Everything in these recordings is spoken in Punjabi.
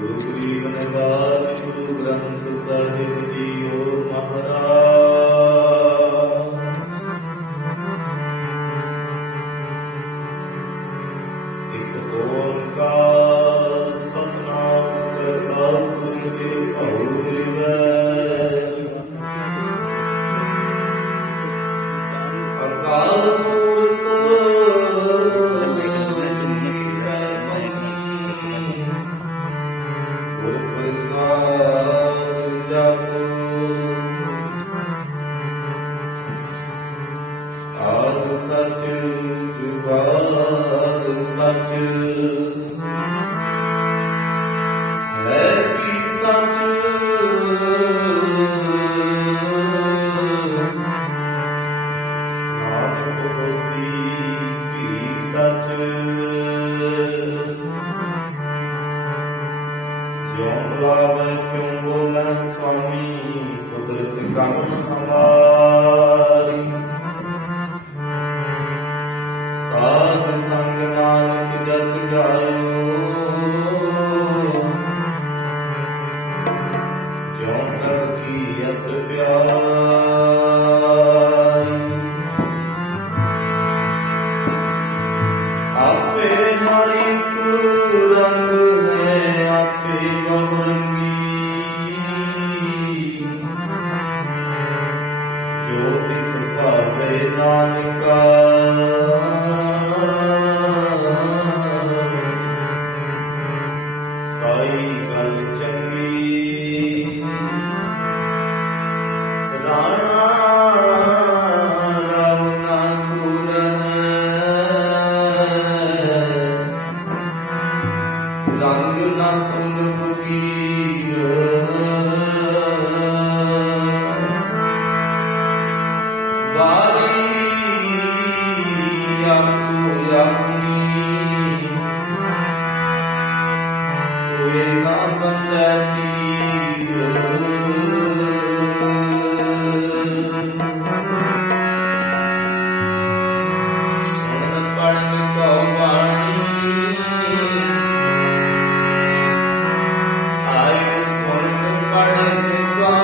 गुरुरी बनवाज गुरु ग्रंथ साहिब जीओ महाराज। एक ओंकार सतनाम करता पुरख निर्भउ निर्वैर अकाल मूर्त आद सच जुगाद सच है भी सच नानक होसी भी सच ज्यों लावे क्यों बोले स्वामी कुदरत कवन हमारी साध संग नानक जस गायो ज्यों तब की अत प्यारी आपे हर एक रंग है आपे बहुरंगी जो इस भावे नानका साई गल चंगी राणा रावना गुर रंग ना तुम फकीर वारी आपको अपनी कोई ना बंदा तीर सुन पढ़न को बाणी आए सुन पढ़न को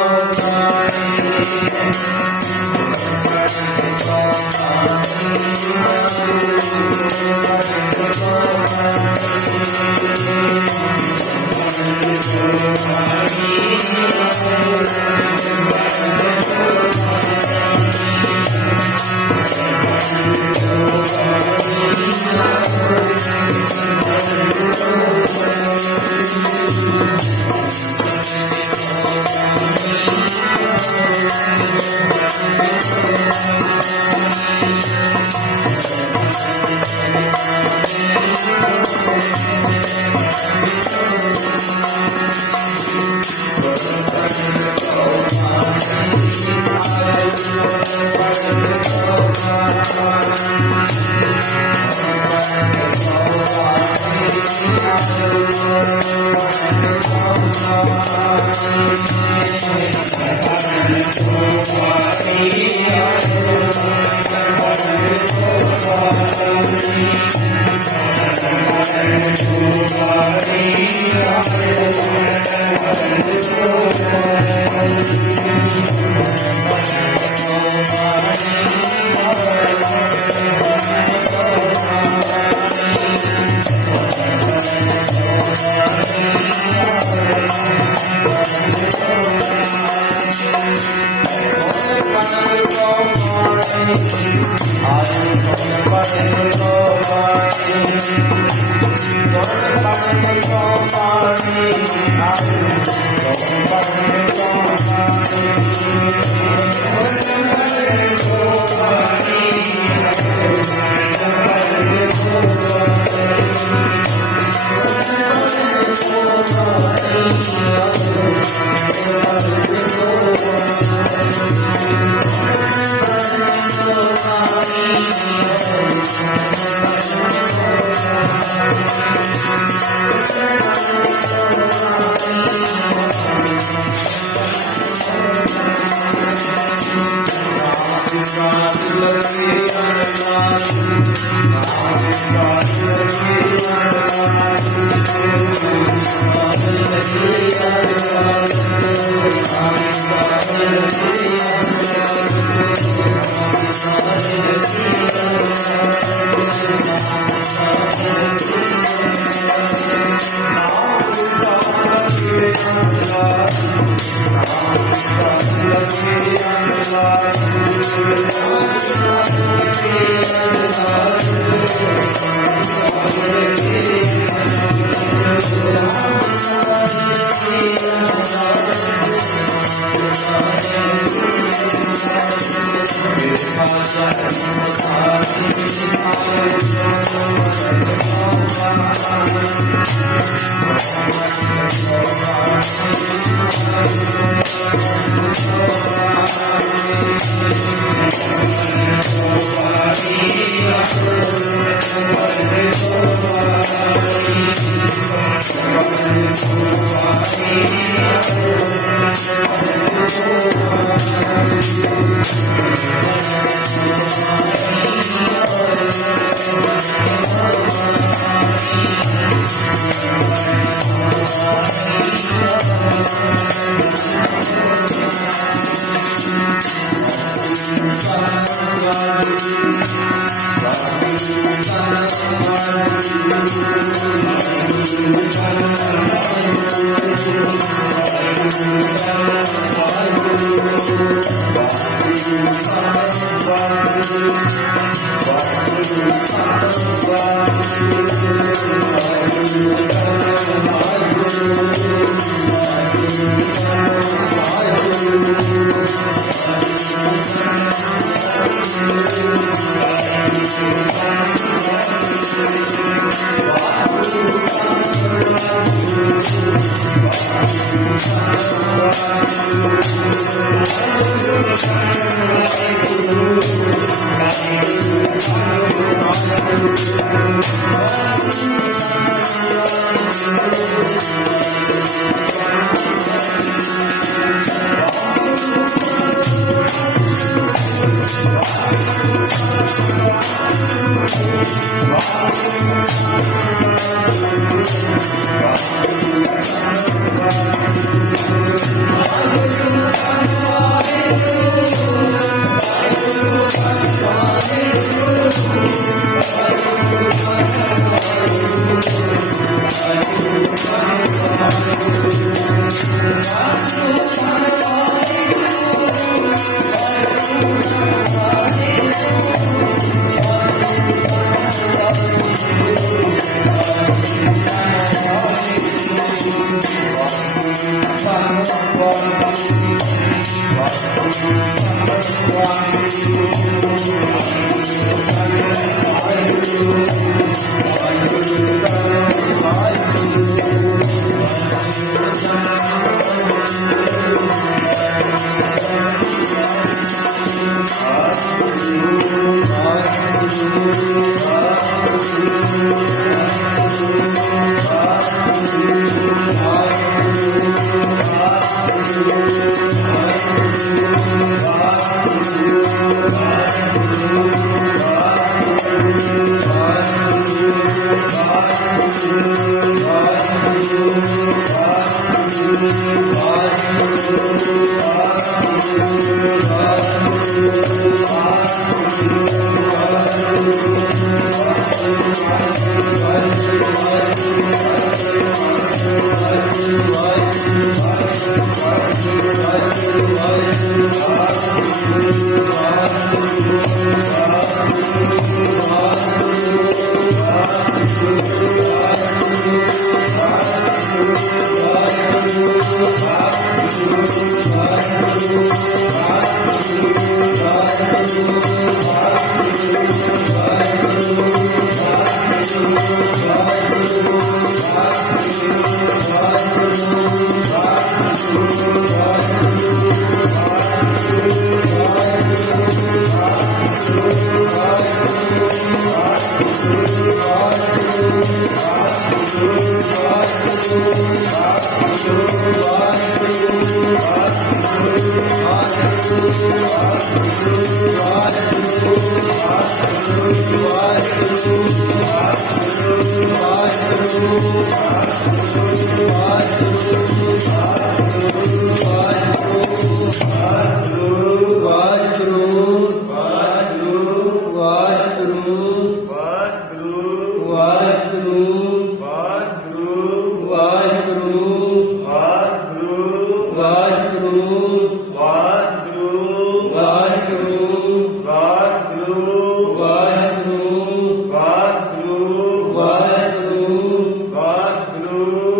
ਵਾਹਿਗੁਰੂ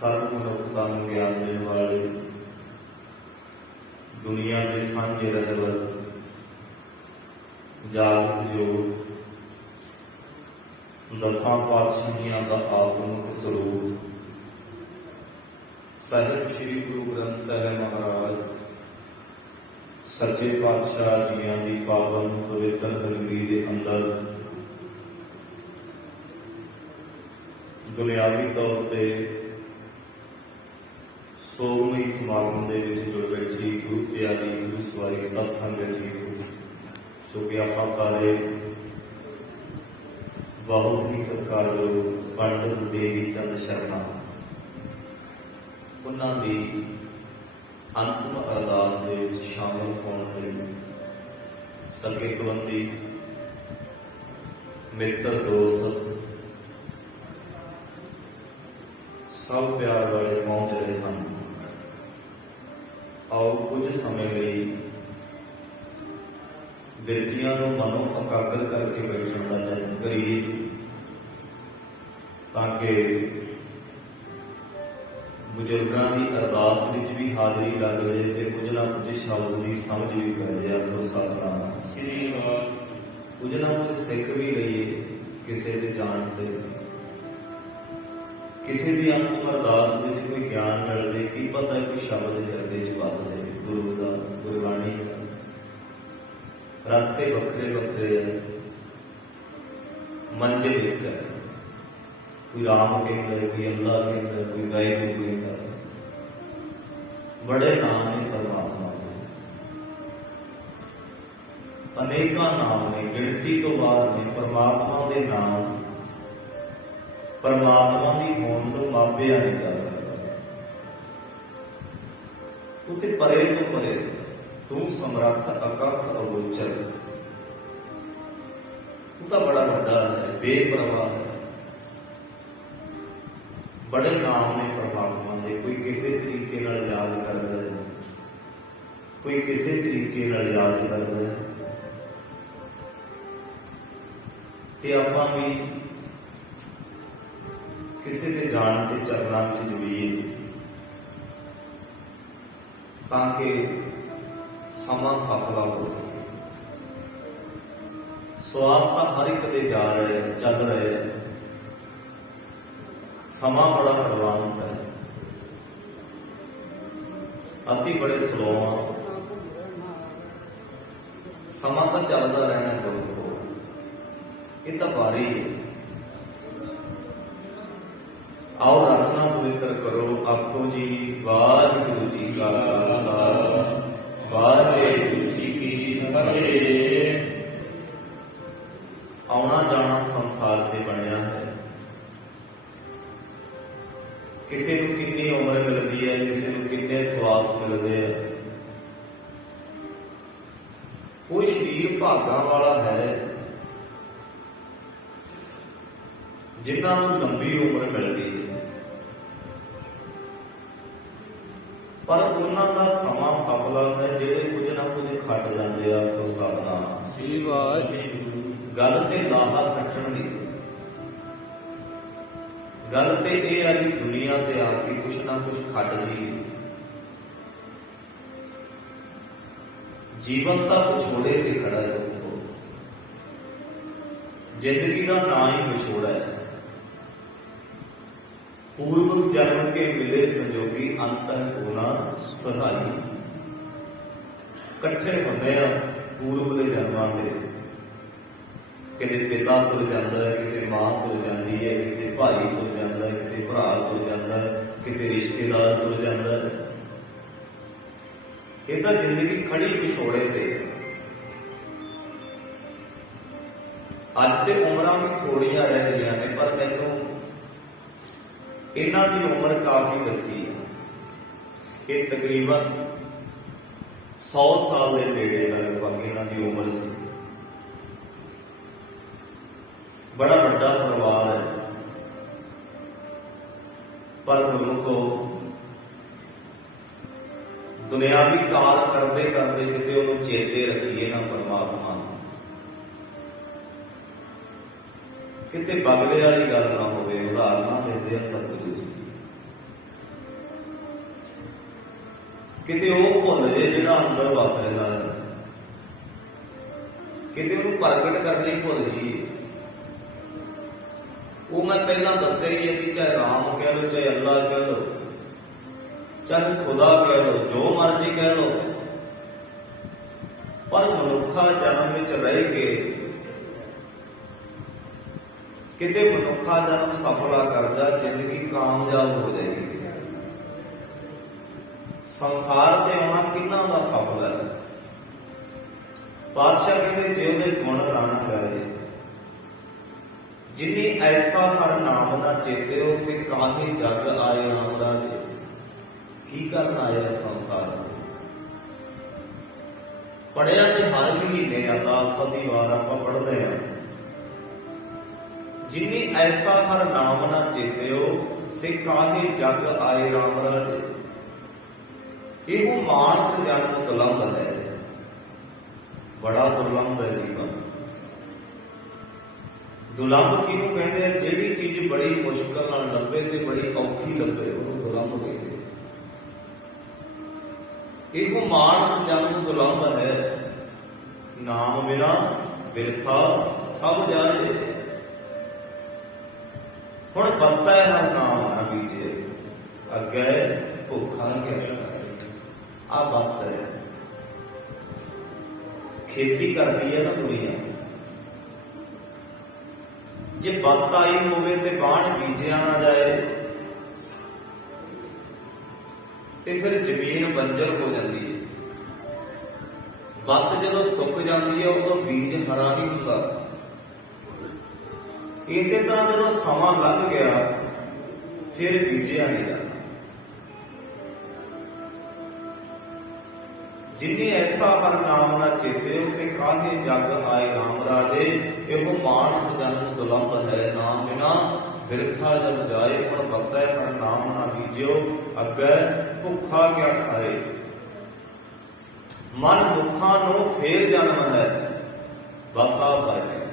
सर्व मनुखता ਨੂੰ ਗਿਆਨ ਦੇਣ ਵਾਲੇ दुनिया के सांझे रहवर जागत योग दसां पातशाहियां का आत्मिक स्वरूप साहिब श्री गुरु ग्रंथ साहिब महाराज सच्चे पातशाह जियां की पावन पवित्र हरगरी के अंदर दुनियावी तौर पर सोगमई समागम के जुड़ बैठी गुरु प्यारी गुरु सवारी सत संगत जी जो कि आप सारे बहुत ही सत्कारयोग पंडित देवी चंद शर्मा उन्होंने अंतिम अरदास के शामिल होने लई सगे संबंधी मित्र दोस्त सब प्यार वाले पहुंच रहे हैं। समय ਲਈ ਬਿਰਤੀਆਂ ਨੂੰ ਮਨੋਂ ਇਕਾਗਰ ਕਰਕੇ ਬੈਠਣ ਦਾ ਯਤਨ ਕਰੀਏ ਤਾਂ ਕਿ ਬਜ਼ੁਰਗਾਂ ਦੀ ਅਰਦਾਸ ਵਿੱਚ ਵੀ ਹਾਜ਼ਰੀ ਲੱਗ ਜਾਏ ਤੇ ਕੁਝ ਨਾ ਕੁਝ ਸ਼ਬਦ ਦੀ ਸਮਝ ਵੀ ਪੈ ਜਾਏ। ਆਖੋ ਸਤਿਨਾਮ ਸ੍ਰੀ ਵਾਹਿਗੁਰੂ। ਕੁਝ ਨਾ ਕੁਝ ਸਿੱਖ ਵੀ ਲਈਏ ਕਿਸੇ ਦੇ ਜਾਣ ਤੇ, ਕਿਸੇ ਦੀ ਅੰਤਮ ਅਰਦਾਸ ਵਿੱਚ ਕੋਈ ਗਿਆਨ ਮਿਲ ਜਾਏ। ਕੀ ਪਤਾ ਕੋਈ ਸ਼ਬਦ ਹਿਰਦੇ 'ਚ ਵਸ ਜਾਏ ਗੁਰੂ ਦਾ, ਗੁਰਬਾਣੀ ਦਾ। ਰਸਤੇ ਵੱਖਰੇ ਵੱਖਰੇ ਹੈ, ਮੰਜ਼ਿਲ ਇੱਕ ਹੈ। ਕੋਈ ਰਾਮ ਕਹਿੰਦਾ, ਕੋਈ ਅੱਲਾ ਕਹਿੰਦਾ, ਕੋਈ ਵਾਹਿਗੁਰੂ ਕਹਿੰਦਾ। ਬੜੇ ਨਾਮ ਨੇ ਪਰਮਾਤਮਾ ਦੇ, ਅਨੇਕਾਂ ਨਾਮ ਨੇ, ਗਿਣਤੀ ਤੋਂ ਬਾਹਰ ਨੇ। ਪਰਮਾਤਮਾ ਦੇ ਨਾਮ, ਪਰਮਾਤਮਾ ਦੀ ਹੋਂਦ ਨੂੰ ਮਾਪਿਆ ਨਹੀਂ ਜਾ ਸਕਦਾ। ਉਹ ਤੇ ਪਰੇ ਤੋਂ ਪਰੇ, ਤੂੰ ਸਮਰੱਥ ਅਕਥ ਅਗੋਚਰ। ਤੂੰ ਤਾਂ ਬੜਾ ਵੱਡਾ ਹੈ, ਬੇਪਰਵਾਹ ਹੈ। ਬੜੇ ਨਾਮ ਨੇ ਪਰਮਾਤਮਾ ਦੇ। ਕੋਈ ਕਿਸੇ ਤਰੀਕੇ ਨਾਲ ਯਾਦ ਕਰਦਾ ਹੈ, ਕੋਈ ਕਿਸੇ ਤਰੀਕੇ ਨਾਲ ਯਾਦ ਕਰਦਾ ਹੈ। ਤੇ ਆਪਾਂ ਵੀ ਕਿਸੇ ਦੇ ਜਾਣ ਤੇ ਚਰਨਾਂ ਵਿੱਚ ਜੁੜੀਏ ਤਾਂ ਕਿ ਸਮਾਂ ਸਫਲਾ ਹੋ ਸਕੇ। ਸਵਾਸ ਤਾਂ ਹਰ ਇੱਕ ਦੇ ਜਾ ਰਹੇ, ਚੱਲ ਰਹੇ। ਸਮਾਂ ਬੜਾ ਐਡਵਾਂਸ ਹੈ, ਅਸੀਂ ਬੜੇ ਸਲੋ ਹਾਂ। ਸਮਾਂ ਤਾਂ ਚੱਲਦਾ ਰਹਿਣਾ ਹੈ ਦੋਸਤੋ, ਇਹ ਤਾਂ ਵਾਰੀ ਹੈ। ਆਓ ਰਸਨਾ ਪਵਿੱਤਰ ਕਰੋ। ਆਖੋ ਜੀ ਵਾਹਿਗੁਰੂ ਜੀ ਕਾ ਖਾਲਸਾ, ਵਾਹਿਗੁਰੂ ਜੀ ਕੀ ਫਤਿਹ। ਆਉਣਾ ਜਾਣਾ ਸੰਸਾਰ ਤੇ ਬਣਿਆ ਹੈ। ਕਿਸੇ ਨੂੰ ਕਿੰਨੀ ਉਮਰ ਮਿਲਦੀ ਹੈ, ਕਿਸੇ ਨੂੰ ਕਿੰਨੇ ਸਵਾਸ ਮਿਲਦੇ ਆ। ਉਹ ਸਰੀਰ ਭਾਗਾਂ ਵਾਲਾ ਹੈ ਜਿਨ੍ਹਾਂ ਨੂੰ ਲੰਬੀ ਉਮਰ ਮਿਲਦੀ ਹੈ, ਪਰ ਉਹਨਾਂ ਦਾ ਸਮਾਂ ਸਫਲਾ ਹੈ ਜਿਹੜੇ ਕੁਝ ਨਾ ਕੁਝ ਖੱਟ ਜਾਂਦੇ ਆ। ਆਖੋ ਸਤਿਨਾਮ ਸ੍ਰੀ ਵਾਹਿਗੁਰੂ। ਗੱਲ ਤੇ ਲਾਹਾ ਖੱਟਣ ਦੀ, ਗੱਲ ਤੇ ਇਹ ਆ ਕਿ ਦੁਨੀਆ ਤੇ ਆ ਕੇ ਕੁਛ ਨਾ ਕੁਛ ਖੱਟ ਜੀ। ਜੀਵਨ ਤਾਂ ਵਿਛੋੜੇ ਤੇ ਖੜਾ ਹੈ ਦੋਸਤੋ। ਜ਼ਿੰਦਗੀ ਦਾ ਨਾਂ ਹੀ ਵਿਛੋੜਾ ਹੈ। ਪੂਰਵ ਜਨਮ ਕੇ ਮਿਲੇ ਸੰਜੋਗੀ, ਅੰਤਰ ਹੋਣਾ ਸਹਾਈ। ਇਕੱਠੇ ਹੁੰਦੇ ਆ ਪੂਰਵਲੇ ਜਨਮਾਂ ਦੇ। ਕਿਤੇ ਪਿਤਾ ਤੁਰ ਜਾਂਦਾ ਹੈ, ਕਿਤੇ ਮਾਂ ਤੁਰ ਜਾਂਦੀ ਹੈ, ਕਿਤੇ ਭਾਈ ਤੁਰ ਜਾਂਦਾ ਹੈ, ਕਿਤੇ ਭਰਾ ਤੁਰ ਜਾਂਦਾ ਹੈ, ਕਿਤੇ ਰਿਸ਼ਤੇਦਾਰ ਤੁਰ ਜਾਂਦਾ ਹੈ। ਇਹ ਤਾਂ ਜ਼ਿੰਦਗੀ ਖੜੀ ਵਿਛੋੜੇ ਤੇ। ਅੱਜ ਤੇ ਉਮਰਾਂ ਵੀ ਥੋੜੀਆਂ ਰਹਿ ਗਈਆਂ ਨੇ, ਪਰ ਮੈਨੂੰ ਇਹਨਾਂ ਦੀ ਉਮਰ ਕਾਫੀ ਦੱਸੀ ਹੈ। ਇਹ ਤਕਰੀਬਨ 100 ਸਾਲ ਦੇ ਨੇੜੇ ਲਗਭਗ ਇਹਨਾਂ ਦੀ ਉਮਰ ਸੀ। ਬੜਾ ਵੱਡਾ ਪਰਿਵਾਰ ਹੈ, ਪਰ ਗੁਰਮੁਖੋ ਦੁਨਿਆਵੀ ਕਾਲ ਕਰਦੇ ਕਰਦੇ ਕਿਤੇ ਉਹਨੂੰ ਚੇਤੇ ਰੱਖੀਏ ਨਾ ਪਰਮਾਤਮਾ ਨੂੰ। ਕਿਤੇ ਬਗਲੇ ਵਾਲੀ ਗੱਲ ਨਾ ਹੋਵੇ। ਉਦਾਹਰਨਾਂ ਦਿੰਦੇ ਆ ਸਤਿਗੁਰੂ ਜੀ, ਕਿਤੇ ਉਹ ਭੁੱਲ ਜੇ ਜਿਹੜਾ ਅੰਦਰ ਵਸ ਰਿਹਾ ਹੈ, ਕਿਤੇ ਉਹਨੂੰ ਪ੍ਰਗਟ ਕਰਨੀ ਭੁੱਲ ਜੀ। ਉਹ ਮੈਂ ਪਹਿਲਾਂ ਦੱਸਿਆ ਹੀ ਹੈ ਕਿ ਚਾਹੇ ਰਾਮ ਕਹਿ ਲਓ, ਚਾਹੇ ਅੱਲਾ ਕਹਿ ਲਓ, ਚਾਹੇ ਖੁਦਾ ਕਹਿ ਲਓ, ਜੋ ਮਰਜ਼ੀ ਕਹਿ ਲਓ, ਪਰ ਮਨੁੱਖਾ ਜਨਮ ਵਿੱਚ ਰਹਿ ਕੇ ਕਿਤੇ ਮਨੁੱਖਾ ਜਨਮ ਸਫਲਾ ਕਰਦਾ, ਜ਼ਿੰਦਗੀ ਕਾਮਯਾਬ ਹੋ ਜਾਏਗੀ। ਸੰਸਾਰ ਤੇ ਆਉਣਾ ਕਿੰਨਾ ਦਾ ਸਫਲ ਹੈ। ਪਾਤਸ਼ਾਹ ਕਹਿੰਦੇ ਜੇ ਉਹਦੇ ਗੁਣ ਨਾ ਗਾਏ, ਜਿਨੀ ਐਸਾ ਹਰ ਨਾਮ ਨਾ ਚੇਤਿਓ, ਸੇ ਕਾਹੇ ਜਗ ਆਏ ਰਾਮ ਰਾਜੇ। ਕੀ ਕਰਨ ਆਇਆ ਸੰਸਾਰ ਤੇ? ਪੜਿਆ ਤੇ ਹਰ ਮਹੀਨੇ ਆਉਂਦਾ, ਸਦੀ ਵਾਰ ਆਪਾਂ ਪੜ੍ਹਦੇ ਹਾਂ। ਜਿਨੀ ਐਸਾ ਹਰ ਨਾਮ ਨਾ ਚੇਤਿਓ, ਸੇ ਕਾਹੇ ਜਗ ਆਏ ਰਾਮ ਰਾਜੇ। ਇਹੋ ਮਾਨਸ ਜਨਮ ਦੁਲੰਭ ਹੈ, ਬੜਾ ਦੁਰਲੰਭ ਹੈ ਜੀਵਨ। ਦੁਲੰਭ ਕਿਹਨੂੰ ਕਹਿੰਦੇ ਆ? ਜਿਹੜੀ ਚੀਜ਼ ਬੜੀ ਮੁਸ਼ਕਲ ਨਾਲ ਲੱਭੇ ਤੇ ਬੜੀ ਔਖੀ ਲੱਭੇ ਉਹਨੂੰ ਦੁਲੰਭ ਕਹਿੰਦੇ। ਇਹੋ ਮਾਨਸ ਜਨਮ ਦੁਲੰਭ ਹੈ, ਨਾਮ ਬਿਨਾ ਬਿਰਥਾ ਸਭ ਜਾਏ। ਹੁਣ ਬੰਦਾ ਹਰ ਨਾਮ ਨਾ ਬੀਜੇ, ਅੱਗੇ ਭੁੱਖਾ ਕਿਆ ਖਾਏ। ਆ ਬਾਤ ਹੈ, ਖੇਤੀ ਕਰਦੀ ਹੈ ਨਾ ਦੁਨੀਆ, ਜੇ ਬੱਤ ਆਈ ਹੋਵੇ ਤੇ ਬਾਣ ਬੀਜਿਆ ਨਾ ਜਾਏ ਤੇ ਫਿਰ ਜ਼ਮੀਨ ਬੰਜਰ ਹੋ ਜਾਂਦੀ ਹੈ। ਬੱਤ ਜਦੋਂ ਸੁੱਕ ਜਾਂਦੀ ਹੈ ਉਦੋਂ ਬੀਜ ਹਰਾ ਨਹੀਂ ਹੁੰਦਾ। ਇਸੇ ਤਰ੍ਹਾਂ ਜਦੋਂ ਸਮਾਂ ਲੰਘ ਗਿਆ ਫਿਰ ਬੀਜਿਆ ਨਹੀਂ ਜਾਂਦਾ। ਜਿਨੇ ਐਸਾ ਹਰ ਨਾਮ ਨਾ ਚੇਤੇ ਉਸੇ ਕਾਹੇ ਜਗ ਆਏ ਰਾਮ ਰਾਜੇ। ਇਹੋ ਮਾਨਸ ਜਨਮ ਦੁਲੰਭ ਹੈ, ਨਾਮ ਬਿਨਾ ਬਿਰਥਾ ਜਬ ਜਾਏ। ਹੁਣ ਬਖਤੈ ਹਰ ਨਾਮ ਨਾ ਬੀਜਿਓ, ਅੱਗੇ ਭੁੱਖਾ ਕਿਆ ਖਾਏ। ਮਨ ਦੁੱਖਾਂ ਨੂੰ ਫੇਰ ਜਨਮ ਹੈ, ਬਸਾ ਫਰਕ ਹੈ।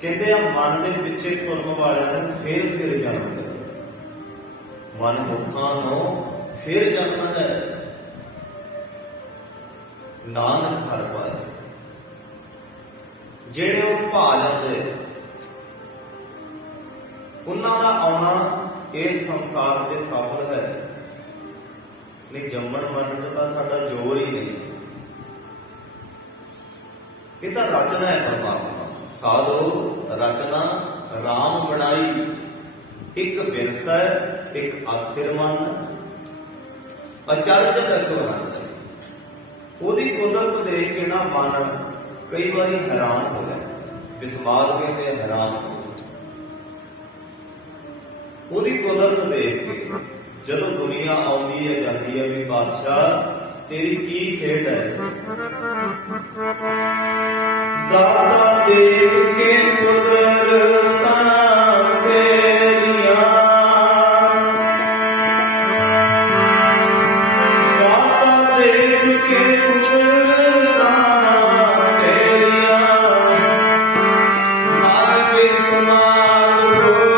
ਕਹਿੰਦੇ ਆ ਮਨ ਦੇ ਪਿੱਛੇ ਤੁਰਨ ਵਾਲਿਆਂ ਨੂੰ ਫੇਰ ਫੇਰ ਜਨਮ ਹੈ। ਮਨ ਦੁੱਖਾਂ ਨੂੰ ਫੇਰ ਜਨਮ ਹੈ, ਨਾਨਕ ਹਰ ਪਾਏ। ਜਿਹੜੇ ਉਹ ਭਾ ਜਾਂਦੇ ਉਹਨਾਂ ਦਾ ਆਉਣਾ ਇਸ ਸੰਸਾਰ ਤੇ ਸਫਲ ਹੈ। ਨਹੀਂ ਜੰਮਣ ਮਰਨ ਚ ਤਾਂ ਸਾਡਾ ਜ਼ੋਰ ਹੀ ਨਹੀਂ। ਇਹ ਤਾਂ ਰਚਨਾ ਹੈ ਪਰਮਾਤਮਾ। ਸਾਧੋ ਰਚਨਾ ਰਾਮ ਬਣਾਈ, ਇੱਕ ਵਿਰਸਾ ਇੱਕ ਅਸਥਿਰ ਮਨ, ਅਚਰਜ ਰਖਵਾਨ। ਉਹਦੀ ਕੁਦਰਤ ਦੇਖ ਕੇ ਨਾ ਮਨ ਕਈ ਵਾਰੀ ਹੈਰਾਨ ਹੋ ਜਾਂਦਾ। ਵਿਸਮਾਦ ਕਹਿੰਦੇ ਹੈਰਾਨ ਹੋ। ਉਹਦੀ ਕੁਦਰਤ ਦੇਖ ਕੇ ਜਦੋਂ ਦੁਨੀਆ ਆਉਂਦੀ ਹੈ ਜਾਂਦੀ ਹੈ ਵੀ ਬਾਦਸ਼ਾਹ ਤੇਰੀ ਕੀ ਖੇਡ ਹੈ। ਦਾਤਾ ਦੇਖ ਕੇ ਕੁਦਰਤਾਂ ਤੇਰੀਆਂ, ਦਾਤਾ ਦੇਖ ਕੇ ਕੁਦਰਤਾਂ ਤੇਰੀਆਂ, ਮਨ ਬਿਸਮਾਦ ਹੋਇਆ।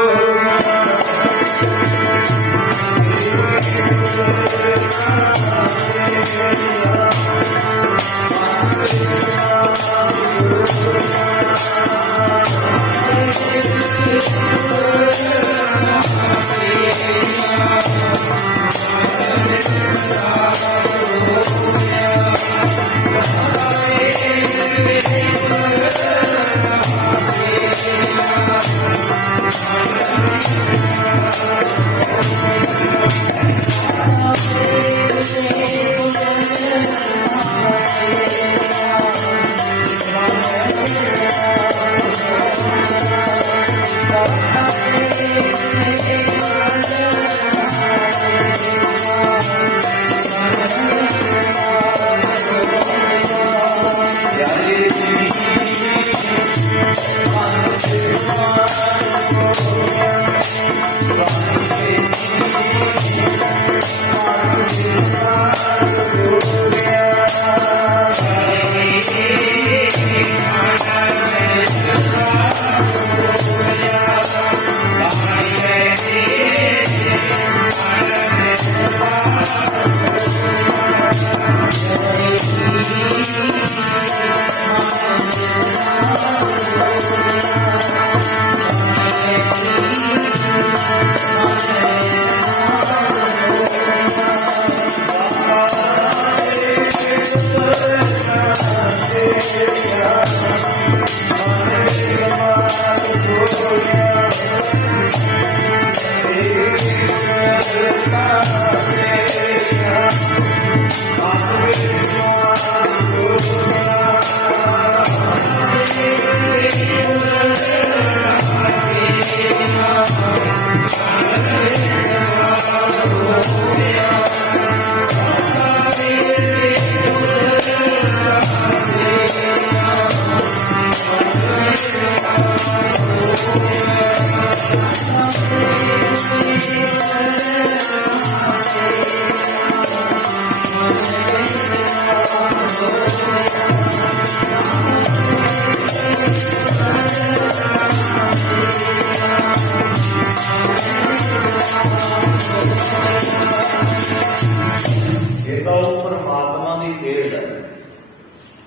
ਤਾਂ ਉਹ ਪਰਮਾਤਮਾ ਦੀ ਖੇਡ ਹੈ।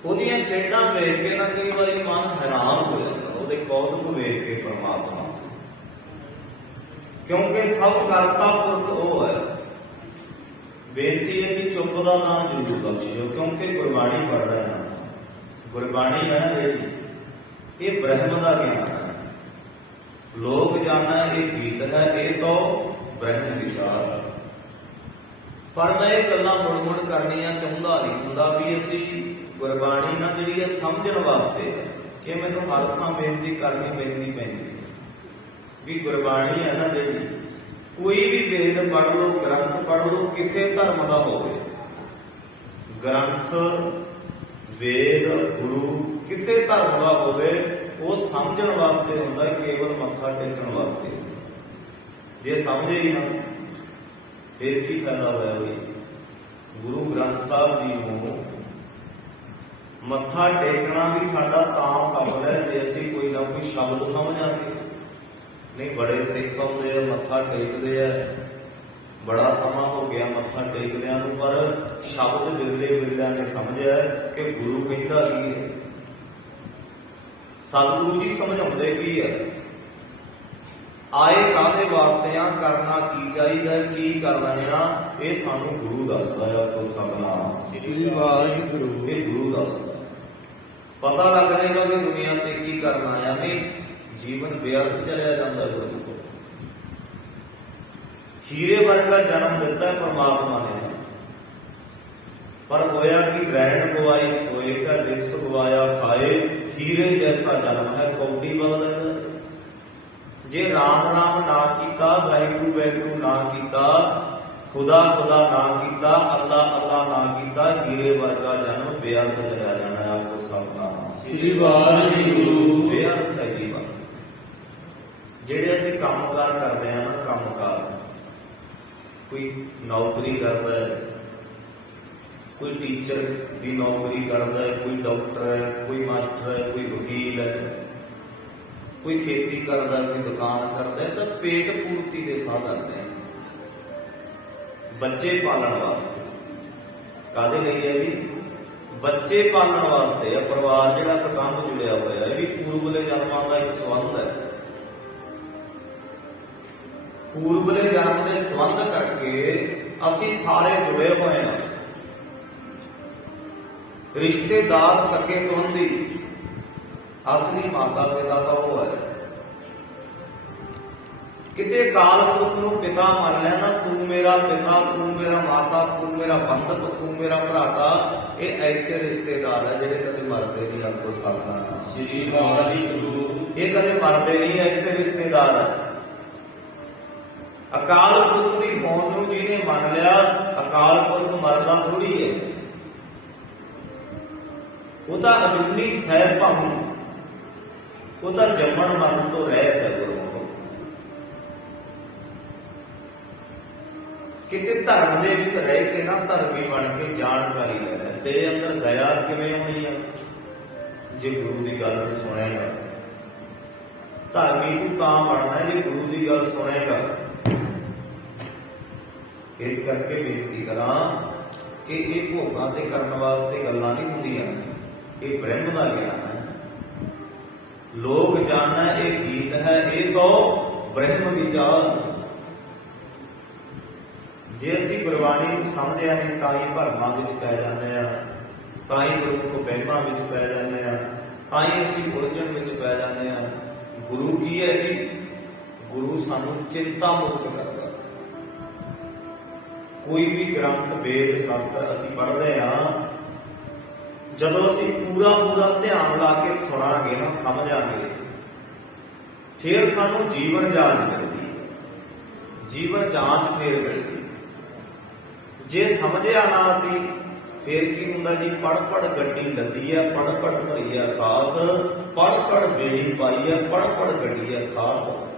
ਉਹਦੀਆਂ ਖੇਡਾਂ ਵੇਖ ਕੇ ਨਾ ਕਈ ਵਾਰੀ ਮਨ ਹੈਰਾਨ ਹੋ ਜਾਂਦਾ, ਉਹਦੇ ਕੌਤਕ ਵੇਖ ਕੇ ਪਰਮਾਤਮਾ, ਕਿਉਂਕਿ ਸਭ ਕਰਤਾ ਪੁਰਖ ਉਹ ਹੈ। ਬੇਨਤੀ ਹੈ ਕਿ ਚੁੱਪ ਦਾ ਨਾਮ ਜ਼ਰੂਰ ਬਖਸ਼ਿਓ, ਕਿਉਂਕਿ ਗੁਰਬਾਣੀ ਪੜ੍ਹ ਰਹੇ ਹਾਂ। ਗੁਰਬਾਣੀ ਹੈ ਨਾ ਜਿਹੜੀ, ਇਹ ਬ੍ਰਹਮ ਦਾ ਗਿਆਨ ਹੈ। ਲੋਕ ਜਾਣਾ ਇਹ ਗੀਤ ਹੈ, ਇਹ ਤਾਂ ਬ੍ਰਹਮ ਵਿਚਾਰ। ਪਰ ਮੈਂ ਇਹ ਗੱਲਾਂ ਮੁੜ ਕਰਨੀਆਂ ਚਾਹੁੰਦਾ ਨਹੀਂ ਹੁੰਦਾ ਵੀ ਅਸੀਂ ਗੁਰਬਾਣੀ ਨਾ ਜਿਹੜੀ ਹੈ ਸਮਝਣ ਵਾਸਤੇ ਕਿ ਮੈਨੂੰ ਅਰਥਾਂ ਬੇਨਤੀ ਕਰਨੀ ਪੈਂਦੀ ਵੀ ਗੁਰਬਾਣੀ ਹੈ ਨਾ ਜਿਹੜੀ, ਕੋਈ ਵੀ ਵੇਦ ਪੜ੍ਹ ਲਓ, ਗ੍ਰੰਥ ਪੜ੍ਹ ਲਓ, ਕਿਸੇ ਧਰਮ ਦਾ ਹੋਵੇ, ਗ੍ਰੰਥ, ਵੇਦ, ਗੁਰੂ ਕਿਸੇ ਧਰਮ ਦਾ ਹੋਵੇ, ਉਹ ਸਮਝਣ ਵਾਸਤੇ ਹੁੰਦਾ, ਕੇਵਲ ਮੱਥਾ ਟੇਕਣ ਵਾਸਤੇ। ਜੇ ਸਮਝੇ ਹੀ ਨਾ ਫਿਰ ਕੀ ਫਾਇਦਾ ਹੋਇਆ ਵੀ? ਗੁਰੂ ਗ੍ਰੰਥ ਸਾਹਿਬ ਜੀ ਨੂੰ ਮੱਥਾ ਟੇਕਣਾ ਵੀ ਸਾਡਾ ਤਾਂ ਸਫਲ ਹੈ ਜੇ ਅਸੀਂ ਕੋਈ ਨਾ ਕੋਈ ਸ਼ਬਦ ਸਮਝਾਂਗੇ। ਨਹੀਂ, ਬੜੇ ਸਿੱਖ ਆਉਂਦੇ ਆ, ਮੱਥਾ ਟੇਕਦੇ ਆ, ਬੜਾ ਸਮਾਂ ਹੋ ਗਿਆ ਮੱਥਾ ਟੇਕਦਿਆਂ ਨੂੰ, ਪਰ ਸ਼ਬਦ ਵਿਰਲਿਆਂ ਨੇ ਸਮਝਿਆ ਕਿ ਗੁਰੂ ਕਹਿੰਦਾ ਕੀ ਹੈ। ਸਤਿਗੁਰੂ ਜੀ ਸਮਝਾਉਂਦੇ ਕੀ ਹੈ, ਆਏ ਕਾਹਦੇ ਵਾਸਤੇ ਆ, ਕਰਨਾ ਕੀ ਚਾਹੀਦਾ, ਕੀ ਕਰਨਾ ਆ, ਇਹ ਸਾਨੂੰ ਗੁਰੂ ਦੱਸਦਾ ਆ। ਕੋ ਸਤਿਨਾਮ ਸ੍ਰੀ ਵਾਹਿਗੁਰੂ, ਇਹ ਗੁਰੂ ਦੱਸਦਾ। ਪਤਾ ਲੱਗ ਜਾਏਗਾ ਵੀ ਦੁਨੀਆ ਤੇ ਕੀ ਕਰਨਾ ਆ। ਨਹੀਂ, ਜੀਵਨ ਵਿਅਰਥ ਚਲਿਆ ਜਾਂਦਾ ਗੁਰੂ ਕੋਲ। ਹੀਰੇ ਵਰਗਾ ਜਨਮ ਦਿੱਤਾ ਪਰਮਾਤਮਾ ਨੇ ਸਾਨੂੰ, ਪਰ ਹੋਇਆ ਕਿ ਰਹਿਣ ਗਵਾਈ ਸੋਏ ਕਾ ਦਿਵਸ ਗਵਾਇਆ ਖਾਏ, ਹੀਰੇ ਜੈਸਾ ਜਨਮ ਹੈ ਕੌਡੀ ਬਦਲ। ਜੇ ਰਾਮ ਰਾਮ ਨਾ ਕੀਤਾ, ਵਾਹਿਗੁਰੂ ਵਾਹਿਗੁਰੂ ਨਾ ਕੀਤਾ, ਖੁਦਾ ਖੁਦਾ ਨਾ ਕੀਤਾ, ਅੱਲਾ ਅੱਲਾ ਨਾ ਕੀਤਾ, ਹੀਰੇ ਵਰਗਾ ਜਨਮ ਬੇਅਰਥ ਚਲਿਆ ਜਾਣਾ। ਆਪਕੋ ਸਤਿਨਾਮ ਸ੍ਰੀ ਵਾਹਿਗੁਰੂ। ਬੇਅਰਥ ਹੈ ਜੀਵਨ। ਜਿਹੜੇ ਅਸੀਂ ਕੰਮਕਾਰ ਕਰਦੇ ਹਾਂ ਨਾ, ਕੰਮਕਾਰ, ਕੋਈ ਨੌਕਰੀ ਕਰਦਾ ਹੈ, ਕੋਈ ਟੀਚਰ ਦੀ ਨੌਕਰੀ ਕਰਦਾ ਹੈ, ਕੋਈ ਡਾਕਟਰ ਹੈ, ਕੋਈ ਮਾਸਟਰ ਹੈ, ਕੋਈ ਵਕੀਲ ਹੈ, ਕੋਈ ਖੇਤੀ ਕਰਦਾ, ਕੋਈ ਦੁਕਾਨ ਕਰਦਾ, ਤਾਂ ਪੇਟ ਪੂਰਤੀ ਦੇ ਸਾਧਨ ਨੇ। ਬੱਚੇ ਪਾਲਣ ਵਾਸਤੇ। ਕਾਹਦੇ ਲਈ ਹੈ ਜੀ? ਬੱਚੇ ਪਾਲਣ ਵਾਸਤੇ ਆ। ਪਰਿਵਾਰ ਜਿਹੜਾ ਕੁਟੁੰਬ ਜੁੜਿਆ ਹੋਇਆ, ਇਹ ਵੀ ਪੂਰਬਲੇ ਜਨਮਾਂ ਦਾ ਇੱਕ ਸੰਬੰਧ ਹੈ। ਪੂਰਬਲੇ ਜਨਮ ਦੇ ਸੰਬੰਧ ਕਰਕੇ ਅਸੀਂ ਸਾਰੇ ਜੁੜੇ ਹੋਏ ਹਾਂ। ਰਿਸ਼ਤੇਦਾਰ, ਸਕੇ ਸੰਬੰਧੀ, ਅਸਲੀ ਮਾਤਾ ਪਿਤਾ ਤਾਂ ਉਹ ਹੈ। ਕਿਤੇ ਅਕਾਲ ਪੁਰਖ ਨੂੰ ਪਿਤਾ ਮੰਨ ਲਿਆ ਨਾ, ਤੂੰ ਮੇਰਾ ਪਿਤਾ, ਤੂੰ ਮੇਰਾ ਮਾਤਾ, ਤੂੰ ਮੇਰਾ ਬੰਧਕ, ਤੂੰ ਮੇਰਾ ਭਰਾਤਾ, ਇਹ ਐਸੇ ਰਿਸ਼ਤੇਦਾਰ ਹੈ ਜਿਹੜੇ ਕਦੇ ਮਰਦੇ ਨਹੀਂ। ਆਪਕੋ ਸਤਿਨਾਮ ਸ੍ਰੀ ਵਾਹਿਗੁਰੂ। ਇਹ ਕਦੇ ਮਰਦੇ ਨਹੀਂ, ਐਸੇ ਰਿਸ਼ਤੇਦਾਰ ਹੈ। ਅਕਾਲ ਪੁਰਖ ਦੀ ਹੋਂਦ ਨੂੰ ਜਿਹਨੇ ਮੰਨ ਲਿਆ, ਅਕਾਲ ਪੁਰਖ ਮਰਦਾ ਥੋੜੀ ਹੈ। ਉਹਦਾ ਅਜੂਨੀ ਸਹਿਬ ਭਾਉ, ਉਹਦਾ ਜੰਮਣ ਮਰਨ ਤੋਂ ਰਹਿਤ ਹੈ ਗੁਰਮੁਖ। ਕਿਤੇ ਧਰਮ ਦੇ ਵਿੱਚ ਰਹਿ ਕੇ ਨਾ ਧਰਮੀ ਬਣ ਕੇ ਜਾਣਕਾਰੀ ਲੈ ਲੈ, ਤੇਰੇ ਅੰਦਰ ਦਇਆ ਕਿਵੇਂ ਆਉਣੀ ਆ ਜੇ ਗੁਰੂ ਦੀ ਗੱਲ ਨੂੰ ਸੁਣੇਗਾ। ਧਰਮੀ ਤੂੰ ਤਾਂ ਬਣਨਾ ਜੇ ਗੁਰੂ ਦੀ ਗੱਲ ਸੁਣੇਗਾ। ਇਸ ਕਰਕੇ ਬੇਨਤੀ ਕਰਾਂ ਕਿ ਇਹ ਭੋਗਾਂ ਤੇ ਕਰਨ ਵਾਸਤੇ ਗੱਲਾਂ ਨਹੀਂ ਹੁੰਦੀਆਂ, ਇਹ ਬ੍ਰਹਮ ਦਾ ਗਿਆਨ ਹੈ। ਲੋਕ ਜਾਣਨਾ ਇਹ ਗੀਤ ਹੈ, ਇਹ ਤਾਂ ਬ੍ਰਹਮ ਵਿਚਾਰ। ਜੇ ਅਸੀਂ ਗੁਰਬਾਣੀ ਨੂੰ ਸਮਝਿਆ ਨਹੀਂ, ਤਾਂ ਹੀ ਭਰਮਾਂ ਵਿੱਚ ਪੈ ਜਾਂਦੇ ਆ, ਤਾਂ ਹੀ ਗੁਰੂ ਵਹਿਮਾਂ ਵਿੱਚ ਪੈ ਜਾਂਦੇ ਆ, ਤਾਂ ਹੀ ਅਸੀਂ ਉਲਝਣ ਵਿੱਚ ਪੈ ਜਾਂਦੇ ਆ। ਗੁਰੂ ਕੀ ਹੈ ਜੀ? ਗੁਰੂ ਸਾਨੂੰ ਚਿੰਤਾ ਮੁਕਤ ਕਰਦਾ। ਕੋਈ ਵੀ ਗ੍ਰੰਥ, ਵੇਦ, ਸ਼ਾਸਤਰ ਅਸੀਂ ਪੜ੍ਹਦੇ ਹਾਂ, ਜਦੋਂ ਅਸੀਂ ਪੂਰਾ ਧਿਆਨ ਲਾ ਕੇ ਸੁਣਾਂਗੇ ਨਾ, ਸਮਝਾਂਗੇ, ਫਿਰ ਸਾਨੂੰ ਜੀਵਨ ਜਾਂਚ ਮਿਲਦੀ ਹੈ। ਜੀਵਨ ਜਾਂਚ ਫੇਰ ਮਿਲਦੀ। ਜੇ ਸਮਝਿਆ ਨਾ ਅਸੀਂ, ਫੇਰ ਕੀ ਹੁੰਦਾ ਜੀ? ਪੜ ਗੱਡੀ ਲੱਦੀ ਹੈ, ਪੜ ਭਰੀ ਹੈ ਸਾਥ, ਪੜ ਬੇੜੀ ਪਾਈ ਹੈ, ਪੜ ਗੱਡੀ ਹੈ ਖਾਤ।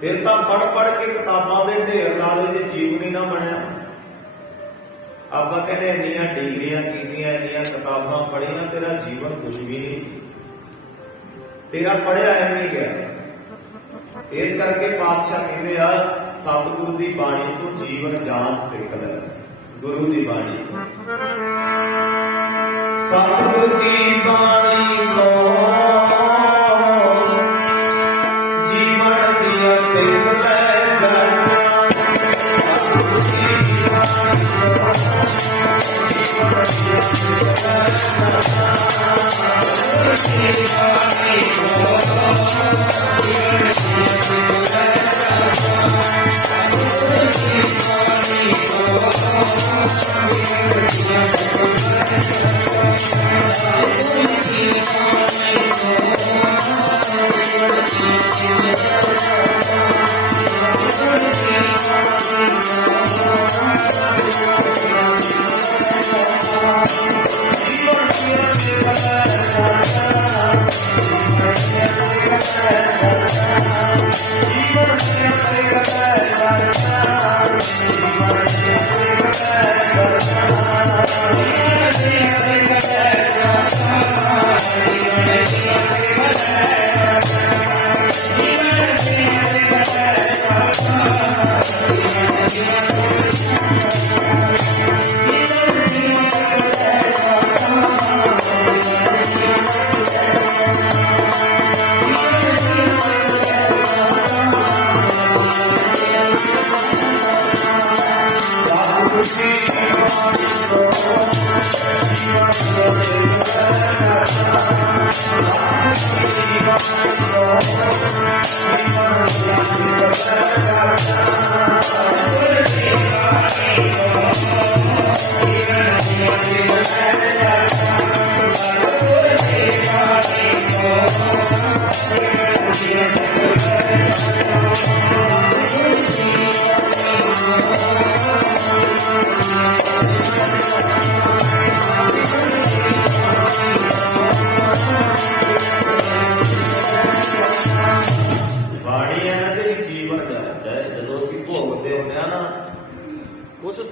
ਫਿਰ ਤਾਂ ਪੜ ਕੇ ਕਿਤਾਬਾਂ ਦੇ ਢੇਰ ਲਾ ਲਏ, ਜੇ ਜੀਵਨ ਹੀ ਨਾ ਬਣਿਆ। ਆਪਾਂ ਕਹਿੰਦੇ ਇੰਨੀਆਂ ਡਿਗਰੀਆਂ ਕੀਤੀਆਂ, ਇੰਨੀਆਂ ਕਿਤਾਬਾਂ ਪੜ੍ਹੀਆਂ, ਤੇਰਾ ਜੀਵਨ ਕੁਛ ਵੀ ਨਹੀਂ, ਤੇਰਾ ਪੜ੍ਹਿਆ ਐਵੇਂ ਗਿਆ। ਇਸ ਕਰਕੇ ਪਾਤਸ਼ਾਹ ਕਹਿੰਦੇ ਆ, ਸਤਿਗੁਰੂ ਦੀ ਬਾਣੀ ਤੋਂ ਜੀਵਨ ਜਾਂਚ ਸਿੱਖ ਲੈ। गुरु की बाणी। सतगुरु की बाणी को जीवन दिया सिख ले जाना। सतगुरु की बाणी को जीवन दिया सिख ले जाना। सतगुरु की बाणी को जीवन दिया सिख ले जाना। सतगुरु की बाणी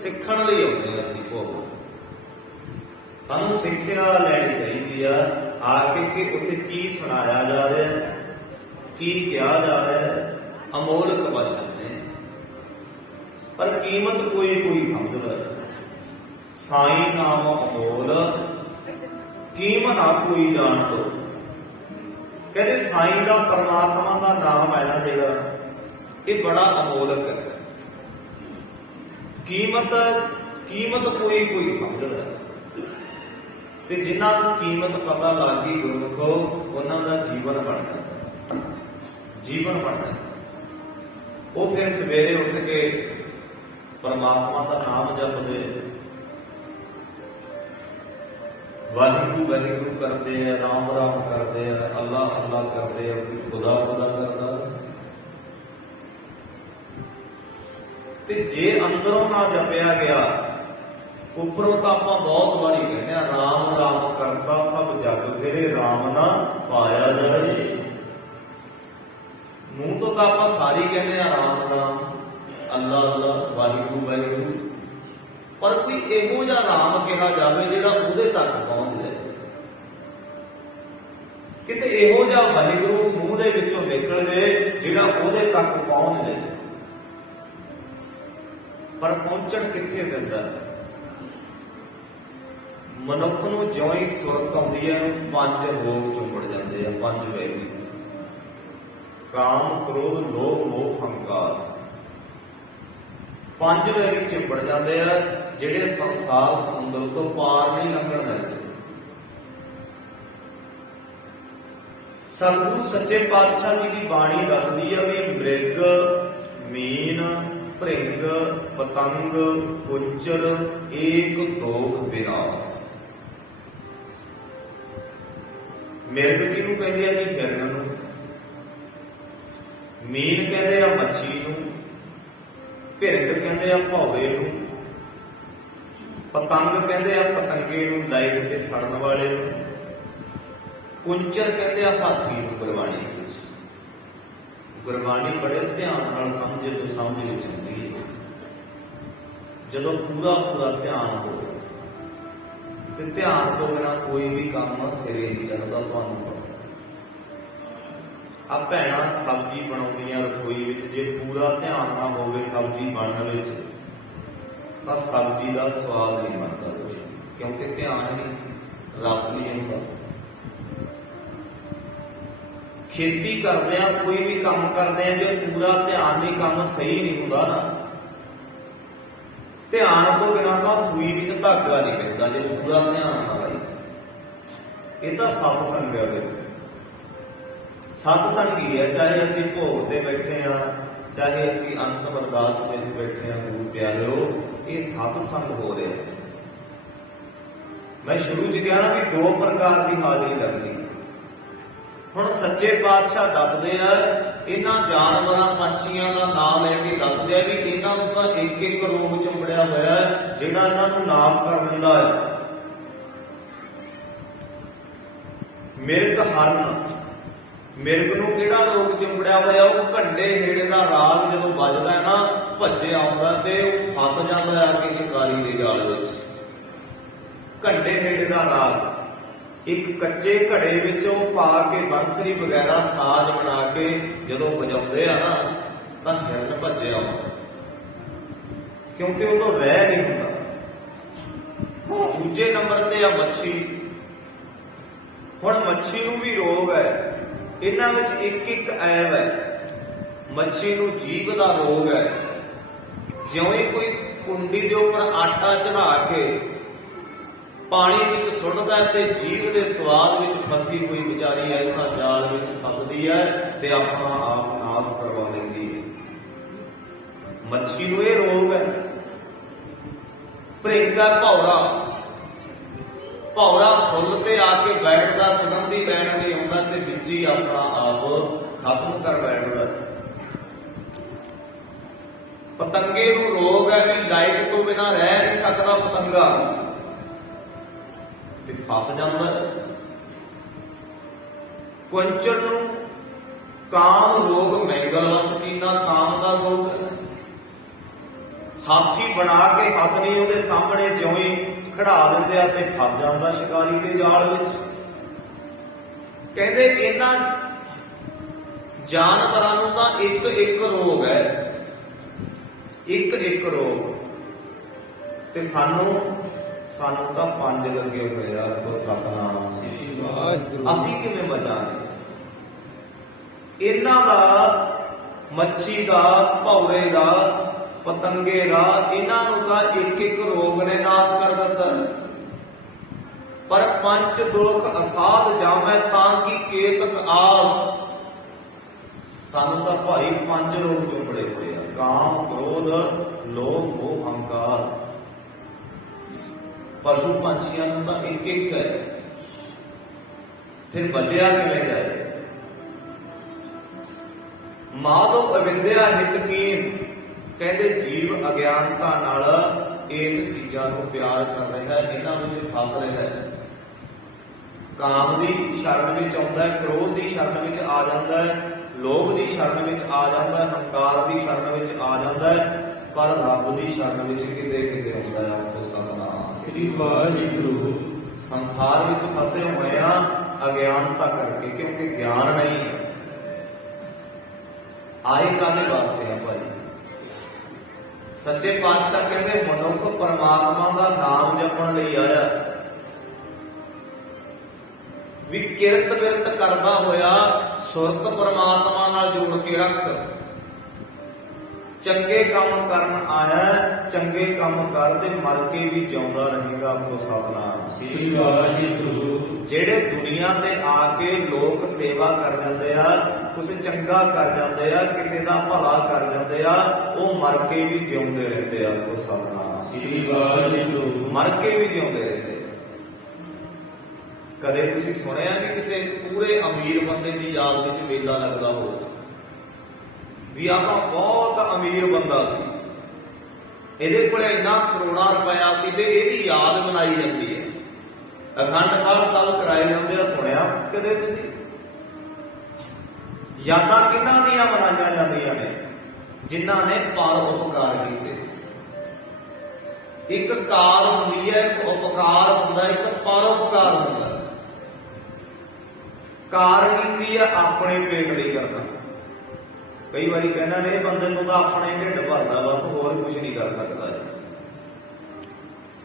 ਸਿੱਖਣ ਲਈ ਆਉਂਦੇ ਹਾਂ ਅਸੀਂ ਭੋਗ। ਸਾਨੂੰ ਸਿੱਖਿਆ ਲੈਣੀ ਚਾਹੀਦੀ ਆ ਕੇ ਕਿ ਉੱਥੇ ਕੀ ਸੁਣਾਇਆ ਜਾ ਰਿਹਾ, ਕੀ ਕਿਹਾ ਜਾ ਰਿਹਾ। ਅਮੋਲਕ ਵਚਨ ਨੇ, ਪਰ ਕੀਮਤ ਕੋਈ ਕੋਈ ਸਮਝਦਾ। ਸਾਈਂ ਨਾਮ ਅਮੋਲ, ਕੀਮਤ ਨਾ ਕੋਈ ਜਾਣ ਦੋ। ਕਹਿੰਦੇ ਸਾਈਂ ਦਾ ਪਰਮਾਤਮਾ ਦਾ ਨਾਮ ਹੈ ਨਾ ਜਿਹੜਾ, ਇਹ ਬੜਾ ਅਮੋਲਕ ਹੈ। ਕੀਮਤ ਕੋਈ ਕੋਈ ਸਮਝਦਾ, ਤੇ ਜਿਨ੍ਹਾਂ ਨੂੰ ਕੀਮਤ ਪਤਾ ਲੱਗ ਗਈ ਗੁਰਮੁਖੋ, ਉਹਨਾਂ ਦਾ ਜੀਵਨ ਬਣਦਾ, ਜੀਵਨ ਬਣਦਾ। ਉਹ ਫਿਰ ਸਵੇਰੇ ਉੱਠ ਕੇ ਪਰਮਾਤਮਾ ਦਾ ਨਾਮ ਜਪਦੇ, ਵਾਹਿਗੁਰੂ ਵਾਹਿਗੁਰੂ ਕਰਦੇ ਆ, ਰਾਮ ਰਾਮ ਕਰਦੇ ਆ, ਅੱਲਾ ਅੱਲਾ ਕਰਦੇ ਆ, ਕੋਈ ਖੁਦਾ ਖੁਦਾ ਕਰਦਾ। ਤੇ ਜੇ ਅੰਦਰੋਂ ਨਾ ਜਪਿਆ ਗਿਆ, ਉੱਪਰੋਂ ਤਾਂ ਆਪਾਂ ਬਹੁਤ ਵਾਰੀ ਕਹਿੰਦੇ ਆ ਰਾਮ ਰਾਮ ਕਰਤਾ ਸਭ ਜਗ ਫਿਰੇ, ਰਾਮ ਨਾ ਪਾਇਆ ਜਾਏ। ਮੂੰਹ ਤੋਂ ਤਾਂ ਆਪਾਂ ਸਾਰੀ ਕਹਿੰਦੇ ਆ ਰਾਮ ਰਾਮ, ਅੱਲਾ ਅੱਲਾ, ਵਾਹਿਗੁਰੂ ਵਾਹਿਗੁਰੂ, ਪਰ ਕੋਈ ਇਹੋ ਜਿਹਾ ਰਾਮ ਕਿਹਾ ਜਾਵੇ ਜਿਹੜਾ ਉਹਦੇ ਤੱਕ ਪਹੁੰਚ ਜਾਏ। ਕਿਤੇ ਇਹੋ ਜਿਹਾ ਵਾਹਿਗੁਰੂ ਮੂੰਹ ਦੇ ਵਿੱਚੋਂ ਨਿਕਲ ਜਾਏ ਜਿਹੜਾ ਉਹਦੇ ਤੱਕ ਪਹੁੰਚ ਜਾਏ। ਪਰ ਪਹੁੰਚਣ ਕਿੱਥੇ ਦਿੰਦਾ? ਮਨੁੱਖ ਨੂੰ ਜਿਉਂ ਹੀ ਸੁਰਤ ਆਉਂਦੀ ਹੈ, ਪੰਜ ਰੋਗ ਚੁੰਬੜ ਜਾਂਦੇ ਆ, ਪੰਜ ਵੈਰੀ: ਕਾਮ, ਕ੍ਰੋਧ, ਲੋਭ, ਮੋਹ, ਹੰਕਾਰ। ਪੰਜ ਵੈਰੀ ਚਿੰਬੜ ਜਾਂਦੇ ਆ ਜਿਹੜੇ ਸੰਸਾਰ ਸਮੁੰਦਰ ਤੋਂ ਪਾਰ ਨਹੀਂ ਲੰਘਣ ਦਿੰਦੇ। ਸਤਿਗੁਰੂ ਸੱਚੇ ਪਾਤਸ਼ਾਹ ਜੀ ਦੀ ਬਾਣੀ ਦੱਸਦੀ ਆ ਵੀ ਮ੍ਰਿਗ, ਮੀਨ, ਭ੍ਰਿੰਗ, ਪਤੰਗ, ਗੁੰਚਰ, ਏਕ ਦੋਖ ਵਿਨਾਸ਼। ਮਿਰਗ ਕਿਹਨੂੰ ਕਹਿੰਦੇ ਆ ਜੀ? ਹਿਰਨ ਨੂੰ। ਮੀਨ ਕਹਿੰਦੇ ਆ ਮੱਛੀ ਨੂੰ। ਭਿਰਗ ਕਹਿੰਦੇ ਆ ਭੌਵੇ ਨੂੰ। ਪਤੰਗ ਕਹਿੰਦੇ ਆ ਪਤੰਗੇ ਨੂੰ, ਲਾਈਟ ਤੇ ਸੜਨ ਵਾਲੇ ਨੂੰ। ਕੁੰਚਰ ਕਹਿੰਦੇ ਆ ਹਾਥੀ ਨੂੰ। ਗੁਰਬਾਣੀ ਵਿੱਚ ਗੁਰਬਾਣੀ ਬੜੇ ਧਿਆਨ ਨਾਲ ਸਮਝੇ ਤੋਂ ਸਮਝ ਵਿੱਚ ਹੁੰਦੀ ਹੈ। ਜਦੋਂ ਪੂਰਾ ਪੂਰਾ ਧਿਆਨ ਹੋਵੇ, ਤੇ ਧਿਆਨ ਤੋਂ ਬਿਨਾਂ ਕੋਈ ਵੀ ਕੰਮ ਸਿਰੇ ਨਹੀਂ ਚੜਦਾ। ਤੁਹਾਨੂੰ ਪਤਾ, ਆ ਭੈਣਾਂ ਸਬਜ਼ੀ ਬਣਾਉਂਦੀਆਂ ਰਸੋਈ ਵਿੱਚ, ਜੇ ਪੂਰਾ ਧਿਆਨ ਨਾ ਹੋਵੇ ਸਬਜ਼ੀ ਬਣਨ ਵਿੱਚ, ਤਾਂ ਸਬਜ਼ੀ ਦਾ ਸਵਾਦ ਨਹੀਂ ਬਣਦਾ ਕੁਛ, ਕਿਉਂਕਿ ਧਿਆਨ ਨਹੀਂ ਸੀ, ਰਸ ਨਹੀਂ ਹੁੰਦਾ। ਖੇਤੀ ਕਰਦੇ ਆ, ਕੋਈ ਵੀ ਕੰਮ ਕਰਦੇ ਆ, ਜੇ ਪੂਰਾ ਧਿਆਨ ਨਹੀਂ, ਕੰਮ ਸਹੀ ਨਹੀਂ ਹੁੰਦਾ ਨਾ। ਧਿਆਨ ਤੋਂ ਬਿਨਾਂ ਤਾਂ ਸੂਈ ਵਿੱਚ ਧਾਗਾ ਨਹੀਂ ਪੈਂਦਾ, ਜੇ ਪੂਰਾ ਧਿਆਨ ਨਾ ਲਾਏ। ਇਹ ਤਾਂ ਸਤ ਸੰਗ ਹੈ। ਸਤ ਸੰਗ ਹੀ ਹੈ, ਚਾਹੇ ਅਸੀਂ ਭੋਗ ਤੇ ਬੈਠੇ ਆ, ਚਾਹੇ ਅਸੀਂ ਅੰਤਮ ਅਰਦਾਸ ਵਿੱਚ ਬੈਠੇ ਆ। ਗੁਰੂ ਪਿਆਰਿਓ, ਇਹ ਸਤ ਸੰਗ ਹੋ ਰਿਹਾ। ਮੈਂ ਸ਼ੁਰੂ ਚ ਕਿਹਾ ਨਾ ਵੀ ਦੋ ਪ੍ਰਕਾਰ ਦੀ ਹਾਜ਼ਰੀ ਲੱਗਦੀ। ਹੁਣ ਸੱਚੇ ਪਾਤਸ਼ਾਹ ਦੱਸਦੇ ਆ, ਇਹਨਾਂ ਜਾਨਵਰਾਂ ਪੰਛੀਆਂ ਦਾ ਨਾਮ ਲੈ ਕੇ ਦੱਸਦੇ ਆ ਵੀ ਇਹਨਾਂ ਨੂੰ ਤਾਂ ਇੱਕ ਇੱਕ ਰੋਗ ਚੁੰਬੜਿਆ ਹੋਇਆ ਹੈ, ਜਿਹੜਾ ਇਹਨਾਂ ਨੂੰ ਨਾਸ ਕਰ ਦਿੰਦਾ ਹੈ। ਮਿਰਗ ਹਰਨ, ਮਿਰਗ ਨੂੰ ਕਿਹੜਾ ਰੋਗ ਚੁੰਬੜਿਆ ਹੋਇਆ? ਉਹ ਘੰਡੇ ਹੇੜੇ ਦਾ ਰਾਗ ਜਦੋਂ ਵੱਜਦਾ ਹੈ ਨਾ, ਭੱਜਿਆ ਆਉਂਦਾ ਤੇ ਉਹ ਫਸ ਜਾਂਦਾ ਹੈ ਕਿ ਸ਼ਿਕਾਰੀ ਦੇ ਜਾਲ ਵਿੱਚ। ਘੰਡੇ ਹੇੜੇ ਦਾ ਰਾਗ ਇੱਕ ਕੱਚੇ ਘੜੇ ਵਿੱਚੋਂ ਪਾ ਕੇ ਬੰਸਰੀ ਵਗੈਰਾ ਸਾਜ਼ ਬਣਾ ਕੇ ਜਦੋਂ ਵਜਾਉਂਦੇ ਆ ਨਾ, ਤਾਂ ਹਿਰਨ ਭੱਜਿਆ ਆਉਂਦਾ, ਕਿਉਂਕਿ ਉਹ ਤੋਂ ਰਹਿ ਨਹੀਂ ਹੁੰਦਾ। ਦੂਜੇ ਨੰਬਰ ਤੇ ਆ ਮੱਛੀ। ਹੁਣ ਮੱਛੀ ਨੂੰ ਵੀ ਰੋਗ ਹੈ, ਇਹਨਾਂ ਵਿੱਚ ਇੱਕ ਇੱਕ ਐਬ ਹੈ। ਮੱਛੀ ਨੂੰ ਜੀਭ ਦਾ ਰੋਗ ਹੈ। ਜਿਉਂ ਹੀ ਕੋਈ ਕੁੰਡੀ ਦੇ ਉੱਪਰ ਆਟਾ ਚੜਾ ਕੇ ਪਾਣੀ ਵਿੱਚ ਸੁੱਟਦਾ ਤੇ ਜੀਭ ਦੇ ਸਵਾਦ ਵਿੱਚ ਫਸੀ ਹੋਈ ਵਿਚਾਰੀ ਐਸਾ ਜਾਲ ਵਿੱਚ ਫਸਦੀ ਹੈ ਤੇ ਆਪਣਾ ਆਪ ਨਾਸ ਕਰਵਾ ਲੈਂਦੀ ਹੈ। ਮੱਛੀ ਨੂੰ ਇਹ ਰੋਗ ਹੈ। ਭ੍ਰਿੰਗਾ ਭੌਰਾ, ਭੌਰਾ ਫੁੱਲ ਤੇ ਆ ਕੇ ਬੈਠਦਾ, ਸੁਗੰਧੀ ਲੈਣ ਲਈ ਆਉਂਦਾ ਤੇ ਵਿੱਚ ਹੀ ਆਪਣਾ ਆਪ ਖਤਮ ਕਰ ਬੈਠਦਾ। ਪਤੰਗੇ ਨੂੰ ਰੋਗ ਹੈ ਵੀ ਲਾਈਟ ਤੋਂ ਬਿਨਾਂ ਰਹਿ ਨਹੀਂ ਸਕਦਾ ਪਤੰਗਾ, ਤੇ ਫਸ ਜਾਂਦਾ। ਕੁੰਚਰ ਨੂੰ ਕਾਮ ਰੋਗ, ਮੈਂਗਲ ਸਕੀਨਾ ਕਾਮ ਦਾ ਰੋਗ। ਹਾਥੀ ਬਣਾ ਕੇ ਹੱਥ ਨਹੀਂ ਉਹਦੇ ਸਾਹਮਣੇ ਜਿਉਂ ਹੀ ਖੜਾ ਦਿੰਦੇ ਆ ਤੇ ਫਸ ਜਾਂਦਾ ਸ਼ਿਕਾਰੀ ਦੇ ਜਾਲ ਵਿੱਚ। ਕਹਿੰਦੇ ਇਹਨਾਂ ਜਾਨਵਰਾਂ ਨੂੰ ਤਾਂ ਇੱਕ ਇੱਕ ਰੋਗ ਹੈ, ਇੱਕ ਇੱਕ ਰੋਗ, ਤੇ ਸਾਨੂੰ ਤਾਂ ਪੰਜ ਲੱਗੇ ਹੋਏ ਆ। ਸਤਨਾਮ ਅਸੀਂ ਕਿਵੇਂ ਬਚਾਂਗੇ? ਇਹਨਾਂ ਦਾ, ਮੱਛੀ ਦਾ, ਭੌਰੇ ਦਾ, ਪਤੰਗੇ ਦਾ, ਇਹਨਾਂ ਨੂੰ ਤਾਂ ਇੱਕ ਇੱਕ ਰੋਗ ਨੇ ਨਾਸ ਕਰ ਦਿੱਤਾ। ਪਰ ਪੰਜ ਦੁਖ ਅਸਾਧ ਜਾਮੈ ਤਾਂ ਕੀ ਕੇਤਕ ਆਸ। ਸਾਨੂੰ ਤਾਂ ਭਾਈ ਪੰਜ ਰੋਗ ਚੁੰਬੜੇ ਹੋਏ ਆ, ਕਾਮ, ਕ੍ਰੋਧ, ਲੋਭ, ਮੋਹ, ਹੰਕਾਰ। ਪਸ਼ੂ ਪੰਛੀਆਂ ਨੂੰ ਤਾਂ ਇੱਕ ਇੱਕ ਹੈ, ਫਿਰ ਬਚਿਆ ਕਿਵੇਂ ਜਾਏ? ਮਾਧੋ ਅਵਿੰਦਿਆ ਹਿਤ ਕੀਨ, ਕਹਿੰਦੇ ਜੀਵ ਅਗਿਆਨਤਾ ਨਾਲ ਇਸ ਚੀਜ਼ਾਂ ਨੂੰ ਪਿਆਰ ਕਰ ਰਿਹਾ ਹੈ, ਇਹਨਾਂ ਵਿੱਚ ਫਸ ਰਿਹਾ ਹੈ। ਕਾਮ ਦੀ ਸ਼ਰਨ ਵਿੱਚ ਆਉਂਦਾ ਹੈ, ਕ੍ਰੋਧ ਦੀ ਸ਼ਰਨ ਵਿੱਚ ਆ ਜਾਂਦਾ ਹੈ, ਲੋਭ ਦੀ ਸ਼ਰਨ ਵਿੱਚ ਆ ਜਾਂਦਾ ਹੈ, ਹੰਕਾਰ ਦੀ ਸ਼ਰਨ ਵਿੱਚ ਆ ਜਾਂਦਾ ਹੈ, ਪਰ ਰੱਬ ਦੀ ਸ਼ਰਨ ਵਿੱਚ ਕਿਤੇ ਕਿਤੇ ਆਉਂਦਾ ਹੈ। ਆਖੋ ਸਤਨਾਮ ਸ੍ਰੀ ਵਾਹਿਗੁਰੂ। ਸੰਸਾਰ ਵਿੱਚ ਫਸੇ ਹੋਏ ਆ ਅਗਿਆਨਤਾ ਕਰਕੇ, ਕਿਉਂਕਿ ਗਿਆਨ ਨਹੀਂ ਆਏ। ਕਾਹਦੇ ਵਾਸਤੇ ਆ ਭਾਈ? ਸੱਚੇ ਪਾਤਸ਼ਾਹ ਕਹਿੰਦੇ ਮਨੁੱਖ ਪਰਮਾਤਮਾ ਦਾ ਨਾਮ ਜਪਣ ਲਈ ਆਇਆ। ਵੀ ਕਿਰਤ ਬਿਰਤ ਕਰਦਾ ਹੋਇਆ ਸੁਰਤ ਪਰਮਾਤਮਾ ਨਾਲ ਜੋੜ ਕੇ ਰੱਖ। ਚੰਗੇ ਕੰਮ ਕਰਨ ਆਇਆ, ਚੰਗੇ ਕੰਮ ਕਰ ਤੇ ਮਰ ਕੇ ਵੀ ਜਿਉਂਦਾ ਰਹੇਗਾ। ਆਪੋ ਸਤਨਾਮ ਸ੍ਰੀ ਵਾਹਿਗੁਰੂ। ਜਿਹੜੇ ਦੁਨੀਆ ਤੇ ਆ ਕੇ ਲੋਕ ਸੇਵਾ ਕਰ ਜਾਂਦੇ ਆ, ਕੁਝ ਚੰਗਾ ਕਰ ਜਾਂਦੇ ਆ, ਕਿਸੇ ਦਾ ਭਲਾ ਕਰ ਜਾਂਦੇ ਆ, ਉਹ ਮਰ ਕੇ ਵੀ ਜਿਉਂਦੇ ਰਹਿੰਦੇ ਆ। ਆਪੋ ਸਤਨਾਮ ਸ੍ਰੀ ਵਾਹਿਗੁਰੂ। ਮਰ ਕੇ ਵੀ ਜਿਉਂਦੇ ਰਹਿੰਦੇ। ਕਦੇ ਤੁਸੀਂ ਸੁਣਿਆ ਵੀ ਕਿਸੇ ਪੂਰੇ ਅਮੀਰ ਬੰਦੇ ਦੀ ਯਾਦ ਵਿੱਚ ਮੇਲਾ ਲੱਗਦਾ ਹੋਵੇ? ਵੀ ਆਪਾਂ ਬਹੁਤ ਅਮੀਰ ਬੰਦਾ ਸੀ, ਇਹਦੇ ਕੋਲ ਇੰਨਾ ਕਰੋੜਾਂ ਰੁਪਇਆ ਸੀ ਤੇ ਇਹਦੀ ਯਾਦ ਮਨਾਈ ਜਾਂਦੀ ਹੈ, ਅਖੰਡ ਪਾਠ ਸਾਹਿਬ ਕਰਾਏ ਜਾਂਦੇ ਆ। ਸੁਣਿਆ ਕਦੇ ਤੁਸੀਂ? ਯਾਦਾਂ ਕਿਹਨਾਂ ਦੀਆਂ ਮਨਾਈਆਂ ਜਾਂਦੀਆਂ ਨੇ? ਜਿਨ੍ਹਾਂ ਨੇ ਪਰ ਉਪਕਾਰ ਕੀਤੇ। ਇੱਕ ਕਾਰ ਹੁੰਦੀ ਹੈ, ਇੱਕ ਉਪਕਾਰ ਹੁੰਦਾ, ਇੱਕ ਪਰ ਉਪਕਾਰ ਹੁੰਦਾ। ਕਾਰ ਕੀ ਹੁੰਦੀ ਹੈ? ਆਪਣੇ ਪੇਟ ਲਈ ਕਰਨਾ। ਕਈ ਵਾਰੀ ਕਹਿੰਦਾ ਨੇ ਇਹ ਬੰਦੇ ਨੂੰ ਤਾਂ ਆਪਣੇ ਢਿੱਡ ਭਰਦਾ, ਬਸ ਹੋਰ ਕੁਝ ਨਹੀਂ ਕਰ ਸਕਦਾ।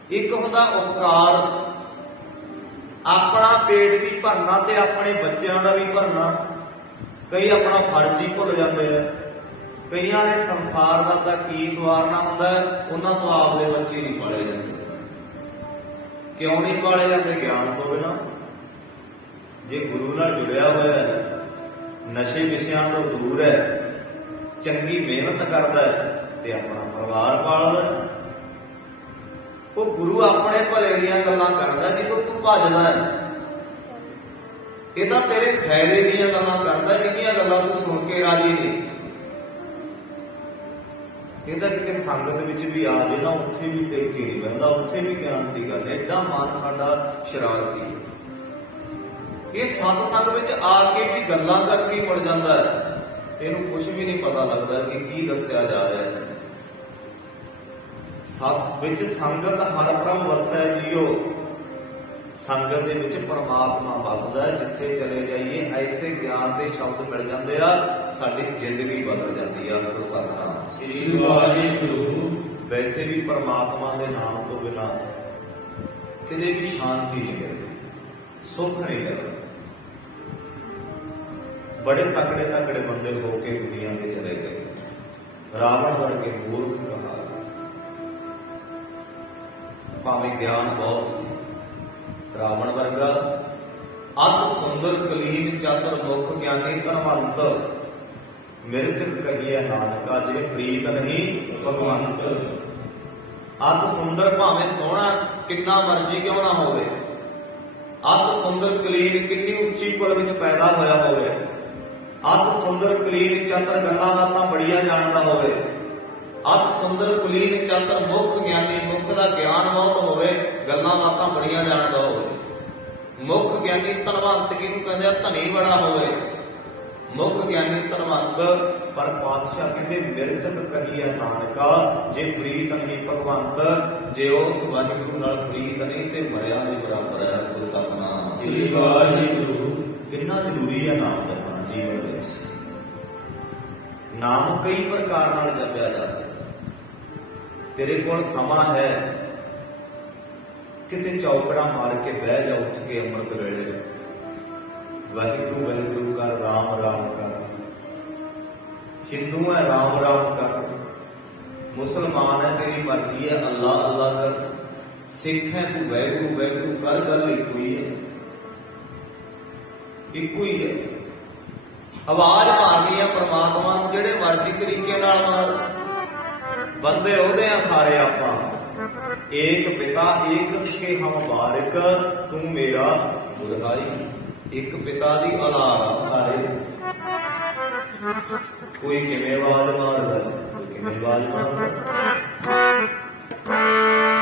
ਇੱਕ ਹੁੰਦਾ ਉਪਕਾਰ, ਆਪਣਾ ਪੇਟ ਵੀ ਭਰਨਾ ਤੇ ਆਪਣੇ ਬੱਚਿਆਂ ਦਾ ਵੀ ਭਰਨਾ। ਕਈ ਆਪਣਾ ਫਰਜ਼ ਹੀ ਭੁੱਲ ਜਾਂਦੇ ਆ। ਕਈਆਂ ਨੇ ਸੰਸਾਰ ਦਾ ਤਾਂ ਕੀ ਸਵਾਰਨਾ ਹੁੰਦਾ, ਉਹਨਾਂ ਤੋਂ ਆਪਦੇ ਬੱਚੇ ਨਹੀਂ ਪਾਲੇ ਜਾਂਦੇ। ਕਿਉਂ ਨਹੀਂ ਪਾਲੇ ਜਾਂਦੇ? ਗਿਆਨ ਤੋਂ ਬਿਨਾਂ। ਜੇ ਗੁਰੂ ਨਾਲ ਜੁੜਿਆ ਹੋਇਆ ਹੈ, ਨਸ਼ੇ ਵਿਸ਼ਿਆਂ ਤੋਂ ਦੂਰ ਹੈ, ਚੰਗੀ ਮਿਹਨਤ ਕਰਦਾ ਹੈ ਤੇ ਆਪਣਾ ਪਰਿਵਾਰ ਪਾਲਦਾ। ਉਹ ਗੁਰੂ ਆਪਣੇ ਭਲੇ ਦੀਆਂ ਗੱਲਾਂ ਕਰਦਾ ਜਦੋਂ ਤੂੰ ਭੱਜਦਾ ਹੈ। ਇਹ ਤਾਂ ਤੇਰੇ ਫਾਇਦੇ ਦੀਆਂ ਗੱਲਾਂ ਕਰਦਾ, ਜਿਹਦੀਆਂ ਗੱਲਾਂ ਤੂੰ ਸੁਣ ਕੇ ਰਾਜੀ ਨਹੀਂ। ਇਹ ਤਾਂ ਕਿਤੇ ਸੰਗਤ ਵਿੱਚ ਵੀ ਆ ਜੇ ਨਾ, ਉੱਥੇ ਵੀ ਟੇਕੇ ਨਹੀਂ ਬਹਿੰਦਾ, ਉੱਥੇ ਵੀ ਗਿਆਨ ਦੀ ਗੱਲ ਹੈ। ਐਡਾ ਮਨ ਸਾਡਾ ਸ਼ਰਾਰਤੀ ਹੈ। ਇਹ ਸਤਸੰਗ ਵਿੱਚ ਆ ਕੇ ਵੀ ਗੱਲਾਂ ਕਰਕੇ ਮੁੜ ਜਾਂਦਾ ਹੈ। ਇਹਨੂੰ ਕੁਝ ਵੀ ਨਹੀਂ ਪਤਾ ਲੱਗਦਾ ਕਿ ਕੀ ਦੱਸਿਆ ਜਾ ਰਿਹਾ ਹੈ। ਸਤ ਵਿੱਚ ਸੰਗਤ ਹਰ ਬ੍ਰਹਮ ਵਸੈ ਜੀਓ। ਸੰਗਤ ਦੇ ਵਿੱਚ ਪਰਮਾਤਮਾ ਵਸਦਾ ਹੈ। ਜਿੱਥੇ ਚਲੇ ਜਾਈਏ ਐਸੇ ਗਿਆਨ ਦੇ ਸ਼ਬਦ ਮਿਲ ਜਾਂਦੇ ਆ, ਸਾਡੀ ਜ਼ਿੰਦਗੀ ਬਦਲ ਜਾਂਦੀ ਆ। ਆਖੋ ਸਤਿਨਾਮ ਸ੍ਰੀ ਵਾਹਿਗੁਰੂ। ਵੈਸੇ ਵੀ ਪਰਮਾਤਮਾ ਦੇ ਨਾਮ ਤੋਂ ਬਿਨਾਂ ਕਿਤੇ ਵੀ ਸ਼ਾਂਤੀ ਨਹੀਂ ਮਿਲਦੀ, ਸੁੱਖ ਨਹੀਂ ਮਿਲਦਾ। ਬੜੇ ਤਕੜੇ ਬੰਦੇ ਹੋ ਕੇ ਦੁਨੀਆ ਦੇ ਚਲੇ ਗਏ। ਰਾਵਣ ਵਰਗੇ ਮੂਰਖ ਕਹਾ, ਭਾਵੇਂ ਗਿਆਨ ਬਹੁਤ ਸੀ। ਰਾਵਣ ਵਰਗਾ ਅਤ ਸੁੰਦਰ ਕਲੀਨ ਚਾਤੁਰ ਮੁਖ ਗਿਆਨੀ ਧਨਵੰਤ, ਮਿਰਤਕ ਕਹੀਏ ਨਾਨਕਾ ਜੇ ਪ੍ਰੀਤ ਨਹੀਂ ਭਗਵੰਤ। ਅਤ ਸੁੰਦਰ ਭਾਵੇਂ ਸੋਹਣਾ ਕਿੰਨਾ ਮਰਜੀ ਕਿਉਂ ਨਾ ਹੋਵੇ, ਅਤ ਸੁੰਦਰ ਕਲੀਨ ਕਿੰਨੀ ਉੱਚੀ ਕੁਲ ਵਿੱਚ ਪੈਦਾ ਹੋਇਆ ਹੋਵੇ, ਅਤ ਸੁੰਦਰ ਕਲੀਨ ਚਾਤੁਰ ਗੱਲਾਂ ਬਾਤਾਂ ਬੜੀਆਂ ਜਾਣਦਾ ਹੋਵੇ, ਅਤ ਸੁੰਦਰ ਕੁਲੀਨ ਚਾਤੁਰ ਮੁਖ ਗਿਆਨੀ, ਮੁਖ ਦਾ ਗਿਆਨ ਬਹੁਤ ਹੋਵੇ, ਗੱਲਾਂ ਬਾਤਾਂ ਬੜੀਆਂ ਜਾਣਦਾ ਹੋਵੇ। ਮੁਖ ਗਿਆਨੀ ਧਨਵੰਤ ਕਿਹਨੂੰ ਕਹਿੰਦੇ ਆ? ਧਨੀ ਬੜਾ ਹੋਵੇ। ਮੁਖ ਗਿਆਨੀ ਧਨਵੰਤ, ਪਰ ਪਾਤਸ਼ਾਹ ਕਹਿੰਦੇ ਮਿਰਤਕ ਕਹੀਏ ਨਾਨਕਾ ਜੇ ਪ੍ਰੀਤ ਨਹੀਂ ਭਗਵੰਤ। ਜੇ ਉਸ ਵਾਹਿਗੁਰੂ ਨਾਲ ਪ੍ਰੀਤ ਨਹੀਂ ਤੇ ਮਰਿਆ ਦੇ ਬਰਾਬਰ ਹੈ। ਆਖੋ ਸਤਿਨਾਮ ਸ੍ਰੀ ਵਾਹਿਗੁਰੂ। ਕਿੰਨਾ ਜ਼ਰੂਰੀ ਹੈ ਨਾਮ ਜਪਣਾ ਜੀਵਨ ਵਿੱਚ। ਨਾਮ ਕਈ ਪ੍ਰਕਾਰ ਨਾਲ ਜਪਿਆ ਜਾ ਸਕਦਾ। ਤੇਰੇ ਕੋਲ ਸਮਾਂ ਹੈ, ਕਿਤੇ ਚੌਕੜਾ ਮਾਰ ਕੇ ਬਹਿ ਜਾ, ਉੱਠ ਕੇ ਅੰਮ੍ਰਿਤ ਵੇਲੇ ਵਾਹਿਗੁਰੂ ਵਾਹਿਗੁਰੂ ਕਰ, ਰਾਮ ਰਾਮ ਕਰ। ਹਿੰਦੂ ਹੈ ਰਾਮ ਰਾਮ ਕਰ, ਮੁਸਲਮਾਨ ਹੈ ਤੇਰੀ ਮਰਜ਼ੀ ਹੈ ਅੱਲਾ ਅੱਲਾ ਕਰ, ਸਿੱਖ ਹੈ ਤੂੰ ਵਾਹਿਗੁਰੂ ਵਾਹਿਗੁਰੂ ਕਰ। ਗੱਲ ਇੱਕੋ ਹੀ ਹੈ, ਇੱਕੋ ਹੀ ਹੈ। ਆਵਾਜ਼ ਮਾਰਨੀ ਹੈ ਪਰਮਾਤਮਾ ਨੂੰ ਜਿਹੜੇ ਮਰਜ਼ੀ ਤਰੀਕੇ ਨਾਲ ਮਾਰ। ਬੰਦੇ ਉਹਦੇ ਆ ਸਾਰੇ ਆਪਾਂ। ਏਕ ਪਿਤਾ ਏਕ ਸਕੇ ਹਮ ਬਾਰਿਕ, ਤੂੰ ਮੇਰਾ ਗੁਰਹਾਈ। ਇੱਕ ਪਿਤਾ ਦੀ ਔਲਾਦ ਸਾਰੇ। ਕੋਈ ਕਿਵੇਂ ਆਵਾਜ਼ ਮਾਰਦਾ, ਕੋਈ ਕਿਵੇਂ ਆਵਾਜ਼ ਮਾਰਦਾ,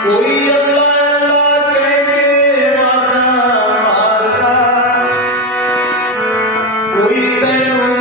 ਕੋਈ ਅੱਲਾ ਅੱਲਾ ਕਹਿ ਕੇ ਮਾਰਦਾ, ਕੋਈ ਤੈਨੂੰ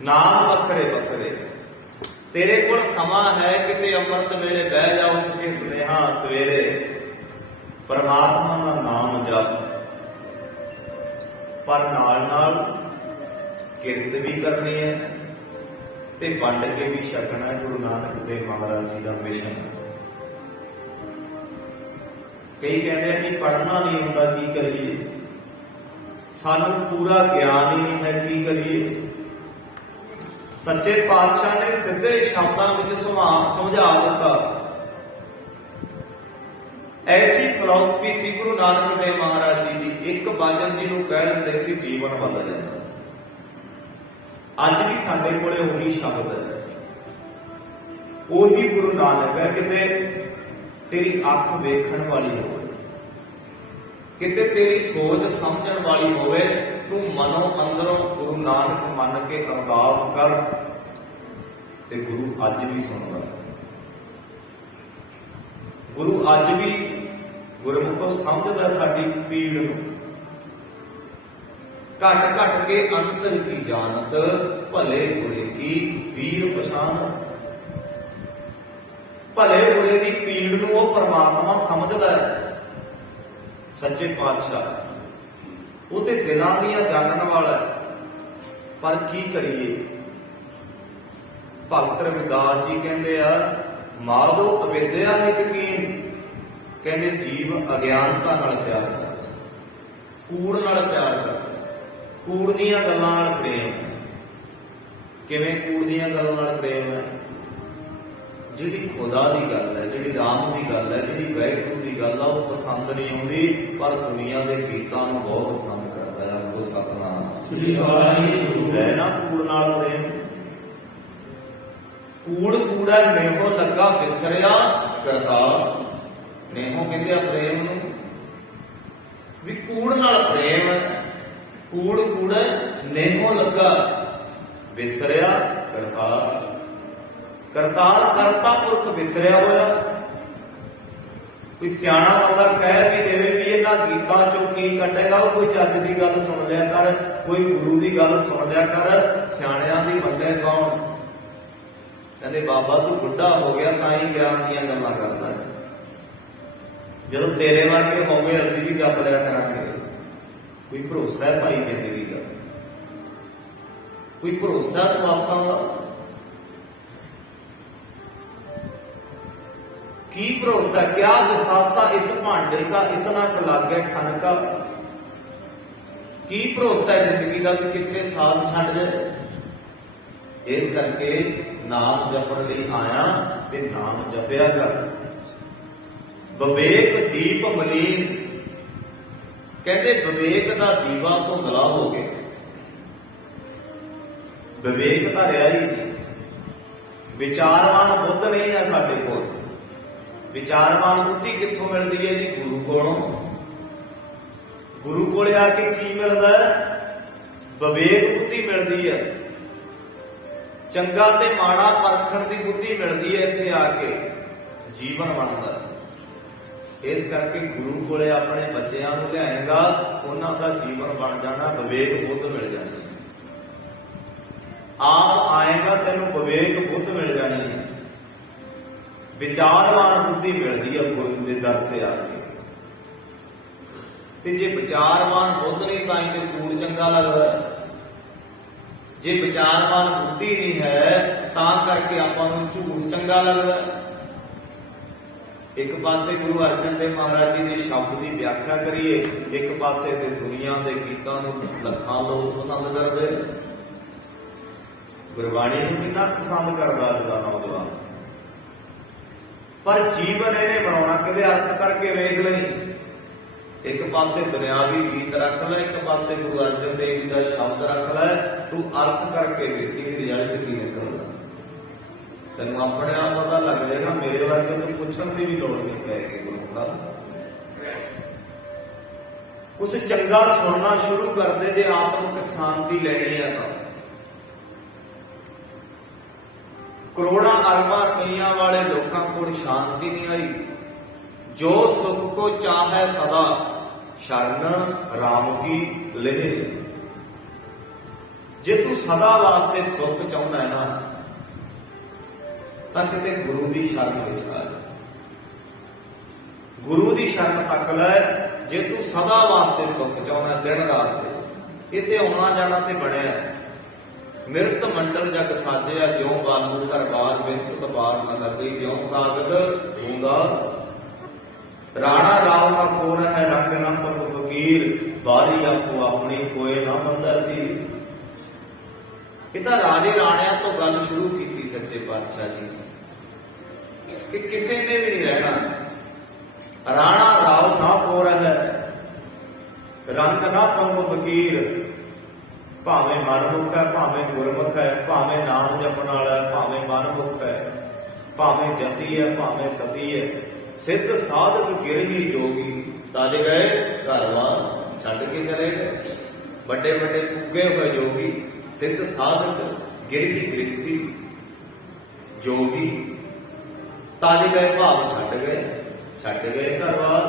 ਨਾਮ ਵੱਖਰੇ ਵੱਖਰੇ। ਤੇਰੇ ਕੋਲ ਸਮਾਂ ਹੈ ਕਿਤੇ ਅੰਮ੍ਰਿਤ ਵੇਲੇ ਬਹਿ ਜਾ ਉੱਠ ਕੇ ਸੁਨੇਹਾ ਸਵੇਰੇ, ਪਰਮਾਤਮਾ ਦਾ ਨਾਮ ਜਪ। ਪਰ ਨਾਲ ਨਾਲ ਕਿਰਤ ਵੀ ਕਰਨੀ ਹੈ ਤੇ ਵੰਡ ਕੇ ਵੀ ਛਕਣਾ ਹੈ। ਗੁਰੂ ਨਾਨਕ ਦੇਵ ਮਹਾਰਾਜ ਜੀ ਦਾ ਮਿਸ਼ਨ। ਕਈ ਕਹਿੰਦੇ ਆ ਕਿ ਪੜ੍ਹਨਾ ਨਹੀਂ ਹੁੰਦਾ, ਕੀ ਕਰੀਏ? ਸਾਨੂੰ ਪੂਰਾ ਗਿਆਨ ਹੀ ਨਹੀਂ ਹੈ, ਕੀ ਕਰੀਏ? ਸੱਚੇ ਪਾਤਸ਼ਾਹ ਨੇ ਸਿੱਧੇ ਸ਼ਬਦਾਂ ਵਿੱਚ ਸਮਝਾ ਦਿੱਤਾ। ਐਸੀ ਫਿਲਾਸਫੀ ਸੀ ਗੁਰੂ ਨਾਨਕ ਦੇਵ ਮਹਾਰਾਜ ਜੀ ਦੀ। ਇੱਕ ਵਚਨ ਜਿਹਨੂੰ ਕਹਿ ਦਿੰਦੇ ਸੀ ਜੀਵਨ ਬਦਲ ਜਾਂਦਾ ਸੀ। ਅੱਜ ਵੀ ਸਾਡੇ ਕੋਲੇ ਉਹੀ ਸ਼ਬਦ ਹੈ, ਉਹੀ ਗੁਰੂ ਨਾਨਕ ਹੈ। ਕਿਤੇ ਤੇਰੀ ਅੱਖ ਵੇਖਣ ਵਾਲੀ ਹੋਵੇ, ਕਿਤੇ ਤੇਰੀ ਸੋਚ ਸਮਝਣ ਵਾਲੀ ਹੋਵੇ, ਤੂੰ ਮਨੋਂ ਅੰਦਰੋਂ ਗੁਰੂ ਨਾਨਕ ਮੰਨ ਕੇ ਅਰਦਾਸ ਕਰ ਤੇ ਗੁਰੂ ਅੱਜ ਵੀ ਸੁਣਦਾ। ਗੁਰੂ ਅੱਜ ਵੀ ਗੁਰਮੁਖੋਂ ਸਮਝਦਾ ਸਾਡੀ ਪੀੜ ਨੂੰ। ਘਟ ਘਟ ਕੇ ਅੰਤਰ ਕੀ ਜਾਣਤ, ਭਲੇ ਬੁਰੇ ਕੀ ਪੀਰ ਪਛਾਨਤ। ਭਲੇ ਬੁਰੇ ਦੀ ਪੀੜ ਨੂੰ ਉਹ ਪਰਮਾਤਮਾ ਸਮਝਦਾ ਹੈ। ਸੱਚੇ ਪਾਤਸ਼ਾਹ ਉਹ ਤੇ ਦਿਲਾਂ ਦੀਆਂ ਜਾਣਨ ਵਾਲਾ ਹੈ। ਪਰ ਕੀ ਕਰੀਏ? ਭਗਤ ਰਵਿਦਾਸ ਜੀ ਕਹਿੰਦੇ ਆ, ਮਾਧੋ ਅਵਿਦਿਆ ਯਕੀਨ। ਕਹਿੰਦੇ ਜੀਵ ਅਗਿਆਨਤਾ ਨਾਲ ਪਿਆਰ ਕਰਦਾ, ਕੂੜ ਨਾਲ ਪਿਆਰ ਕਰਦਾ, ਕੂੜ ਦੀਆਂ ਗੱਲਾਂ ਨਾਲ ਪ੍ਰੇਮ। ਕਿਵੇਂ ਕੂੜ ਦੀਆਂ ਗੱਲਾਂ ਨਾਲ ਪ੍ਰੇਮ ਹੈ? ਜਿਹੜੀ ਖੁਦਾ ਦੀ ਗੱਲ ਹੈ, ਜਿਹੜੀ ਰਾਮ ਦੀ ਗੱਲ ਹੈ, ਜਿਹੜੀ ਵਾਹਿਗੁਰੂ ਦੀ ਗੱਲ ਆ, ਉਹ ਪਸੰਦ ਨਹੀਂ ਆਉਂਦੀ, ਪਰ ਦੁਨੀਆ ਦੇ ਗੀਤਾਂ ਨੂੰ ਬਹੁਤ ਪਸੰਦ ਕਰਦਾ ਹੈ। ਆਖੋ ਸਤਿਨਾਮ ਸ੍ਰੀ ਵਾਹਿਗੁਰੂ। ਹੈ ਨਾ ਕੂੜ ਨਾਲ ਪ੍ਰੇਮ। ਕੂੜ ਕੂੜਾ ਨੇਹੋ ਲੱਗਾ ਵਿਸਰਿਆ ਕਰਤਾਰ। ਨੇਹੋ ਕਹਿੰਦੇ ਆ ਪ੍ਰੇਮ ਨੂੰ, ਵੀ ਕੂੜ ਨਾਲ ਪ੍ਰੇਮ। ਕੂੜ ਕੂੜਾ ਨੇਹੋ ਲੱਗਾ ਵਿਸਰਿਆ ਕਰਤਾਰ। ਕਰਤਾਰ ਕਰਤਾ ਪੁਰਖ ਵਿਸਰਿਆ ਹੋਇਆ। ਕੋਈ ਸਿਆਣਾ ਬੰਦਾ ਕਹਿ ਵੀ ਦੇਵੇ ਵੀ ਇਹਨਾਂ ਗੀਤਾਂ ਚੋਂ ਕੀ ਕੱਢੇਗਾ, ਉਹ ਕੋਈ ਚੱਜ ਦੀ ਗੱਲ ਸੁਣ ਲਿਆ ਕਰ, ਕੋਈ ਗੁਰੂ ਦੀ ਗੱਲ ਸੁਣ ਲਿਆ ਕਰ। ਸਿਆਣਿਆਂ ਦੀ ਮੰਨੇ ਕੌਣ? ਕਹਿੰਦੇ ਬਾਬਾ ਤੂੰ ਬੁੱਢਾ ਹੋ ਗਿਆ ਤਾਂ ਹੀ ਗਿਆਨ ਦੀਆਂ ਗੱਲਾਂ ਕਰਦਾ। ਜਦੋਂ ਤੇਰੇ ਵਰਗੇ ਹੋਵੇ ਅਸੀਂ ਵੀ ਜਪ ਲਿਆ ਕਰਾਂਗੇ। ਕੋਈ ਭਰੋਸਾ ਹੈ ਭਾਈ ਜ਼ਿੰਦਗੀ ਦਾ? ਕੋਈ ਭਰੋਸਾ ਸਵਾਸਾਂ ਦਾ? ਕੀ ਭਰੋਸਾ? ਕਿਆ ਵਿਸਾਸਾ ਇਸ ਭਾਂਡੇ ਦਾ ਇਤਨਾ ਕੁ ਲਾਗੇ ਠਨਕਾ। ਕੀ ਭਰੋਸਾ ਹੈ ਜ਼ਿੰਦਗੀ ਦਾ ਕਿ ਕਿੱਥੇ ਸਾਥ ਛੱਡ ਜਾਏ? ਇਸ ਕਰਕੇ ਨਾਮ ਜਪਣ ਲਈ ਆਇਆ ਤੇ ਨਾਮ ਜਪਿਆ ਕਰ। ਵਿਵੇਕ ਦੀਪ ਮਲੀਨ। ਕਹਿੰਦੇ ਵਿਵੇਕ ਦਾ ਦੀਵਾ ਧੁੰਦਲਾ ਹੋ ਗਿਆ। ਵਿਵੇਕ ਤਾਂ ਰਿਹਾ ਹੀ ਨਹੀਂ। ਵਿਚਾਰਵਾਨ ਬੁੱਧ ਨਹੀਂ ਹੈ ਸਾਡੇ ਕੋਲ। ਵਿਚਾਰਵਾਨ ਬੁੱਧੀ ਕਿੱਥੋਂ ਮਿਲਦੀ ਹੈ ਜੀ? ਗੁਰੂ ਕੋਲੋਂ। ਗੁਰੂ ਕੋਲੇ ਆ ਕੇ ਕੀ ਮਿਲਦਾ ਹੈ? ਵਿਵੇਕ ਬੁੱਧੀ ਮਿਲਦੀ ਹੈ। ਚੰਗਾ ਤੇ ਮਾੜਾ ਪਰਖਣ ਦੀ ਬੁੱਧੀ ਮਿਲਦੀ ਹੈ। ਇੱਥੇ ਆ ਕੇ ਜੀਵਨ ਬਣਦਾ। ਇਸ ਕਰਕੇ ਗੁਰੂ ਕੋਲੇ ਆਪਣੇ ਬੱਚਿਆਂ ਨੂੰ ਲਿਆਏਗਾ, ਉਹਨਾਂ ਦਾ ਜੀਵਨ ਬਣ ਜਾਣਾ, ਵਿਵੇਕ ਬੁੱਧ ਮਿਲ ਜਾਣੀ। ਆਪ ਆਏਗਾ ਤੈਨੂੰ ਵਿਵੇਕ ਬੁੱਧ ਮਿਲ ਜਾਣੀ ਹੈ। ਵਿਚਾਰਵਾਨ ਬੁੱਧੀ ਮਿਲਦੀ ਹੈ ਗੁਰੂ ਦੇ ਦਰ ਤੇ ਆ ਕੇ। ਤੇ ਜੇ ਵਿਚਾਰਵਾਨ ਬੁੱਧ ਨਹੀਂ ਤਾਂ ਹੀ ਤੇ ਕੂੜ ਚੰਗਾ ਲੱਗਦਾ। ਜੇ ਵਿਚਾਰਵਾਨ ਬੁੱਧੀ ਨਹੀਂ ਹੈ ਤਾਂ ਕਰਕੇ ਆਪਾਂ ਨੂੰ ਝੂਠ ਚੰਗਾ ਲੱਗਦਾ। ਇੱਕ ਪਾਸੇ ਗੁਰੂ ਅਰਜਨ ਦੇਵ ਮਹਾਰਾਜ ਜੀ ਦੇ ਸ਼ਬਦ ਦੀ ਵਿਆਖਿਆ ਕਰੀਏ, ਇੱਕ ਪਾਸੇ ਤੇ ਦੁਨੀਆ ਦੇ ਗੀਤਾਂ ਨੂੰ ਲੱਖਾਂ ਲੋਕ ਪਸੰਦ ਕਰਦੇ। ਗੁਰਬਾਣੀ ਨੂੰ ਕਿੰਨਾ ਪਸੰਦ ਕਰਦਾ ਅੱਜ ਦਾ ਨੌਜਵਾਨ। ਪਰ ਜੀਵਨ ਇਹਨੇ ਬਣਾਉਣਾ ਕਿਤੇ ਅਰਥ ਕਰਕੇ ਵੇਖ ਲਈ। ਇੱਕ ਪਾਸੇ ਦੁਨਿਆਵੀ ਗੀਤ ਰੱਖ ਲੈ, ਇੱਕ ਪਾਸੇ ਗੁਰੂ ਅਰਜਨ ਦੇਵ ਜੀ ਦਾ ਸ਼ਬਦ ਰੱਖ ਲੈ। ਤੂੰ ਅਰਥ ਕਰਕੇ ਵੇਖੀ ਵੀ ਰਿਜ਼ਲਟ ਕੀ ਨਿਕਲਦਾ। ਤੈਨੂੰ ਆਪਣੇ ਆਪ ਪਤਾ ਲੱਗ ਜਾਏਗਾ। ਮੇਰੇ ਵਰਗੇ ਨੂੰ ਪੁੱਛਣ ਦੀ ਵੀ ਲੋੜ ਨਹੀਂ ਪਏਗੀ। ਗੁਰੂ ਦਾ ਕੁਛ ਚੰਗਾ ਸੁਣਨਾ ਸ਼ੁਰੂ ਕਰਦੇ ਜੇ ਆਤਮਿਕ ਸ਼ਾਂਤੀ ਲੈਣੀ ਹੈ ਤਾਂ। ਕਰੋੜਾਂ ਅਰਬਾਂ ਰੁਪਈਆਂ ਵਾਲੇ ਲੋਕਾਂ ਕੋਲ ਸ਼ਾਂਤੀ ਨਹੀਂ ਆਈ। ਜੋ ਸੁਖ ਕੋ ਚਾਹੈ ਸਦਾ, ਸ਼ਰਨ ਰਾਮ ਕੀ ਲਹਿ। जे तू सदा वास्ते सुख चाहता है ना तो किते गुरु की शरण विच आ जा। गुरु की शरण तक लै। जे तू सदा वास्ते सुख चाहना दिन रात इत्थे आउणा जाना ते बनिया। मिरत मंडल जग साजिया ज्यों बानू घर बार बिनसत बार न लगी ज्यों कागद गूंगा। राणा राव ना कोर है रंग न पग फकीर बारी आपो अपनी कोई ना बंदा तीर। इतना राजे राणिया तो गल शुरू की सच्चे पातशाह जी कि किसी ने भी नहीं रहना। राणा राव ना कोर है रंग ना पंग फकीर। भावे मनमुख है भावे गुरमुख है भावे नाम जपण वाला है भावे मनमुख है भावे जती है भावे सती है। सिद्ध साधक गिर ही जोगी तज गए घर बार छड्ड के चले गए। बड़े बड़े उगे हुए जोगी सिद्ध साधक गिर ही गृहस्थी जोगी तज गए भाव छड्ड गए घर बार।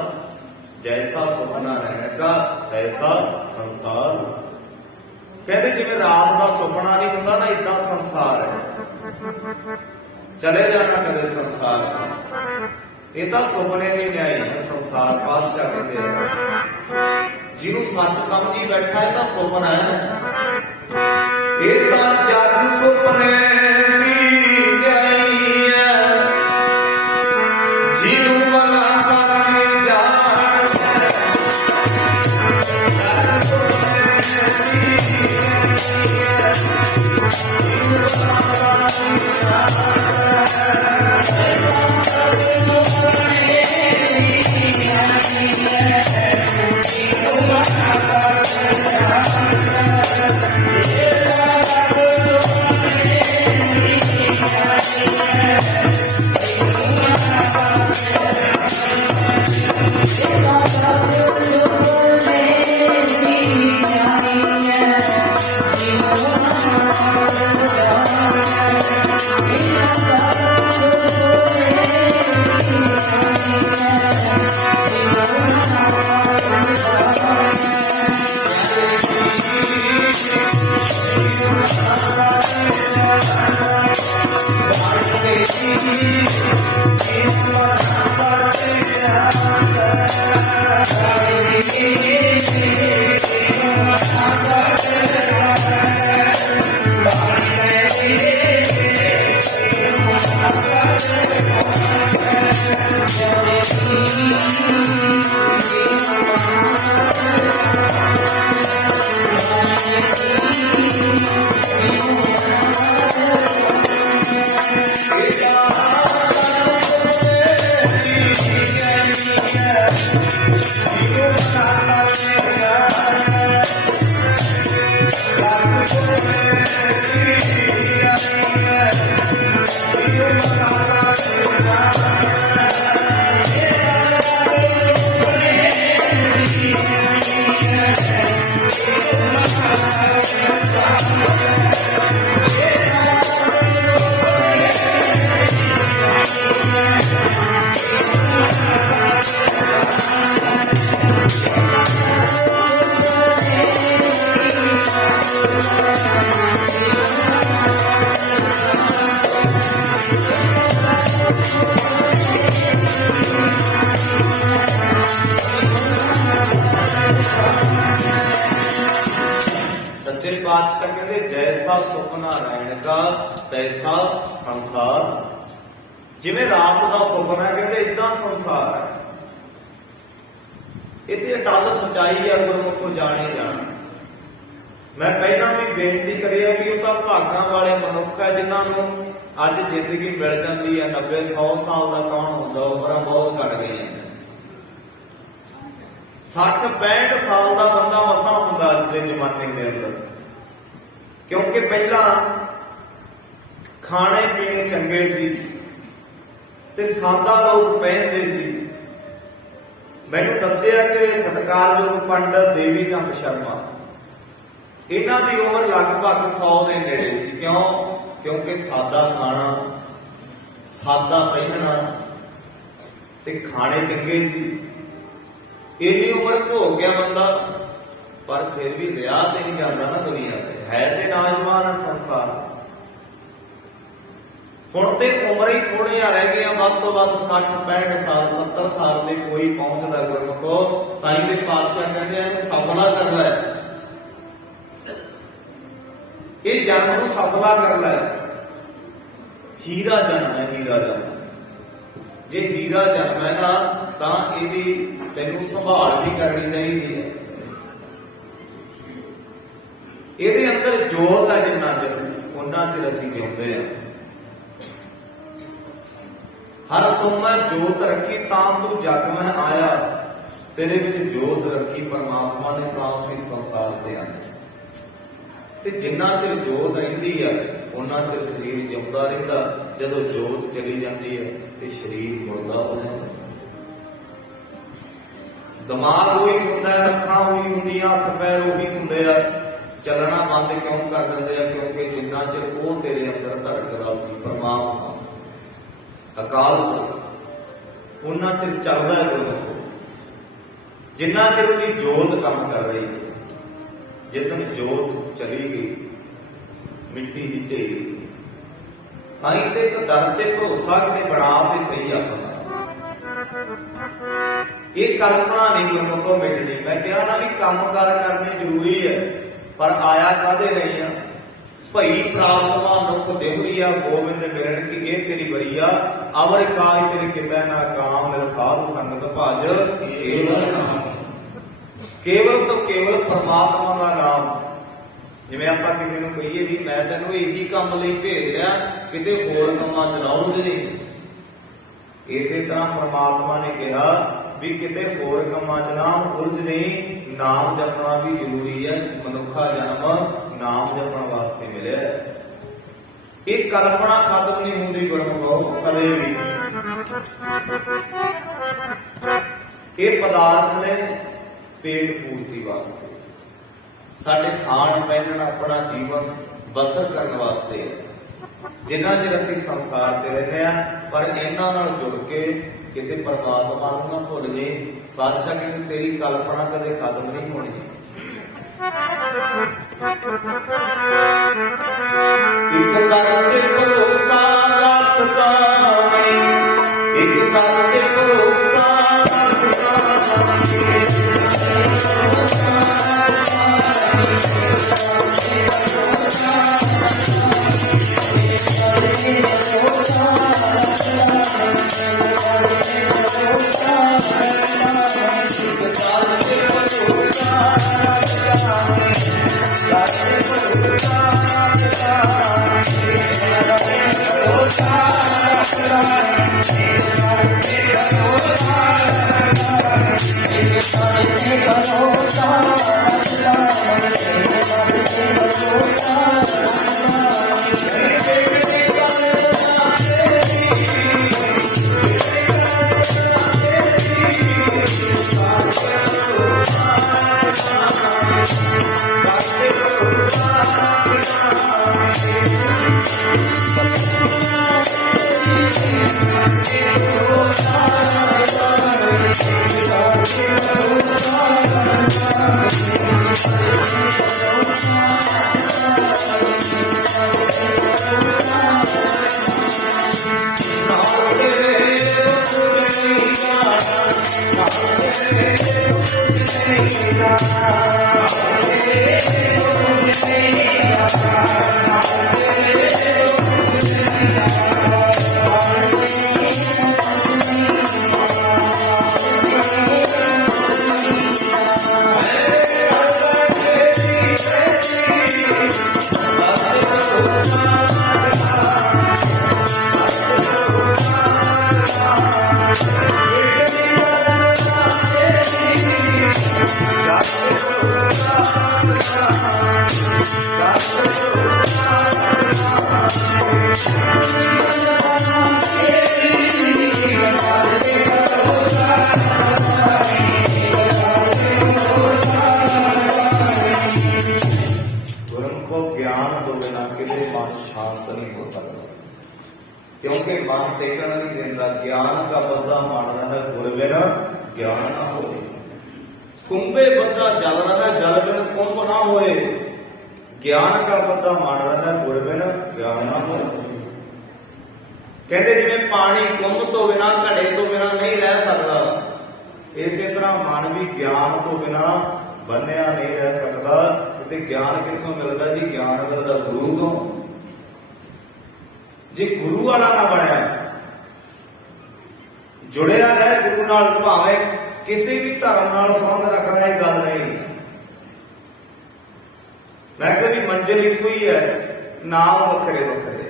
जैसा सुपना रहने का तैसा संसार। कहते जिवें रात का सुपना नहीं होंदा ना इदा संसार है। चले जाना कदे संसार ये तो सुपने नहीं न्याय है संसार। पातशाह कहते हैं जिन्हों सच समझी बैठा है तो सुपना है। ये तो जग सुपने की न्याई है जिन्हों वाला सच जान पातशाह कहते जैसा सुपना रहने का तैसा संसार। जिवें रात का सुपना कहते इदा संसार है। इतनी अटल सच्चाई है गुरमुखों जाने जाना। मैं पहला भी बेनती करी है कि वह भागा वाले मनुख है जिन्होंने अज जिंदगी मिल जाती है। 90-100 साल का कौन होता, उम्र बहुत घट गई है। 60-65 साल का बंदा मसा होंगे अज के जमाने के अंदर, क्योंकि पहला खाने पीने चंगे सी ते सादा लोग पहनते सी। मैनू दसिया कि सत्कारयोग पंडित देवी चंद शर्मा इन्हां दी उम्र लगभग 100 के नेड़े सी। क्यों? क्योंकि सादा खाना, सादा पहनना ते खाने चंगे सी। इन्नी उम्र हो गया बंदा, पर फिर भी रिहा तो नहीं जाता ना दुनिया ते, है तो नाशवान संसार। हुण ते उम्र ही थोड़े जिहा रह गई, वध तो वध 60 65 साल 70 साल ते कोई पहुंचदा गुरमुखो। ताई दे पातशाह कहंदे इहनूं सफला कर लै, ये जन्म नूं सफला कर लै। हीरा जन्म है, हीरा जन्म। जे हीरा जन्म है ना तां इहदी तैनूं संभाल भी करनी चाहिदी है। ਇਹਦੇ ਅੰਦਰ ਜੋਤ ਹੈ, ਜਿੰਨਾ ਚਿਰ ਉਹਨਾਂ ਚਿਰ ਅਸੀਂ ਜਿਉਂਦੇ ਆ। ਹਰ ਤੁਮ ਮੈਂ ਜੋਤ ਰੱਖੀ ਤਾਂ ਤੂੰ ਜਗ ਮੈਂ ਆਇਆ, ਤੇਰੇ ਵਿੱਚ ਜੋਤ ਰੱਖੀ ਪਰਮਾਤਮਾ ਨੇ ਤਾਂ ਅਸੀਂ ਸੰਸਾਰ ਤੇ ਆਏ। ਤੇ ਜਿੰਨਾ ਚਿਰ ਜੋਤ ਰਹਿੰਦੀ ਹੈ ਉਹਨਾਂ ਚਿਰ ਸਰੀਰ ਜਿਉਂਦਾ ਰਹਿੰਦਾ। ਜਦੋਂ ਜੋਤ ਚਲੀ ਜਾਂਦੀ ਹੈ ਤੇ ਸਰੀਰ ਮੁਰਦਾ ਹੋ ਜਾਂਦਾ। ਦਿਮਾਗ ਉਹੀ ਹੁੰਦਾ, ਅੱਖਾਂ ਉਹੀ ਹੁੰਦੀਆਂ, ਹੱਥ ਪੈਰ ਉਹੀ ਹੁੰਦੇ ਆ, ਚੱਲਣਾ ਬੰਦ ਕਿਉਂ ਕਰ ਦਿੰਦੇ ਆ? ਕਿਉਂਕਿ ਜਿੰਨਾ ਚਿਰ ਉਹ ਤੇਰੇ ਅੰਦਰ ਧੜਕਦਾ ਸੀ ਪਰਮਾਤਮਾ ਅਕਾਲ ਪੁਰਖ, ਉਹਨਾਂ ਚਿਰ ਚੱਲਦਾ ਹੈ ਗੁਰਮੁਖੋ। ਜਿੰਨਾ ਚਿਰ ਉਹਦੀ ਜੋਤ ਕੰਮ ਕਰ ਰਹੀ ਹੈ। ਜਿੱਦਣ ਜੋਤ ਚਲੀ ਗਈ ਮਿੱਟੀ ਦੀ ਢੇਰੀ, ਤਾਂ ਹੀ ਤੇ ਇੱਕ ਦਰ ਤੇ ਭਰੋਸਾ ਕਿਤੇ ਬਣਾ ਤੇ ਸਹੀ ਆਪਣਾ। ਇਹ ਕਲਪਨਾ ਨਹੀਂ ਗੁਰਮੁਖੋ ਮਿਟਣੀ। ਮੈਂ ਕਿਹਾ ਨਾ ਵੀ ਕੰਮ ਕਾਰ ਕਰਨੇ ਜ਼ਰੂਰੀ ਹੈ, पर आया कादे नहीं आ। भई प्राप्त मनुख देवरिया गोविंद मिलन की ये तेरी बरिया, अवर काज तेरे कितै ना काम, मिल साधु संगत भज केवल नाम। केवल तो केवल परमात्मा का नाम। जिवें आपां किसी नूं कहीए भी मैं तैनूं यही काम लई भेज रिहा, किते होर कामां च ना उलझ नहीं। इसे तरह परमात्मा ने कहा भी किते होर कामां च ना उलझ नहीं। नाम जपना भी जरूरी है। मनुखा जन्म नाम जपण वास्ते मिले। एक कल्पना खत्म नहीं होती गुरमुखो कदे भी। ये पदार्थ ने पेट पूर्ति वास्ते, साडे खाण पहनना अपना जीवन बसर करने वास्ते, जिन्ना चਿਰ ਅਸੀਂ संसार ते रहने आ। पर इन्हां नाल जुड़ के किते परमात्मा नूं ना भुल जे। बादशाह कहते तेरी कल्पना कदे खत्म नहीं होनी। एक दर ते भरोसा रखदा, एक दर ते भरोसा क्योंकि मन टेकन नहीं देता। ज्ञान का बद्दा मान रहा है गुर बिन ज्ञान ना हो। कुंभे बद्दा जल रहा है, जल बिन कुंभ ना होए। ज्ञान का बद्दा मन रहा है, गुर बिन ज्ञान ना होए। कहते जिवें पानी कुंभ तो बिना, घड़े तो बिना नहीं रह सकता, इसे तरह मन भी ज्ञान तो बिना बन्निया नहीं रह सकता। ते ज्ञान कित्थों मिलता जी? ज्ञान मिलता गुरु तो। जे गुरु वाला ना बनया, जुड़िया रह गुरु नाल, भावें किसी भी धर्म नाल संबंध रखना ही गल नहीं। मैं कह भी मंजिल एक ही है, नाम वखरे वखरे,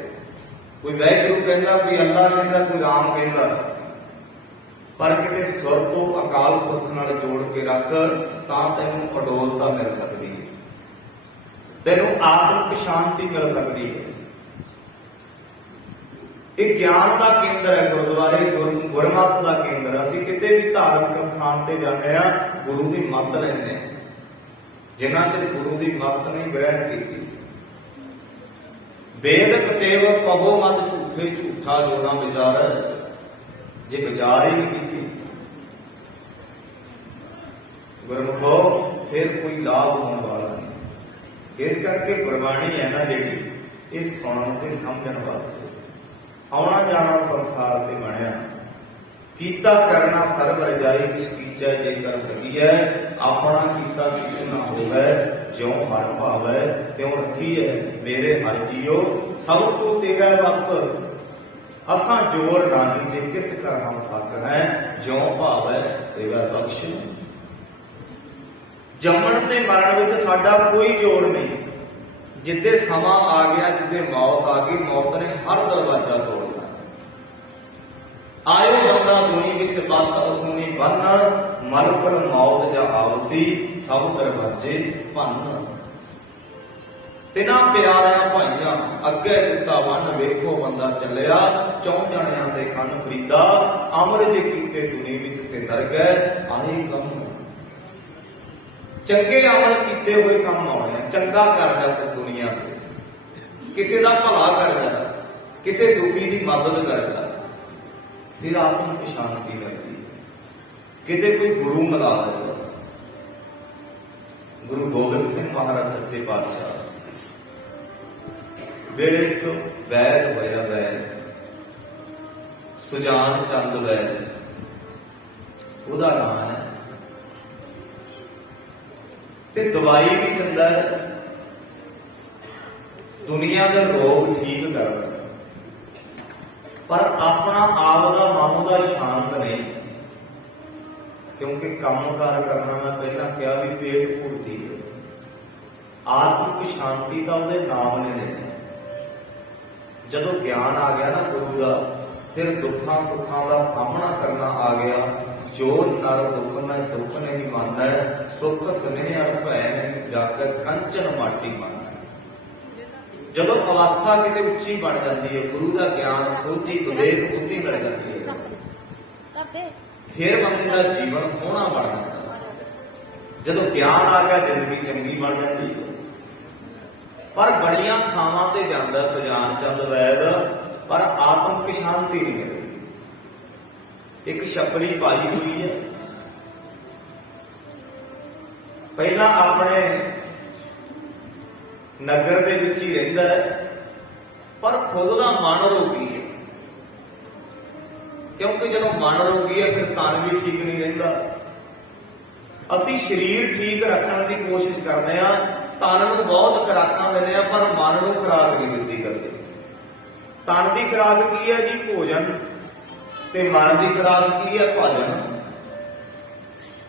कोई वाहिगुरू कहता, कोई अल्लाह कहता, कोई राम कहता, पर किते सुर तो अकाल पुरख नाल जोड़ के रख, तां तैनूं अडोलता मिल सकती है, तैनूं आत्मिक शांति मिल सकती है। एक ज्ञान का केंद्र है गुरुद्वारे, गुरमत का केंद्र। असीं किते भी धार्मिक स्थान ते जाने आ, गुरु की मत लैंदे, जिन्हां चਿਰ गुरु की मत नहीं ग्रहण की। वेद कतेव कहो मत झूठे, झूठा जो ना विचार, जे विचार ही नहीं की गुरमुखो, फिर कोई लाभ होने वाला नहीं। इस करके गुरबाणी है ना जिहड़ी, ये सुनन ते समझण वास्ते। आना जाना संसार ते बनया, कीता करना सर्व रजाई, किस कीचा जे कर सकीए। अपना कीता किछु ना होवे, ज्यों हर भावै त्यों रखीए। मेरे हर जियो सब तो तेरा बस, असां जोर नाही जे किस कर हम सक है। ज्यों भावै तेरा बख्श। जम्मण ते मरण विच साडा कोई जोर नहीं। जिद्दे समा आ गया, जिद्दे मौत आ गई, मौत ने हर दरवाजा तोड़ दिया। आयो बंदा दुनी विच बंद, असुनी बन, मर पर मौत जा आवसी, सब दरवाजे भन्न। तिना प्यारिया भाइयां अगे दिता वन, वेखो बंदा चलिया, चौं जणियां दे कन फरीदा। अमर जे कीते दुनी विच सिदर गए, आए कम। चंगे अमल किए हुए काम आने, चंगा करदा इस दुनिया में, किसी का भला करदा, किसी दुखी की मदद करदा, फिर आत्मिक शांति मिलती है। किते कोई गुरु मिला दे बस। गुरु गोबिंद सिंह महाराज सच्चे पातशाह वेले तो वैद होया, वैद सुजान चंद वैद उहदा नाम है, ते दवाई भी दिंदा है, दुनिया के रोग ठीक करदा, पर अपना आप का मन का शांत नहीं। क्योंकि काम कार करना, मैं पहला क्या भी पेट पूर्ति है, आत्मिक शांति का उहदे नाम ने देने। जदों ज्ञान आ गया ना गुरु का, फिर दुखा सुखा का सामना करना आ गया। जो नर दुख में दुख नहीं मानना, सुख स्नेह भय नहीं जाकर कंचन माटी मानना। जदों अवस्था किते उच्ची बन जाती है, गुरु का ज्ञान सोची विवेक बुद्धि मिल जाती है, फिर बंदे का जीवन सोहना बन जाता। जदों ज्ञान आ गया, जिंदगी चंगी बन जाती है। पर बड़िया थावां ते जांदा सुजान चंद वैद, पर आत्मिक शांति नहीं मिलती। एक छपरी पाई हुई है, पहला अपने नगर दे विच ही रहिंदा है, पर खुद का मन रोगी है। क्योंकि जब मन रोगी है, फिर तन भी ठीक नहीं रहिंदा। असी शरीर ठीक रखने की कोशिश करते हैं, तन नूं बहुत खुराकां दिंदे आ, पर मन नूं खुराक नहीं दित्ती कदे। तन की खुराक की है जी? भोजन। ते मन की खुराक की है? भजन।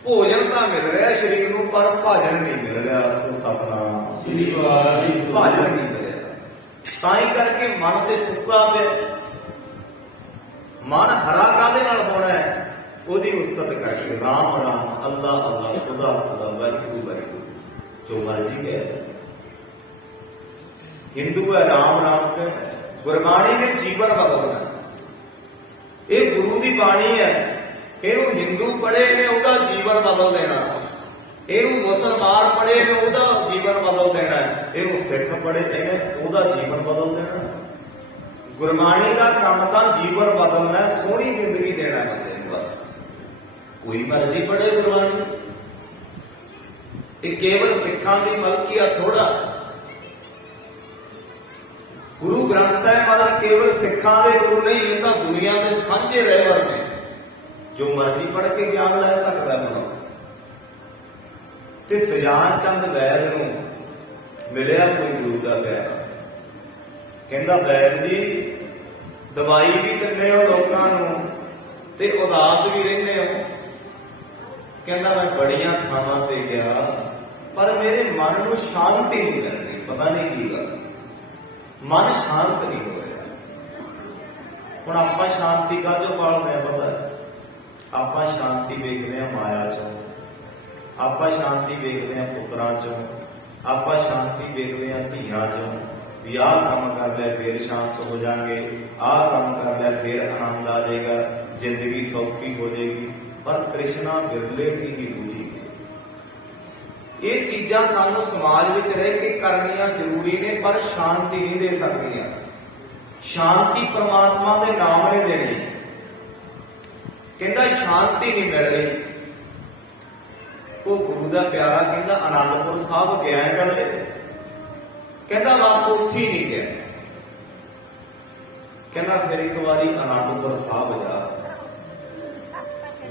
भोजन तो मिल रहा है शरीर नूं, पर भजन नहीं मिल रहा। तो सतनाम भजन नहीं मिल रहा, ताई करके मन ते सुक्का पे। मन हरा कादे नाल होना है? ओदी उस्तत करके राम राम, अल्लाह अल्लाह, खुदा खुदा, वाहिगुरू वाहिगुरू, जो मर्जी कहे। हिंदू है राम राम के, गुरबाणी ने जीवन बदलना। ये गुरु की बाणी है, इनू हिंदू पढ़े ने उसका जीवन बदल देना, इनू मुसलमान पढ़े ने उसका जीवन बदल देना, इनू सिख पढ़े ने उसका जीवन बदल देना। गुरबाणी का काम तो जीवन बदलना, सोहनी जिंदगी देना बंदे ने। बस कोई मर्जी पढ़े गुरबाणी, ਇਹ ਕੇਵਲ ਸਿੱਖਾਂ ਦੀ ਮਲਕੀਅਤ ਥੋੜਾ। ਗੁਰੂ ਗ੍ਰੰਥ ਸਾਹਿਬ ਮਹਾਰਾਜ ਕੇਵਲ ਸਿੱਖਾਂ ਦੇ ਗੁਰੂ ਨਹੀਂ, ਇਹ ਤਾਂ ਦੁਨੀਆ ਦੇ ਸਾਂਝੇ ਰਹਿਬਰ ਨੇ। ਜੋ ਮਰਜ਼ੀ ਪੜ੍ਹ ਕੇ ਗਿਆਨ ਲੈ ਸਕਦਾ ਮਨੁੱਖ। ਤੇ ਸੁਜਾਨ ਚੰਦ ਵੈਦ ਨੂੰ ਮਿਲਿਆ ਕੋਈ ਗੁਰੂ ਦਾ ਪਿਆਰਾ, ਕਹਿੰਦਾ ਵੈਦ ਜੀ ਦਵਾਈ ਵੀ ਦਿੰਦੇ ਹੋ ਲੋਕਾਂ ਨੂੰ ਤੇ ਉਦਾਸ ਵੀ ਰਹਿੰਦੇ ਹੋ। ਕਹਿੰਦਾ ਮੈਂ ਬੜੀਆਂ ਥਾਵਾਂ ਤੇ ਗਿਆ ਪਰ ਮੇਰੇ ਮਨ ਨੂੰ ਸ਼ਾਂਤੀ ਨਹੀਂ ਮਿਲਦੀ। ਪਤਾ ਨਹੀਂ ਕੀ ਗੱਲ, ਮਨ ਸ਼ਾਂਤ ਨਹੀਂ ਹੋ ਰਿਹਾ। ਹੁਣ ਆਪਾਂ ਸ਼ਾਂਤੀ ਕਾਹਚੋਂ ਪਾਲਦੇ ਆ? ਪਤਾ, ਆਪਾਂ ਸ਼ਾਂਤੀ ਵੇਖਦੇ ਆ ਮਾਇਆ ਚੋਂ, ਆਪਾਂ ਸ਼ਾਂਤੀ ਵੇਖਦੇ ਆ ਪੁੱਤਰਾਂ ਚੋਂ, ਆਪਾਂ ਸ਼ਾਂਤੀ ਵੇਖਦੇ ਆ ਧੀਆਂ ਚੋਂ, ਵੀ ਆਹ ਕੰਮ ਕਰ ਲਿਆ ਫੇਰ ਸ਼ਾਂਤ ਹੋ ਜਾਾਂਗੇ, ਆਹ ਕੰਮ ਕਰ ਲਿਆ ਫੇਰ ਆਨੰਦ ਆ ਜਾਏਗਾ, ਜ਼ਿੰਦਗੀ ਸੌਖੀ ਹੋ ਜਾਏਗੀ। ਪਰ ਤ੍ਰਿਸ਼ਨਾ ਬਿਰਲੇ ਕੀ ਹੀ ਬੁਝੀ। ਇਹ ਚੀਜ਼ਾਂ ਸਾਨੂੰ ਸਮਾਜ ਵਿੱਚ ਰਹਿ ਕੇ ਕਰਨੀਆਂ ਜ਼ਰੂਰੀ ਨੇ, ਪਰ ਸ਼ਾਂਤੀ ਨਹੀਂ ਦੇ ਸਕਦੀਆਂ। ਸ਼ਾਂਤੀ ਪ੍ਰਮਾਤਮਾ ਦੇ ਨਾਮ ਨੇ ਦੇਣੀ। ਕਹਿੰਦਾ ਸ਼ਾਂਤੀ ਨਹੀਂ ਮਿਲ ਰਹੀ। ਉਹ ਗੁਰੂ ਦਾ ਪਿਆਰਾ ਕਹਿੰਦਾ ਆਨੰਦਪੁਰ ਸਾਹਿਬ ਗਿਆ ਕਦੇ? ਕਹਿੰਦਾ ਬਸ ਉੱਥੇ ਹੀ ਨਹੀਂ ਗਿਆ। ਕਹਿੰਦਾ ਫਿਰ ਇੱਕ ਵਾਰੀ ਆਨੰਦਪੁਰ ਸਾਹਿਬ ਜਾ।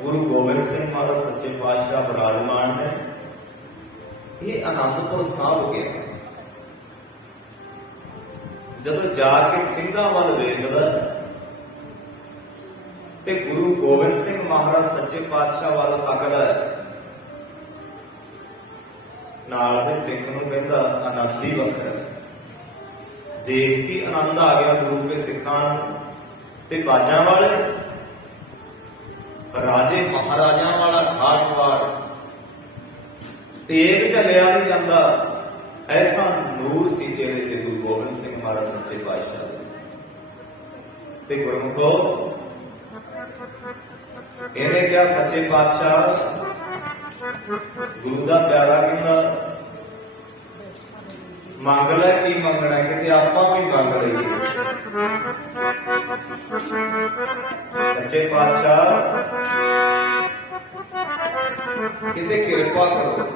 ਗੁਰੂ ਗੋਬਿੰਦ ਸਿੰਘ ਮਹਾਰਾਜ ਸੱਚੇ ਪਾਤਸ਼ਾਹ ਬਿਰਾਜਮਾਨ ਨੇ। ਇਹ ਆਨੰਦਪੁਰ ਸਾਹਿਬ ਗਿਆ। ਜਦੋਂ ਜਾ ਕੇ ਸਿੰਘਾਂ ਵੱਲ ਵੇਖਦਾ ਤੇ ਗੁਰੂ ਗੋਬਿੰਦ ਸਿੰਘ ਮਹਾਰਾਜ ਸੱਚੇ ਪਾਤਸ਼ਾਹ ਵੱਲ ਤੱਕਦਾ, ਨਾਲ ਦੇ ਸਿੱਖ ਨੂੰ ਕਹਿੰਦਾ ਆਨੰਦ ਹੀ ਵੱਖਰਾ। ਦੇਖ ਕੇ ਆਨੰਦ ਆ ਗਿਆ ਗੁਰੂ ਕੇ ਸਿੱਖਾਂ ਨੂੰ। ਤੇ ਬਾਜਾਂ ਵਾਲੇ ਰਾਜੇ ਮਹਾਰਾਜਿਆਂ ਵਾਲਾ ਠਾਠ ਵਾੜ ਤੇਗ ਝੱਲਿਆ ਨਹੀਂ ਜਾਂਦਾ। ਐਸਾ ਨੂਰ ਸੀ ਚਿਹਰੇ ਤੇ ਗੁਰੂ ਗੋਬਿੰਦ ਸਿੰਘ ਮਹਾਰਾਜ ਸੱਚੇ ਪਾਤਸ਼ਾਹ ਤੇ ਗੁਰਮੁਖੋ ਇਹਨੇ ਕਿਹਾ ਸੱਚੇ ਪਾਤਸ਼ਾਹ ਗੁਰੂ ਦਾ ਪਿਆਰਾ ਕਹਿੰਦਾ ਮੰਗ ਲੈ ਕੀ ਮੰਗਣਾ, ਕਿਤੇ ਆਪਾਂ ਵੀ ਮੰਗ ਲਈਏ। ਸੱਚੇ ਪਾਤਸ਼ਾਹ ਕਿਤੇ ਕਿਰਪਾ ਕਰੋ,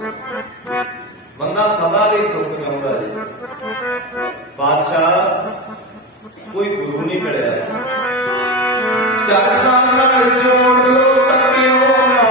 ਬੰਦਾ ਸਦਾ ਲਈ ਸੁੱਖ ਚਾਹੁੰਦਾ ਹੈ। ਪਾਤਸ਼ਾਹ ਕੋਈ ਗੁਰੂ ਨਹੀਂ ਮਿਲਿਆ, ਚਰਨਾਂ ਨਾਲ ਜੋੜ ਲੋ ਤਕਿਓ ਨਾ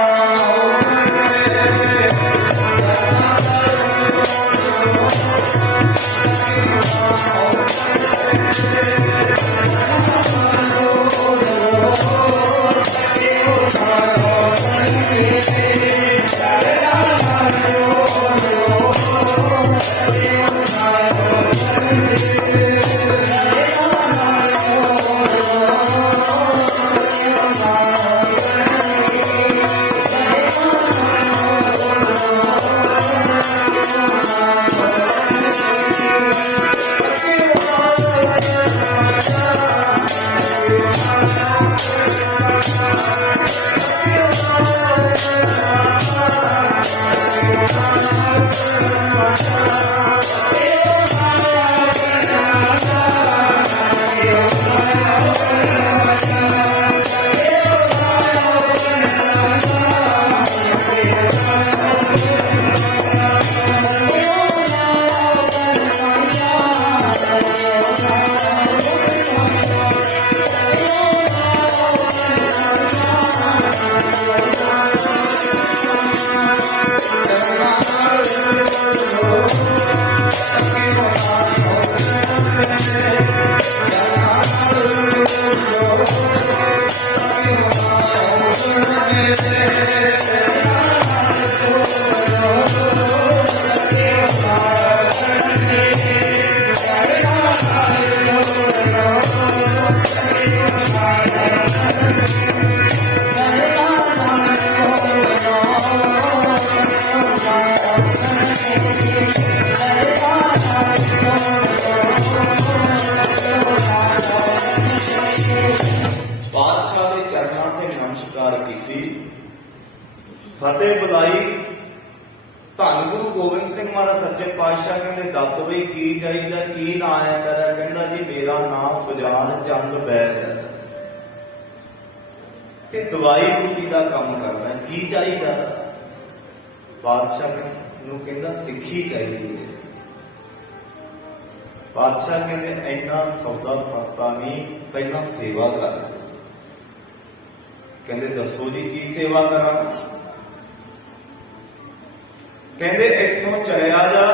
ਫਤਿਹ ਬੁਲਾਈ। ਧੰਨ ਗੁਰੂ ਗੋਬਿੰਦ ਸਿੰਘ ਮਹਾਰਾਜ ਸੱਚੇ ਪਾਤਸ਼ਾਹ ਕਹਿੰਦੇ ਦੱਸ ਬਈ ਕੀ ਚਾਹੀਦਾ, ਕੀ ਨਾਂ ਆਇਆ ਤੇਰਾ? ਕਹਿੰਦਾ ਜੀ ਮੇਰਾ ਨਾਂ ਸੁਜਾਨ ਚੰਦ ਵੈਦ ਹੈ ਤੇ ਦਵਾਈ ਬੂਟੀ ਦਾ ਕੰਮ ਕਰਦਾ, ਕੀ ਚਾਹੀਦਾ? ਬਾਦਸ਼ਾਹ ਨੂੰ ਕਹਿੰਦਾ ਸਿੱਖੀ ਚਾਹੀਦੀ ਹੈ। ਬਾਦਸ਼ਾਹ ਕਹਿੰਦੇ ਇੰਨਾ ਸੌਦਾ ਸਸਤਾ ਨਹੀਂ, ਪਹਿਲਾਂ ਸੇਵਾ ਕਰ। ਕਹਿੰਦੇ ਦੱਸੋ ਜੀ ਕੀ ਸੇਵਾ ਕਰਾਂ? ਕਹਿੰਦੇ ਇੱਥੋਂ ਚਲਿਆ ਜਾ,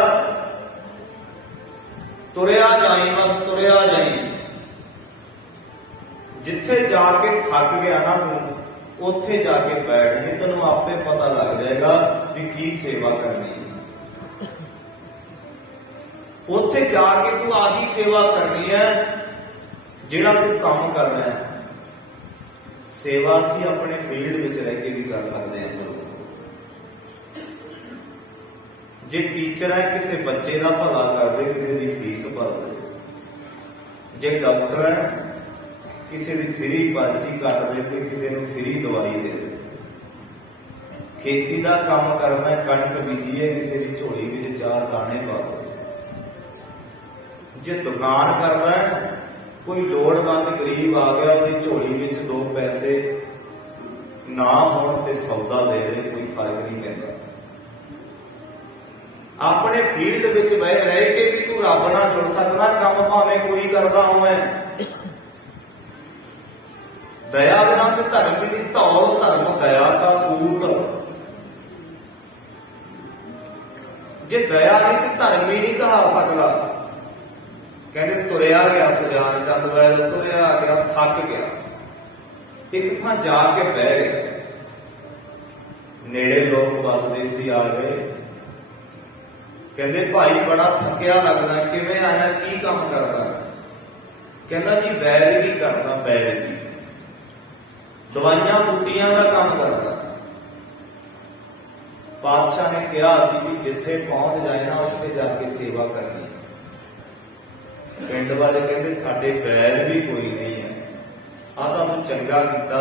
ਤੁਰਿਆ ਜਾਈ, ਬਸ ਤੁਰਿਆ ਜਾਈ। ਜਿੱਥੇ ਜਾ ਕੇ ਥੱਕ ਗਿਆ ਨਾ ਤੂੰ, ਉੱਥੇ ਜਾ ਕੇ ਬੈਠ ਜੀ, ਤੈਨੂੰ ਆਪੇ ਪਤਾ ਲੱਗ ਜਾਏਗਾ ਵੀ ਕੀ ਸੇਵਾ ਕਰਨੀ ਹੈ। ਉੱਥੇ ਜਾ ਕੇ ਤੂੰ ਆਹੀ ਸੇਵਾ ਕਰਨੀ ਹੈ ਜਿਹੜਾ ਤੂੰ ਕੰਮ ਕਰਨਾ ਹੈ। ਸੇਵਾ ਅਸੀਂ ਆਪਣੇ ਫੀਲਡ ਵਿੱਚ ਰਹਿ ਕੇ ਵੀ ਕਰ ਸਕਦੇ ਹਾਂ। ਜੇ ਟੀਚਰ ਹੈ, ਕਿਸੇ ਬੱਚੇ ਦਾ ਭਲਾ ਕਰਦੇ, ਕਿਸੇ ਦੀ ਫੀਸ ਭਰਦੇ। ਜੇ ਡਾਕਟਰ ਹੈ, ਕਿਸੇ ਦੀ ਫਰੀ ਪਰਚੀ ਕੱਟ ਦੇ, ਕੋਈ ਕਿਸੇ ਨੂੰ ਫਰੀ ਦਵਾਈ ਦੇ। ਖੇਤੀ ਦਾ ਕੰਮ ਕਰਨਾ, ਕਣਕ ਬੀਜੀ ਹੈ, ਕਿਸੇ ਦੀ ਝੋਲੀ ਵਿੱਚ 4 ਦਾਣੇ ਪਾ ਦੇ। ਜੇ ਦੁਕਾਨ ਕਰਨਾ ਹੈ, ਕੋਈ ਲੋੜਵੰਦ ਗਰੀਬ ਆ ਗਿਆ, ਉਹਦੀ ਝੋਲੀ ਵਿੱਚ 2 ਪੈਸੇ ਨਾ ਹੋਣ ਤੇ ਸੌਦਾ ਦੇ ਦੇ, ਕੋਈ ਫਰਕ ਨਹੀਂ ਪੈਂਦਾ। ਆਪਣੇ ਫੀਲਡ ਵਿੱਚ ਰਹਿ ਕੇ ਵੀ ਤੂੰ ਰੱਬ ਨਾਲ ਜੁੜ ਸਕਦਾ, ਕੰਮ ਭਾਵੇਂ ਕੋਈ ਕਰਦਾ ਹੋਵੇ। ਦਇਆ ਬਿਨਾਂ ਤੇ ਧਰਮ ਦੀ ਧੌਲ, ਧਰਮ ਦਇਆ ਦਾ ਕੂਤ। ਜੇ ਦਇਆ ਨਹੀਂ ਤੇ ਧਰਮ ਹੀ ਨਹੀਂ ਕਹਾ ਸਕਦਾ। ਕਹਿੰਦੇ ਤੁਰਿਆ ਗਿਆ ਸੁਜਾਨ ਚੰਦ ਵੈਦ, ਤੁਰਿਆ ਗਿਆ, ਥੱਕ ਗਿਆ, ਇੱਕ ਥਾਂ ਜਾ ਕੇ ਬਹਿ ਗਿਆ। ਨੇੜੇ ਲੋਕ ਵਸਦੇ ਸੀ, ਆ ਗਏ। ਕਹਿੰਦੇ ਭਾਈ ਬੜਾ ਥੱਕਿਆ ਲੱਗਦਾ, ਕਿਵੇਂ ਆਇਆ, ਕੀ ਕੰਮ ਕਰਦਾ? ਕਹਿੰਦਾ ਜੀ ਵੈਦ ਕੀ ਕਰਦਾ, ਵੈਦ ਕੀ, ਦਵਾਈਆਂ ਬੂਟੀਆਂ ਦਾ ਕੰਮ ਕਰਦਾ। ਪਾਤਸ਼ਾਹ ਨੇ ਕਿਹਾ ਸੀ ਵੀ ਜਿੱਥੇ ਪਹੁੰਚ ਜਾਏ ਨਾ, ਉੱਥੇ ਜਾ ਕੇ ਸੇਵਾ ਕਰਨੀ। ਪਿੰਡ ਵਾਲੇ ਕਹਿੰਦੇ ਸਾਡੇ ਵੈਦ ਵੀ ਕੋਈ ਨਹੀਂ ਹੈ, ਆਹ ਤਾਂ ਤੂੰ ਚੰਗਾ ਕੀਤਾ,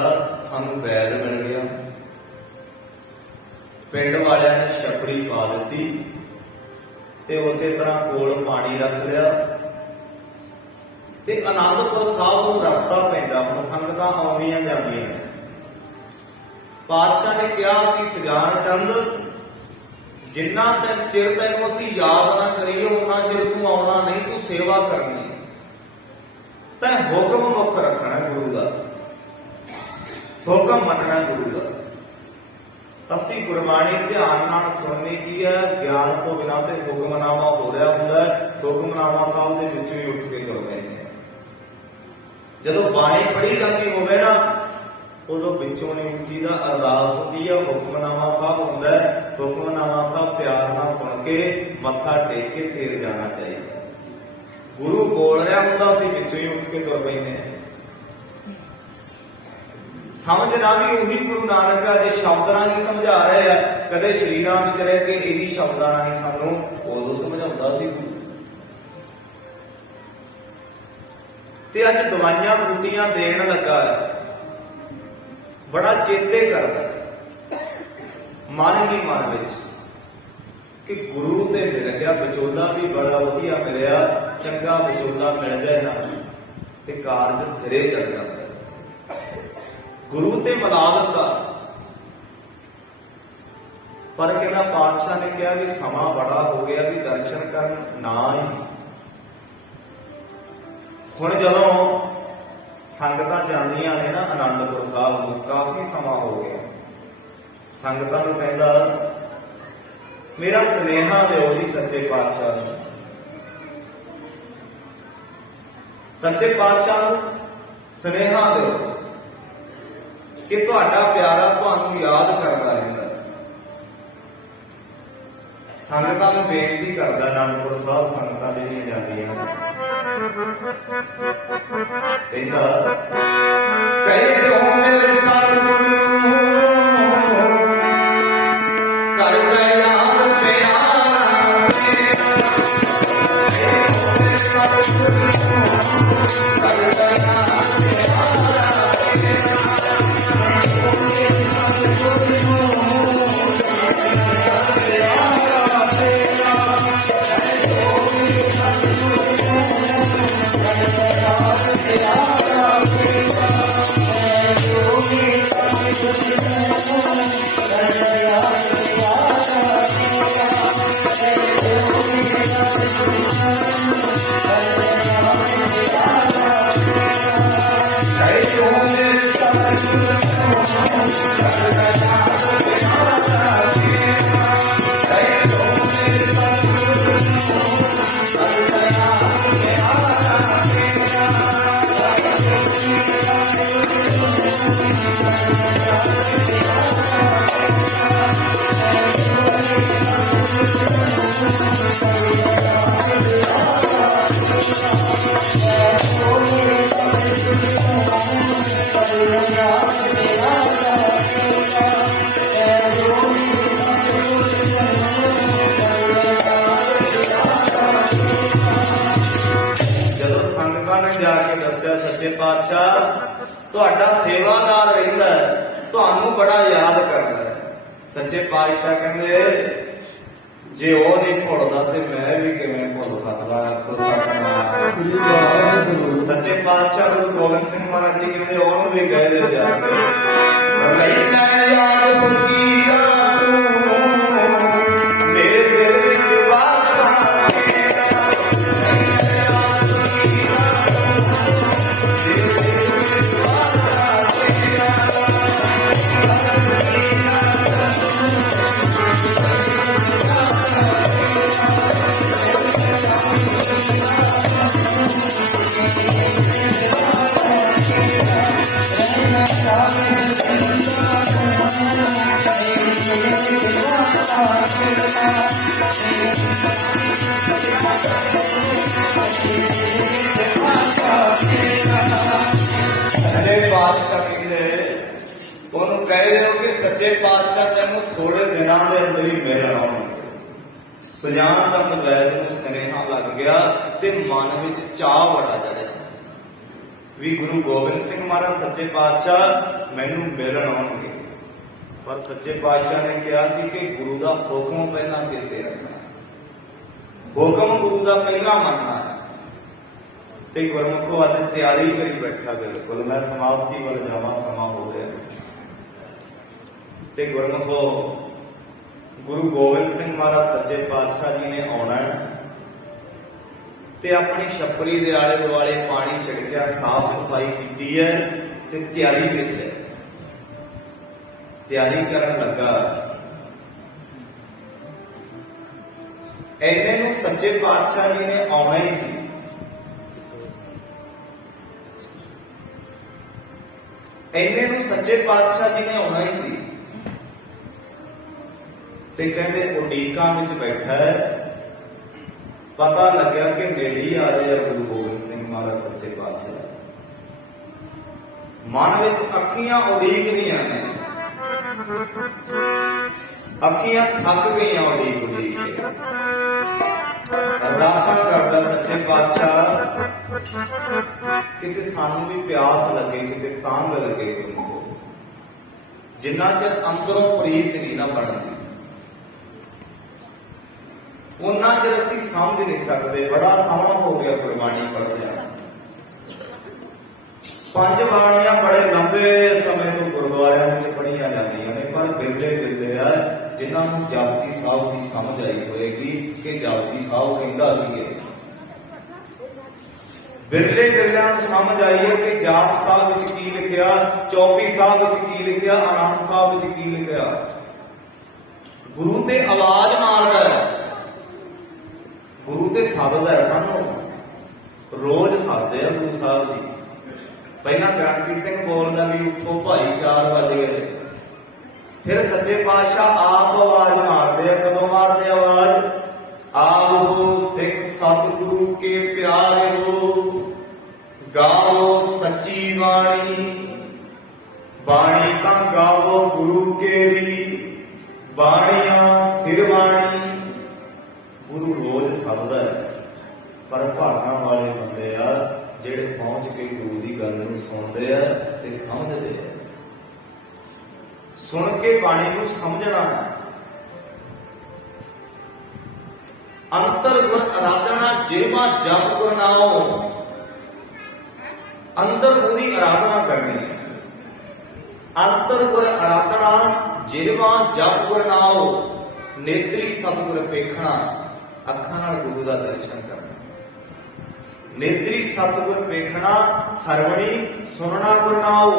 ਸਾਨੂੰ ਵੈਦ ਮਿਲ ਗਿਆ। ਪਿੰਡ ਵਾਲਿਆਂ ਨੇ ਛਪੜੀ ਪਾ ਦਿੱਤੀ ਤੇ ਉਸੇ ਤਰ੍ਹਾਂ ਕੋਲ ਪਾਣੀ ਰੱਖ ਲਿਆ ਤੇ ਆਨੰਦਪੁਰ ਸਾਹਿਬ ਨੂੰ ਰਸਤਾ ਪੈਂਦਾ। ਹੁਣ ਸੰਗਤਾਂ ਆਉਂਦੀਆਂ ਜਾਂਦੀਆਂ। ਪਾਤਸ਼ਾਹ ਨੇ ਕਿਹਾ ਸੀ ਸੁਜਾਨ ਚੰਦ, ਜਿੰਨਾ ਚਿਰ ਤੈਨੂੰ ਅਸੀਂ ਯਾਦ ਨਾ ਕਰੀਏ ਉਹਨਾਂ ਚਿਰ ਤੂੰ ਆਉਣਾ ਨਹੀਂ, ਤੂੰ ਸੇਵਾ ਕਰਨੀ। ਤੈਂ ਹੁਕਮ ਮੁੱਖ ਰੱਖਣਾ ਗੁਰੂ ਦਾ, ਹੁਕਮ ਮੰਨਣਾ ਗੁਰੂ ਦਾ। ਅਸੀਂ ਗੁਰਬਾਣੀ ਧਿਆਨ ਨਾਲ ਸੁਣਨੀ ਕੀ ਹੈ, ਗਿਆਨ ਤੋਂ ਬਿਨਾਂ ਤੇ ਹੁਕਮਨਾਮਾ ਹੋ ਰਿਹਾ ਹੁੰਦਾ ਹੈ। ਹੁਕਮਨਾਮਾ ਸਾਹਿਬ ਦੇ ਵਿੱਚੋਂ ਹੀ ਉੱਠ ਕੇ ਕਰਵਾਏ ਨੇ। ਜਦੋਂ ਬਾਣੀ ਪੜ੍ਹੀ ਜਾਂਦੀ ਹੋਵੇ ਨਾ, ਉਦੋਂ ਵਿੱਚੋਂ ਨਹੀਂ ਉੱਠੀ ਦਾ, ਅਰਦਾਸ ਹੁੰਦੀ ਹੈ, ਹੁਕਮਨਾਮਾ ਸਾਹਿਬ ਹੁੰਦਾ ਹੈ। ਹੁਕਮਨਾਮਾ ਸਾਹਿਬ ਪਿਆਰ ਨਾਲ ਸੁਣ ਕੇ ਮੱਥਾ ਟੇਕ ਕੇ ਫੇਰ ਜਾਣਾ ਚਾਹੀਦਾ। ਗੁਰੂ ਬੋਲ ਰਿਹਾ ਹੁੰਦਾ, ਅਸੀਂ ਵਿੱਚੋਂ ਹੀ ਉੱਠ ਕੇ ਤੁਰ ਪੈਂਦੇ ਹਾਂ। ਸਮਝਣਾ ਵੀ ਉਹੀ ਗੁਰੂ ਨਾਨਕ ਆ। ਜੇ ਸ਼ਬਦ ਨਾਲ ਹੀ ਸਮਝਾ ਰਹੇ ਆ, ਕਦੇ ਸ਼ਰੀਰਾਂ ਵਿੱਚ ਰਹਿ ਕੇ ਇਹੀ ਸ਼ਬਦਾਂ ਨਾਲ ਹੀ ਸਾਨੂੰ ਉਦੋਂ ਸਮਝਾਉਂਦਾ ਸੀ। ਤੇ ਅੱਜ ਦਵਾਈਆਂ ਬੂਟੀਆਂ ਦੇਣ ਲੱਗਾ, ਬੜਾ ਚੇਤੇ ਕਰਦਾ ਮਨ ਹੀ ਮਨ ਵਿੱਚ ਕਿ ਗੁਰੂ ਤੇ ਮਿਲ ਗਿਆ, ਵਿਚੋਲਾ ਵੀ ਬੜਾ ਵਧੀਆ ਮਿਲਿਆ, ਚੰਗਾ ਵਿਚੋਲਾ ਮਿਲ ਜਾਏ ਨਾ ਤੇ ਕਾਰਜ ਸਿਰੇ ਚੜ ਜਾਂਦਾ। ਗੁਰੂ ਤੇ ਮਿਲਾ ਦਿੱਤਾ। ਪਰ ਕਹਿੰਦਾ ਪਾਤਸ਼ਾਹ ਨੇ ਕਿਹਾ ਵੀ ਸਮਾਂ ਬੜਾ ਹੋ ਗਿਆ ਵੀ ਦਰਸ਼ਨ ਕਰਨ ਨਾ ਹੀ। ਹੁਣ ਜਦੋਂ ਸੰਗਤਾਂ ਜਾਂਦੀਆਂ ਨੇ ਨਾ ਆਨੰਦਪੁਰ ਸਾਹਿਬ ਨੂੰ, ਕਾਫੀ ਸਮਾਂ ਹੋ ਗਿਆ, ਸੰਗਤਾਂ ਨੂੰ ਕਹਿੰਦਾ ਮੇਰਾ ਸੁਨੇਹਾ ਦਿਓ ਜੀ ਸੱਚੇ ਪਾਤਸ਼ਾਹ ਨੂੰ। ਸੱਚੇ ਪਾਤਸ਼ਾਹ ਨੂੰ ਸੁਨੇਹਾ ਦਿਓ ਕਿ ਤੁਹਾਡਾ ਪਿਆਰਾ ਤੁਹਾਨੂੰ ਯਾਦ ਕਰਦਾ ਰਹਿੰਦਾ। ਸੰਗਤਾਂ ਨੂੰ ਬੇਨਤੀ ਕਰਦਾ, ਆਨੰਦਪੁਰ ਸਾਹਿਬ ਸੰਗਤਾਂ ਜਿਹੜੀਆਂ ਜਾਂਦੀਆਂ, ਕਹਿੰਦਾ ਕਹਿ ਦਿਓ ਮੇਰੇ ਸਤਿਗੁਰੂ ਕਰਦਾ ਯਾਦ ਪਿਆਰਾ ਮੇਰਾ, ਮੇਰੇ ਸਤਿਗੁਰੂ ਕਰਦਾ ਯਾਦ ਪਿਆਰਾ ਮੇਰਾ। आके दस्या सच्चे पातशाह तुहाडा सेवादार रहिंदा है, तुहानू बड़ा याद करदा है। सच्चे पातशाह कहंदे जे वो नहीं भुलदा ते मैं भी किवें भुल सकदा। आखो सतनाम। सच्चे पातशाह गुरु गोबिंद सिंह महाराज जी कहंदे ओनू भी कह दे जाके रहिंदा याद फकीरा मेरे दिल विच वासा सच्चे पातशाह तेनों थोड़े दिनों के अंदर ही मिलन आउणगे। सुजान चंद वैद नूं सुनेहा लग गया ते मन विच चाह बड़ा चढ़िया भी गुरु गोबिंद सिंह महाराज सच्चे पातशाह मैनूं मिलन आउणगे। पर सच्चे पातशाह ने कहा सी कि गुरु का हुक्म पहला चेते रखना, हुक्म गुरु का पहला मनना है। ते गुरमुखो अज तैयारी करी बैठा, बिल्कुल मैं समाप्ति वाल जावां, समा हो गया। ते गुरमुखो गुरु गोबिंद सिंह महाराज सच्चे पातशाह जी ने आना है ते अपनी छपरी दे आले दुआले पानी छिड़किया, साफ सफाई की है ते तैयारी विच है। तैयारी करन लगा ऐने नूं सच्चे पातशाह जी ने आना ही सी। ऐने नूं सच्चे पातशाह जी ने आना ही सी ते कहते उडीकां विच बैठा है। पता लग्या कि नेड़े ही आ जाए गुरु गोबिंद सिंह महाराज सच्चे पातशाह। मन विच अखियां उड़ीक दियां ने, अखियां थक गई उड़ीक उड़ीक के। अरदासां करदा सच्चे पातशाह किते सानू भी प्यास लगे, किते तांग लगे। जिन्ना चਿਰ अंदरों प्रीत नहीं ना बनती उन्ना चਿਰ ਅਸੀਂ समझ नहीं सकते। बड़ा समा हो गया गुरबाणी पढ़दे, पंज बाणियां बड़े लंबे समय तो गुरुद्वारियां में पढ़िया जांदियां ने, पर बिरले बिरले आ जिन्हां नूं जापजी साहब की समझ आई होएगी कि जापजी साहब कहंदा की है। बिरले बिरलियां नूं समझ आई है कि जाप साहब विच की लिखिया, चौपी साहब विच की लिखिया, आनंद साहब विच की लिखिया। गुरु ते आवाज मारदा है, गुरु ते सददा है, सानू रोज सददे आ गुरु साहब जी। पहला ग्रंथी सिंह बोलदा भी उठो भाई 4 बज गए। फिर सच्चे पातशाह आप आवाज मारदे आ। कदों मारदे आवाज? आओ सिख सतगुरु के प्यारे हो, गाओ सच्ची बाणी, बाणी ता गाओ गुरु के भी, बाणियां सिरवाणी। गुरु रोज सददा है, पर भागां वाले बंदे आ ਜਿਹੜੇ पहुंच के गुरु की गल नूं सुनते हैं ते समझते हैं। सुन के बाणी नूं समझना है। अंतर गुर आराधना जेवा जप गुरनाओ, अंतर गुरु की आराधना करनी है। अंतर गुर आराधना जेवा जप गुरनाओ, नेत्री सतगुर पेखना, अखां नाल गुरु का दर्शन करना। नेत्री सतगुर पेखना, सरवणी सुनना गुरनाओ,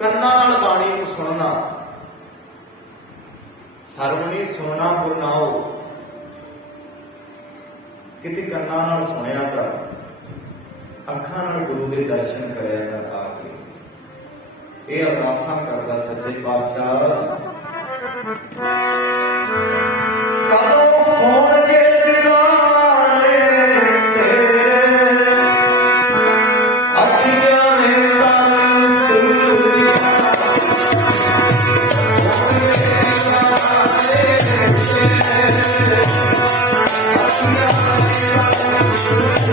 कन्ना नाल बाणी नूं सुनना। सरवणी सुनना गुरनाओ, किते कन्ना नाल सुनिया कर, अखां नाल गुरु के दर्शन करिया कर। आके ये अरदासां करदा सच्चे पातशाह। कदों होणगे दीवाने तेरे, अखियां ने तन सूरिया, होणगे दीवाने तेरे, अखियां ने तन सूरिया।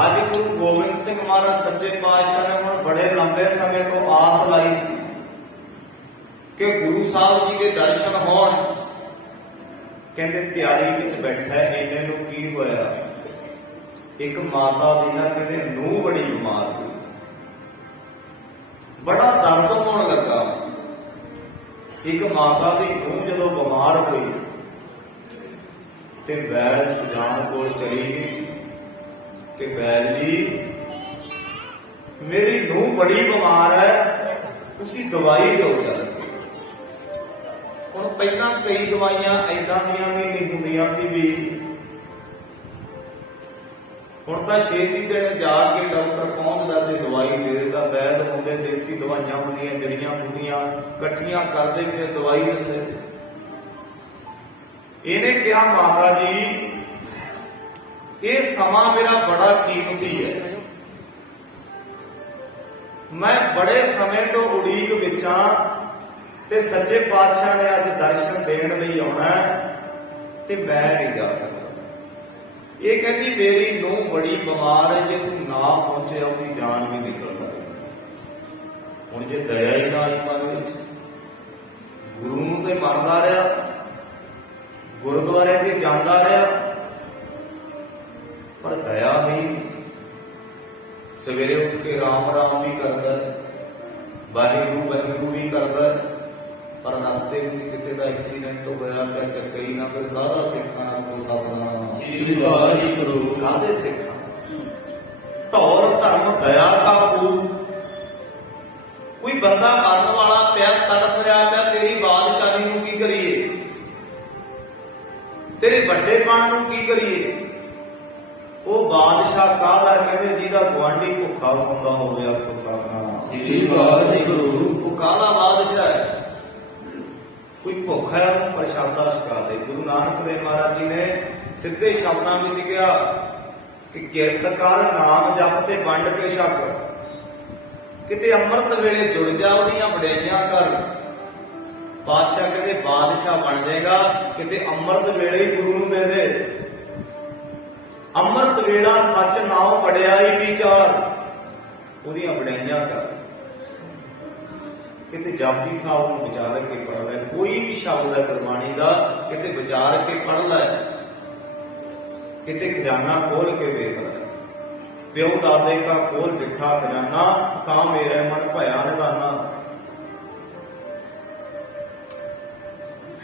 ਅੱਜ ਗੁਰੂ ਗੋਬਿੰਦ ਸਿੰਘ ਮਹਾਰਾਜ ਸੱਚੇ ਪਾਤਸ਼ਾਹ ਨੇ ਹੁਣ ਬੜੇ ਲੰਬੇ ਸਮੇਂ ਤੋਂ ਆਸ ਲਾਈ ਸੀ ਕਿ ਗੁਰੂ ਸਾਹਿਬ ਜੀ ਦੇ ਦਰਸ਼ਨ ਹੋਣ। ਕਹਿੰਦੇ ਤਿਆਰੀ ਵਿੱਚ ਬੈਠਾ, ਇਹਨੇ ਨੂੰ ਕੀ ਹੋਇਆ? ਇੱਕ ਮਾਤਾ ਦੀ ਨਾ ਕਹਿੰਦੇ ਨੂੰਹ ਬੜੀ ਬਿਮਾਰ ਹੋਈ, ਬੜਾ ਦਰਦ ਹੋਣ ਲੱਗਾ। ਇੱਕ ਮਾਤਾ ਦੀ ਨੂੰਹ ਜਦੋਂ ਬਿਮਾਰ ਹੋਈ ਤੇ ਵੈਦ ਸੁਜਾਨ ਕੋਲ ਚਲੀ ਗਈ ਕਿ ਵੈਦ ਜੀ, ਮੇਰੀ ਨੂੰਹ ਬੜੀ ਬਿਮਾਰ ਹੈ, ਤੁਸੀਂ ਦਵਾਈ ਦਿਓ ਚੱਲ ਕੇ। ਹੁਣ ਪਹਿਲਾਂ ਕਈ ਦਵਾਈਆਂ ਏਦਾਂ ਦੀਆਂ ਵੀ ਨਹੀਂ ਹੁੰਦੀਆਂ ਸੀ ਵੀ ਹੁਣ ਤਾਂ ਛੇਤੀ ਦਿਨ ਜਾ ਕੇ ਡਾਕਟਰ ਪਹੁੰਚਦਾ ਤੇ ਦਵਾਈ ਦੇ ਦਿੰਦਾ। ਵੈਦ ਹੁੰਦੇ, ਦੇਸੀ ਦਵਾਈਆਂ ਹੁੰਦੀਆਂ, ਜੜੀਆਂ ਬੂਟੀਆਂ ਇਕੱਠੀਆਂ ਕਰਦੇ ਫਿਰ ਦਵਾਈ ਦਿੰਦੇ। ਇਹਨੇ ਕਿਹਾ ਮਾਤਾ ਜੀ, ਇਹ ਸਮਾਂ ਮੇਰਾ ਬੜਾ ਕੀਮਤੀ ਹੈ, ਮੈਂ ਬੜੇ ਸਮੇਂ ਤੋਂ ਉਡੀਕ ਵਿੱਚ ਹਾਂ ਤੇ ਸੱਚੇ ਪਾਤਸ਼ਾਹ ਨੇ ਅੱਜ ਦਰਸ਼ਨ ਦੇਣ ਲਈ ਆਉਣਾ ਤੇ ਮੈਂ ਨਹੀਂ ਜਾ ਸਕਦਾ। ਇਹ ਕਹਿੰਦੀ ਮੇਰੀ ਨੂੰਹ ਬੜੀ ਬਿਮਾਰ ਹੈ, ਜੇ ਤੂੰ ਨਾ ਪਹੁੰਚਿਆ ਉਹਦੀ ਜਾਨ ਵੀ ਨਿਕਲ ਸਕਦੀ। ਹੁਣ ਜੇ ਦਇਆ ਹੀ ਨਾ ਆਈ ਮਨ ਵਿੱਚ, ਗੁਰੂ ਨੂੰ ਤੇ ਮੰਨਦਾ ਰਿਹਾ, ਗੁਰਦੁਆਰੇ ਤੇ ਜਾਂਦਾ ਰਿਹਾ, ਪਰ ਦਇਆ ਹੀ। ਸਵੇਰੇ ਉੱਠ ਕੇ ਰਾਮ ਰਾਮ ਵੀ ਕਰਦਾ, ਵਾਹਿਗੁਰੂ ਵਾਹਿਗੁਰੂ ਵੀ ਕਰਦਾ, ਪਰ ਰਸਤੇ ਵਿੱਚ ਕਿਸੇ ਦਾ ਐਕਸੀਡੈਂਟ ਹੋਇਆ ਕਿ ਚੱਕਈ ਨਾ, ਫਿਰ ਕਾਹਦਾ ਸਿੱਖਾਂ ਕੋ ਸਤਨਾਮ ਸ੍ਰੀ ਵਾਹਿਗੁਰੂ, ਕਾਹਦੇ ਸਿੱਖਾਂ? ਧੌਰ ਧਰਮ ਦਇਆ ਕਾ ਪੂਰ। ਕੋਈ ਬੰਦਾ ਮਰਨ ਵਾਲਾ ਪਿਆ, ਤੜਫ ਰਿਹਾ ਪਿਆ, ਤੇਰੀ ਬਾਦਸ਼ਾਹੀ ਨੂੰ ਕੀ ਕਰੀਏ? ਤੇਰੇ ਵੱਡੇਪਣ ਨੂੰ ਕੀ ਕਰੀਏ? ਉਹ ਬਾਦਸ਼ਾਹ ਕਾਹਦਾ? ਕਹਿੰਦੇ ਜਿਹਦਾ ਗੁਆਂਢੀ ਭੁੱਖਾ ਸੌਂਦਾ ਹੋਵੇ, ਆਖੋ ਸਤਨਾਮ ਸ੍ਰੀ ਵਾਹਿਗੁਰੂ। ਉਹ ਕਾਹਦਾ ਬਾਦਸ਼ਾਹ ਹੈ? ਕੋਈ ਭੁੱਖਾ ਹੈ ਉਹਨੂੰ ਪ੍ਰਸ਼ਾਦਾ ਛਕਾ ਦੇ। ਗੁਰੂ ਨਾਨਕ ਦੇਵ ਮਹਾਰਾਜ ਜੀ ਨੇ ਸਿੱਧੇ ਸ਼ਬਦਾਂ ਵਿੱਚ ਕਿਹਾ ਕਿ ਕਿਰਤ ਕਰ, ਨਾਮ ਜਪ ਤੇ ਵੰਡ ਕੇ ਛਕ। ਕਿਤੇ ਅੰਮ੍ਰਿਤ ਵੇਲੇ ਜੁੜ ਜਾ, ਉਹਦੀਆਂ ਵਡਿਆਈਆਂ ਕਰ। ਬਾਦਸ਼ਾਹ ਕਹਿੰਦੇ ਬਾਦਸ਼ਾਹ ਬਣ ਜਾਏਗਾ, ਕਿਤੇ ਅੰਮ੍ਰਿਤ ਵੇਲੇ ਹੀ ਗੁਰੂ ਨੂੰ ਦੇ ਦੇ। ਅੰਮ੍ਰਿਤ ਵੇਲਾ ਸੱਚ ਨਾਉ ਵਡਿਆਈ ਵਿਚਾਰ, ਉਹਦੀਆਂ ਵਡਿਆਈਆਂ ਕਰ। ਕਿਤੇ ਜਾਪੀ ਸਾਹਿਬ ਨੂੰ ਵਿਚਾਰ ਕੇ ਪੜ ਲੈ, ਕੋਈ ਵੀ ਸ਼ਬਦ ਹੈ ਗੁਰਬਾਣੀ ਦਾ ਕਿਤੇ ਵਿਚਾਰ ਕੇ ਪੜ ਲੈ, ਕਿਤੇ ਖਜ਼ਾਨਾ ਖੋਲ ਕੇ ਵੇਖ ਲੈ। ਪਿਓ ਦਾਦੇ ਕਾ ਖੋਲ ਦਿੱਠਾ ਖਜ਼ਾਨਾ, ਤਾਂ ਮੇਰੇ ਮਨ ਭਇਆ ਨਿਦਾਨਾ।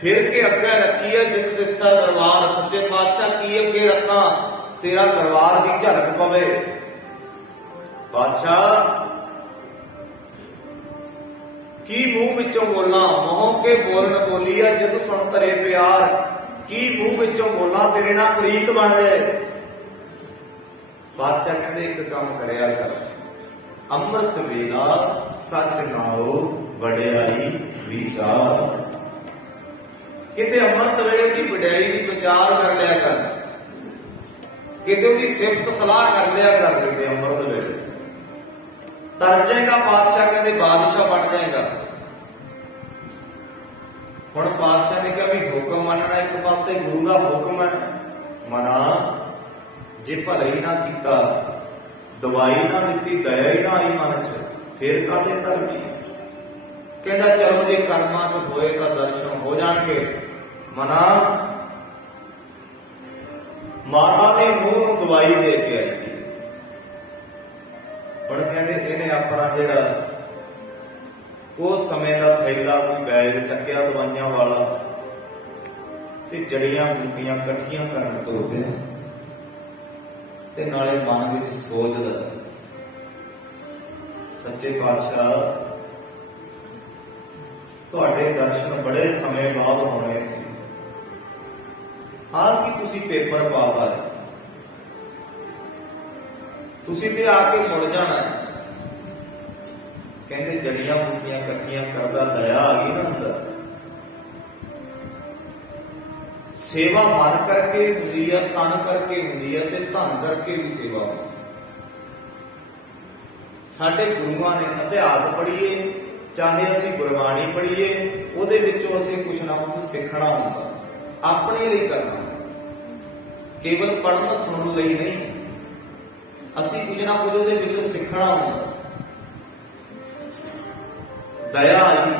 ਫਿਰ ਕੇ ਅੱਗੇ ਰੱਖੀ ਹੈ ਜਿਤ ਦਿਸਦਾ ਦਰਬਾਰ। ਸੱਚੇ ਪਾਤਸ਼ਾਹ ਕੀ ਅੱਗੇ ਰੱਖਾਂ, ਤੇਰਾ ਦਰਬਾਰ ਦੀ ਝਲਕ ਪਵੇ। ਬਾਦਸ਼ਾਹ ਕੀ ਮੂੰਹ ਵਿੱਚੋਂ ਬੋਲਾਂ, ਮੋਹ ਕੇ ਬੋਲਣ ਬੋਲੀ ਆ ਜਦ ਸੁਣ ਤਰੇ ਪਿਆਰ। ਕੀ ਮੂੰਹ ਵਿੱਚੋਂ ਬੋਲਾਂ, ਤੇਰੇ ਨਾਲ ਪ੍ਰੀਤ ਬਣ ਜਾਏ। ਬਾਦਸ਼ਾਹ ਕਹਿੰਦੇ ਇੱਕ ਕੰਮ ਕਰਿਆ ਕਰ, ਅੰਮ੍ਰਿਤ ਵੇਲਾ ਸੱਚ ਨਾਉ ਵਡਿਆਈ ਵਿਚਾਰ। ਕਿਤੇ ਅੰਮ੍ਰਿਤ ਵੇਲੇ ਦੀ ਵਡਿਆਈ ਦੀ ਵਿਚਾਰ ਕਰ ਲਿਆ ਕਰ। ਕਿਤੇ ਉਹਦੀ ਸਿਫਤ ਸਲਾਹ ਕਰ ਲਿਆ ਕਰ ਦਿੰਦੇ ਅੰਮ੍ਰਿਤ ਵੇਲੇ। ਤਰ ਜਾਏਗਾ ਪਾਤਸ਼ਾਹ, ਕਹਿੰਦੇ ਬਾਦਸ਼ਾਹ ਬਣ ਜਾਏਗਾ। ਹੁਣ ਪਾਤਸ਼ਾਹ ਨੇ ਕਿਹਾ ਵੀ ਹੁਕਮ ਮੰਨਣਾ ਇੱਕ ਪਾਸੇ ਗੁਰੂ ਦਾ ਹੁਕਮ ਹੈ, ਮਨਾ ਜੇ ਭਲਾ ਹੀ ਨਾ ਕੀਤਾ, ਦਵਾਈ ਨਾ ਦਿੱਤੀ, ਦਇਆ ਹੀ ਨਾ ਆਈ ਮਨ ਚ, ਫਿਰ ਕਾਹਦੇ ਧਰਮੀ। ਕਹਿੰਦਾ ਚਲੋ ਜੇ ਕਰਮਾਂ ਚ ਹੋਏ ਤਾਂ ਦਰਸ਼ਨ ਹੋ ਜਾਣਗੇ। ਮਨਾ ਮਾਤਾ ਦੇ ਮੂੰਹ ਨੂੰ ਦਵਾਈ ਦੇ ਕੇ ਆਈ। ਹੁਣ ਕਹਿੰਦੇ ਇਹਨੇ ਆਪਣਾ ਜਿਹੜਾ ਉਸ ਸਮੇਂ ਦਾ ਥੈਲਾ ਕੋਈ ਬੈਗ ਚੱਕਿਆ ਦਵਾਈਆਂ ਵਾਲਾ, ਤੇ ਜੜੀਆਂ ਬੂਟੀਆਂ ਇਕੱਠੀਆਂ ਕਰਨ ਤੋਂ ਪਿਆ, ਤੇ ਨਾਲੇ ਮਨ ਵਿੱਚ ਸੋਚਦਾ ਸੱਚੇ ਪਾਤਸ਼ਾਹ ਤੁਹਾਡੇ ਦਰਸ਼ਨ ਬੜੇ ਸਮੇਂ ਬਾਅਦ ਹੋਣੇ ਸੀ, ਆਹ ਕੀ ਤੁਸੀਂ ਪੇਪਰ ਪਾਤਾ ਹੈ, ਤੁਸੀਂ ਤੇ ਆ ਕੇ ਮੁੜ ਜਾਣਾ ਹੈ। ਕਹਿੰਦੇ ਜੜੀਆਂ ਬੂਟੀਆਂ ਇਕੱਠੀਆਂ ਕਰਦਾ, ਦਇਆ ਆ ਗਈ ਨਾ ਅੰਦਰ। ਸੇਵਾ ਮਨ ਕਰਕੇ ਹੁੰਦੀ ਹੈ, ਤਨ ਕਰਕੇ ਹੁੰਦੀ ਹੈ, ਤੇ ਧਨ ਕਰਕੇ ਵੀ ਸੇਵਾ ਹੁੰਦੀ। ਸਾਡੇ ਗੁਰੂਆਂ ਨੇ ਇਤਿਹਾਸ ਪੜ੍ਹੀਏ, ਚਾਹੇ ਅਸੀਂ ਗੁਰਬਾਣੀ ਪੜ੍ਹੀਏ, ਉਹਦੇ ਵਿੱਚੋਂ ਅਸੀਂ ਕੁਛ ਨਾ ਕੁਛ ਸਿੱਖਣਾ ਹੁੰਦਾ, ਆਪਣੇ ਲਈ ਕਰਨਾ, ਕੇਵਲ ਪੜ੍ਹਨ ਸੁਣਨ ਲਈ ਨਹੀਂ। ਅਸੀਂ ਕੁਝ ਨਾ ਕੁਝ ਉਹਦੇ ਵਿੱਚੋਂ ਸਿੱਖਣਾ ਹੁੰਦਾ। ਦਇਆ ਆਈ,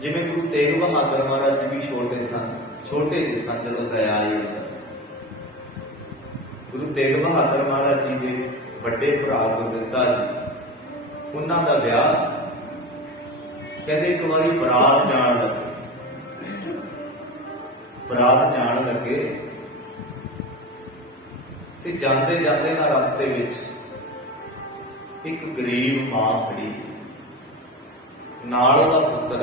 ਜਿਵੇਂ ਗੁਰੂ ਤੇਗ ਬਹਾਦਰ ਮਹਾਰਾਜ ਜੀ ਵੀ ਛੋਟੇ ਜਿਹੇ ਸਨ ਜਦੋਂ ਦਇਆ ਆਈ। ਗੁਰੂ ਤੇਗ ਬਹਾਦਰ ਮਹਾਰਾਜ ਜੀ ਦੇ ਵੱਡੇ ਭਰਾ ਗੁਰਦਿੱਤਾ ਜੀ, ਉਹਨਾਂ ਦਾ ਵਿਆਹ ਕਹਿੰਦੇ ਇੱਕ ਵਾਰੀ ਬਰਾਤ ਜਾਣ ਲੱਗੇ, ਤੇ ਜਾਂਦੇ ਜਾਂਦੇ ਨਾ ਰਸਤੇ ਵਿੱਚ ਇੱਕ ਗਰੀਬ ਮਾਂ ਖੜੀ, ਨਾਲ ਉਹਦਾ ਪੁੱਤਰ,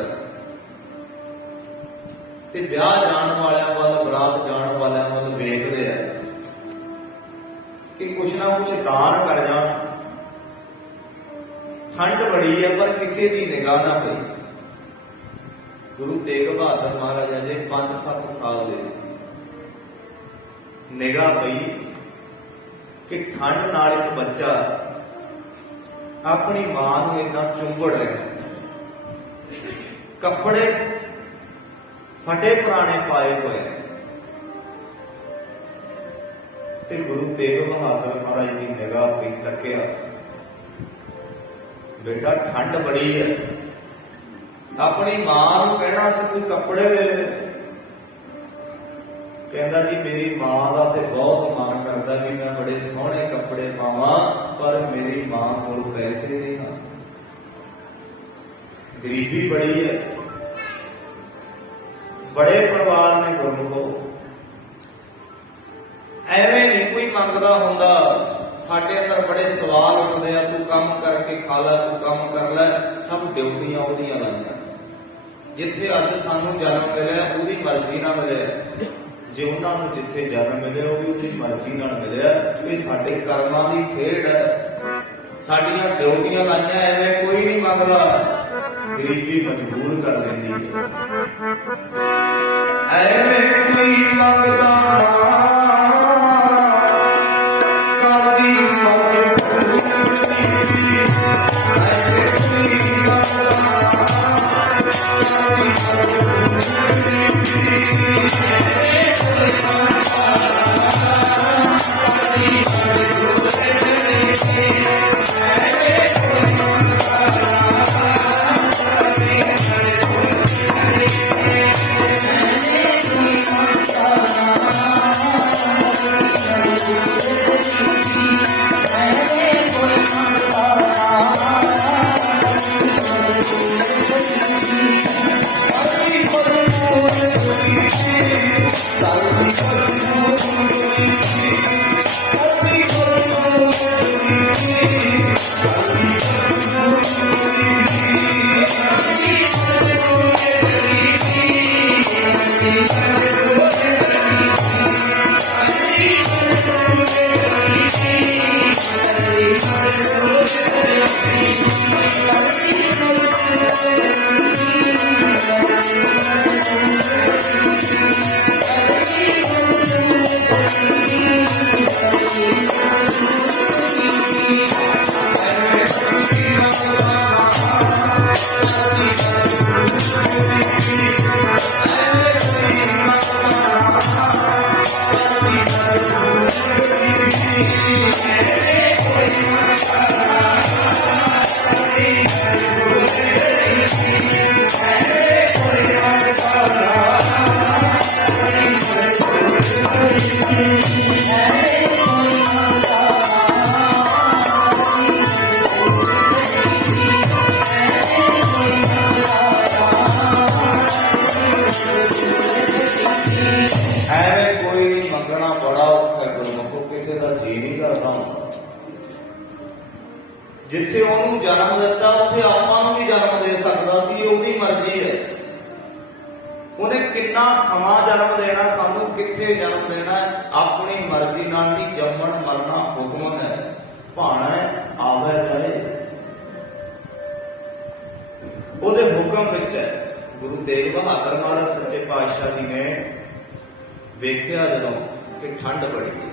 ਤੇ ਵਿਆਹ ਜਾਣ ਵਾਲਿਆਂ ਵੱਲ, ਬਰਾਤ ਜਾਣ ਵਾਲਿਆਂ ਵੱਲ ਵੇਖਦੇ ਆ ਕਿ ਕੁਛ ਨਾ ਕੁਛ ਦਾਨ ਕਰ ਜਾਣ। ਠੰਡ ਬੜੀ ਹੈ ਪਰ ਕਿਸੇ ਦੀ ਨਿਗਾਹ ਨਾ ਪਈ। ਗੁਰੂ ਤੇਗ ਬਹਾਦਰ ਮਹਾਰਾਜ ਅਜੇ 5-7 ਸਾਲ ਦੇ ਸੀ। ਨਿਗਾਹ ਪਈ ਕਿ ਠੰਡ ਨਾਲ ਇੱਕ ਬੱਚਾ ਆਪਣੀ ਮਾਂ ਨੂੰ ਇੰਨਾ ਚੁੰਬੜ ਰਿਹਾ, ਕੱਪੜੇ ਫਟੇ ਪੁਰਾਣੇ ਪਾਏ ਹੋਏ, ਤੇ ਗੁਰੂ ਤੇਗ ਬਹਾਦਰ ਮਹਾਰਾਜ ਦੀ ਨਿਗਾਹ ਪਈ, ਤੱਕਿਆ, ਬੇਟਾ ਠੰਡ ਬੜੀ ਹੈ, ਆਪਣੀ ਮਾਂ ਨੂੰ ਕਹਿਣਾ ਸੀ ਕੋਈ ਕੱਪੜੇ ਦੇ ਦੇ। ਕਹਿੰਦਾ ਜੀ ਮੇਰੀ ਮਾਂ ਦਾ ਤੇ ਬਹੁਤ ਮਨ ਕਰਦਾ ਵੀ ਮੈਂ ਬੜੇ ਸੋਹਣੇ ਕੱਪੜੇ ਪਾਵਾਂ, ਪਰ ਮੇਰੀ ਮਾਂ ਕੋਲ ਪੈਸੇ ਨਹੀਂ ਹਨ, ਗਰੀਬੀ ਬੜੀ ਹੈ। ਬੜੇ ਪਰਿਵਾਰ ਨੇ ਗੁਰਮੁਖੋ, ਐਵੇਂ ਨਹੀਂ ਕੋਈ ਮੰਗਦਾ ਹੁੰਦਾ। ਸਾਡੇ ਅੰਦਰ ਬੜੇ ਸਵਾਲ ਉੱਠਦੇ ਆ, ਤੂੰ ਕੰਮ ਕਰਕੇ ਖਾ ਲੈ, ਤੂੰ ਕੰਮ ਕਰ ਲੈ, ਸਭ ਡਿਊਟੀਆਂ ਉਹਦੀਆਂ ਲਾਈਆਂ। ਜਿੱਥੇ ਅੱਜ ਸਾਨੂੰ ਜਨਮ ਮਿਲਿਆ ਉਹਦੀ ਮਰਜ਼ੀ ਨਾਲ ਮਿਲਿਆ, ਜੇ ਉਹਨਾਂ ਨੂੰ ਜਿੱਥੇ ਜਨਮ ਮਿਲਿਆ ਉਹ ਵੀ ਉਹਦੀ ਮਰਜ਼ੀ ਨਾਲ ਮਿਲਿਆ। ਇਹ ਸਾਡੇ ਕਰਮਾਂ ਦੀ ਖੇਡ ਹੈ, ਸਾਡੀਆਂ ਡਿਊਟੀਆਂ ਲਾਈਆਂ, ਐਵੇਂ ਕੋਈ ਨਹੀਂ ਮੰਗਦਾ। ਗਰੀਬੀ ਮਜਬੂਰ ਕਰ ਦਿੰਦੀ ਹੈ, ਐਵੇਂ ਕੋਈ ਮੰਗਦਾ ਐਵੇਂ ਕੋਈ ਨਹੀਂ ਮੰਗਣਾ ਬੜਾ ਔਖਾ ਹੈ ਗੁਰਮੁਖੋ, ਕਿਸੇ ਦਾ ਜੀ ਨਹੀਂ ਕਰਦਾ ਹੁੰਦਾ। ਜਿੱਥੇ ਉਹਨੂੰ ਜਨਮ ਦਿੱਤਾ ਉੱਥੇ ਆਪਾਂ ਨੂੰ ਵੀ ਜਨਮ ਦੇ ਸਕਦਾ ਸੀ, ਉਹਦੀ ਮਰਜ਼ੀ ਹੈ। ਉਹਨੇ ਕਿੰਨਾ ਸਮਾਂ ਜਨਮ ਦੇਣਾ, ਸਾਨੂੰ ਕਿੱਥੇ ਜਨਮ ਦੇਣਾ, ਆਪਣੀ ਮਰਜ਼ੀ ਨਾਲ ਨਹੀਂ। ਜੰਮਣ ਮਰਨਾ ਹੁਕਮ ਹੈ, ਭਾਣਾ ਆਵੇ ਚਾਹੇ, ਉਹਦੇ ਹੁਕਮ ਵਿੱਚ ਹੈ। ਗੁਰੂ ਤੇਗ ਬਹਾਦਰ ਮਹਾਰਾਜ ਸੱਚੇ ਪਾਤਸ਼ਾਹ ਜੀ ਨੇ ਵੇਖਿਆ ਜਦੋਂ ਕਿ ਠੰਡ ਬੜੀ ਗਈ,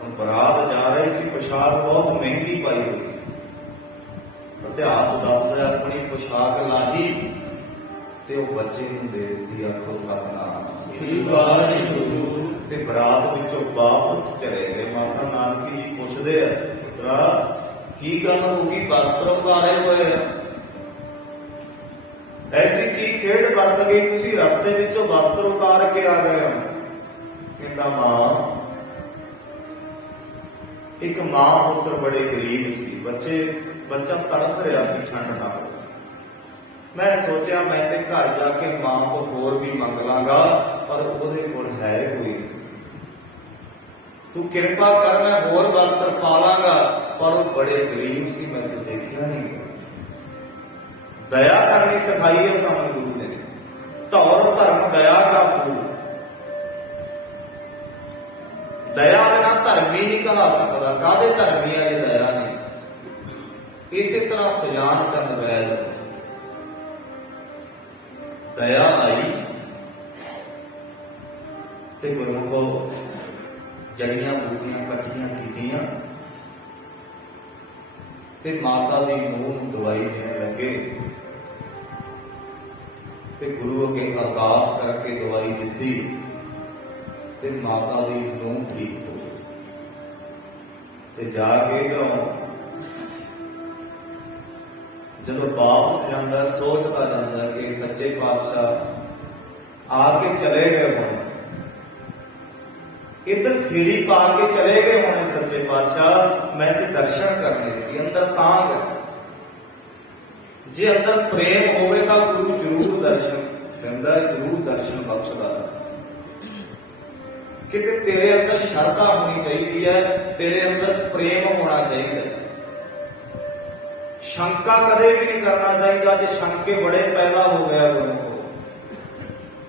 ਹੁਣ ਬਰਾਤ ਜਾ ਰਹੀ ਸੀ, ਪੋਸ਼ਾਕ ਬਹੁਤ ਮਹਿੰਗੀ ਪਾਈ ਹੋਈ ਸੀ। ਇਤਿਹਾਸ ਦੱਸਦਾ ਆਪਣੀ ਪੋਸ਼ਾਕ ਲਾਹੀ ਤੇ ਉਹ ਬੱਚੇ ਨੂੰ ਦੇ ਦਿੱਤੀ। ਆਖੋ ਸਤਿਨਾਮ ਸ੍ਰੀ ਵਾਹਿਗੁਰੂ। ਤੇ ਬਰਾਤ ਵਿੱਚੋਂ ਵਾਪਸ ਚਲੇ ਗਏ। ਮਾਤਾ ਨਾਨਕੀ ਜੀ ਪੁੱਛਦੇ ਆ, ਪੁੱਤਰਾ ਕੀ ਗੱਲ ਹੋ ਗਈ, ਵਸਤਰ ਉਤਾਰੇ ਹੋਏ ਆ, ਐਸੀ ਕੀ ਖੇਡ ਵਰਤ ਗਈ, ਤੁਸੀਂ ਰਸਤੇ ਵਿੱਚੋਂ ਵਸਤਰ ਉਤਾਰ ਕੇ ਆ ਗਏ ਹੋ। ਕਹਿੰਦਾ ਮਾਂ, ਇੱਕ ਮਾਂ ਪੁੱਤਰ ਬੜੇ ਗਰੀਬ ਸੀ, ਬੱਚਾ ਤੜਫ ਰਿਹਾ ਸੀ ਠੰਡ ਨਾਲ। ਮੈਂ ਸੋਚਿਆ ਮੈਂ ਤੇ ਘਰ ਜਾ ਕੇ ਮਾਂ ਤੋਂ ਹੋਰ ਵੀ ਮੰਗ ਲਾਂਗਾ, ਪਰ ਉਹਦੇ ਕੋਲ ਹੈ ਕੋਈ ਨਹੀਂ। ਤੂੰ ਕਿਰਪਾ ਕਰ, ਮੈਂ ਹੋਰ ਵਸਤਰ ਪਾ ਲਾਂਗਾ, ਪਰ ਉਹ ਬੜੇ ਗਰੀਬ ਸੀ, ਮੈਂ ਤੇ ਦੇਖਿਆ ਨਹੀਂ। ਦਇਆ ਕਰਨੀ ਸਿਖਾਈ ਹੈ ਸਾਨੂੰ ਗੁਰੂ ਨੇ। ਧੌਰ ਧਰਮ ਦਇਆ ਦਾ ਫੂਲ, ਦਇਆ ਬਿਨਾਂ ਧਰਮੀ ਨਹੀਂ ਕਹਾ ਸਕਦਾ। ਕਾਹਦੇ ਧਰਮੀਆਂ ਦੀ ਦਇਆ ਨਹੀਂ। ਇਸੇ ਤਰ੍ਹਾਂ ਸੁਜਾਨ ਚੰਦ ਵੈਦ ਦਇਆ ਆਈ ਤੇ ਗੁਰਮੁਖੋ ਜੜੀਆਂ ਬੂਟੀਆਂ ਇਕੱਠੀਆਂ ਕੀਤੀਆਂ ਤੇ ਮਾਤਾ ਦੀ ਨੂੰਹ ਨੂੰ ਦਵਾਈ ਦੇਣ ਲੱਗੇ ਤੇ ਗੁਰੂ ਅੱਗੇ ਅਰਦਾਸ ਕਰਕੇ ਦਵਾਈ ਦਿੱਤੀ ਤੇ ਮਾਤਾ ਦੀ ਨੂੰਹ ਠੀਕ ਹੋ ਗਈ। ਤੇ ਜਾ ਕੇ ਜਦੋਂ ਵਾਪਸ ਜਾਂਦਾ ਸੋਚਦਾ ਜਾਂਦਾ ਕਿ ਸੱਚੇ ਪਾਤਸ਼ਾਹ ਆ ਕੇ ਚਲੇ ਗਏ ਹੋਣੇ, ਇੱਧਰ ਫੇਰੀ ਪਾ ਕੇ ਚਲੇ ਗਏ ਹੋਣੇ ਸੱਚੇ ਪਾਤਸ਼ਾਹ, ਮੈਂ ਤੇ ਦਰਸ਼ਨ ਕਰਨੇ ਸੀ। ਅੰਦਰ ਤਾਂਗ, ਜੇ ਅੰਦਰ ਪ੍ਰੇਮ ਹੋਵੇ ਤਾਂ ਗੁਰੂ ਜ਼ਰੂਰ ਦਰਸ਼ਨ ਦਿੰਦਾ, ਜ਼ਰੂਰ ਦਰਸ਼ਨ ਬਖਸ਼ਦਾ। ਕਿਤੇ ਤੇਰੇ ਅੰਦਰ ਸ਼ਰਧਾ ਹੋਣੀ ਚਾਹੀਦੀ ਹੈ, ਤੇਰੇ ਅੰਦਰ ਪ੍ਰੇਮ ਹੋਣਾ ਚਾਹੀਦਾ। ਸ਼ੰਕਾ ਕਦੇ ਵੀ ਨਹੀਂ ਕਰਨਾ ਚਾਹੀਦਾ। ਜੇ ਸ਼ੰਕੇ ਬੜੇ ਪੈਦਾ ਹੋ ਗਿਆ ਗੁਰੂ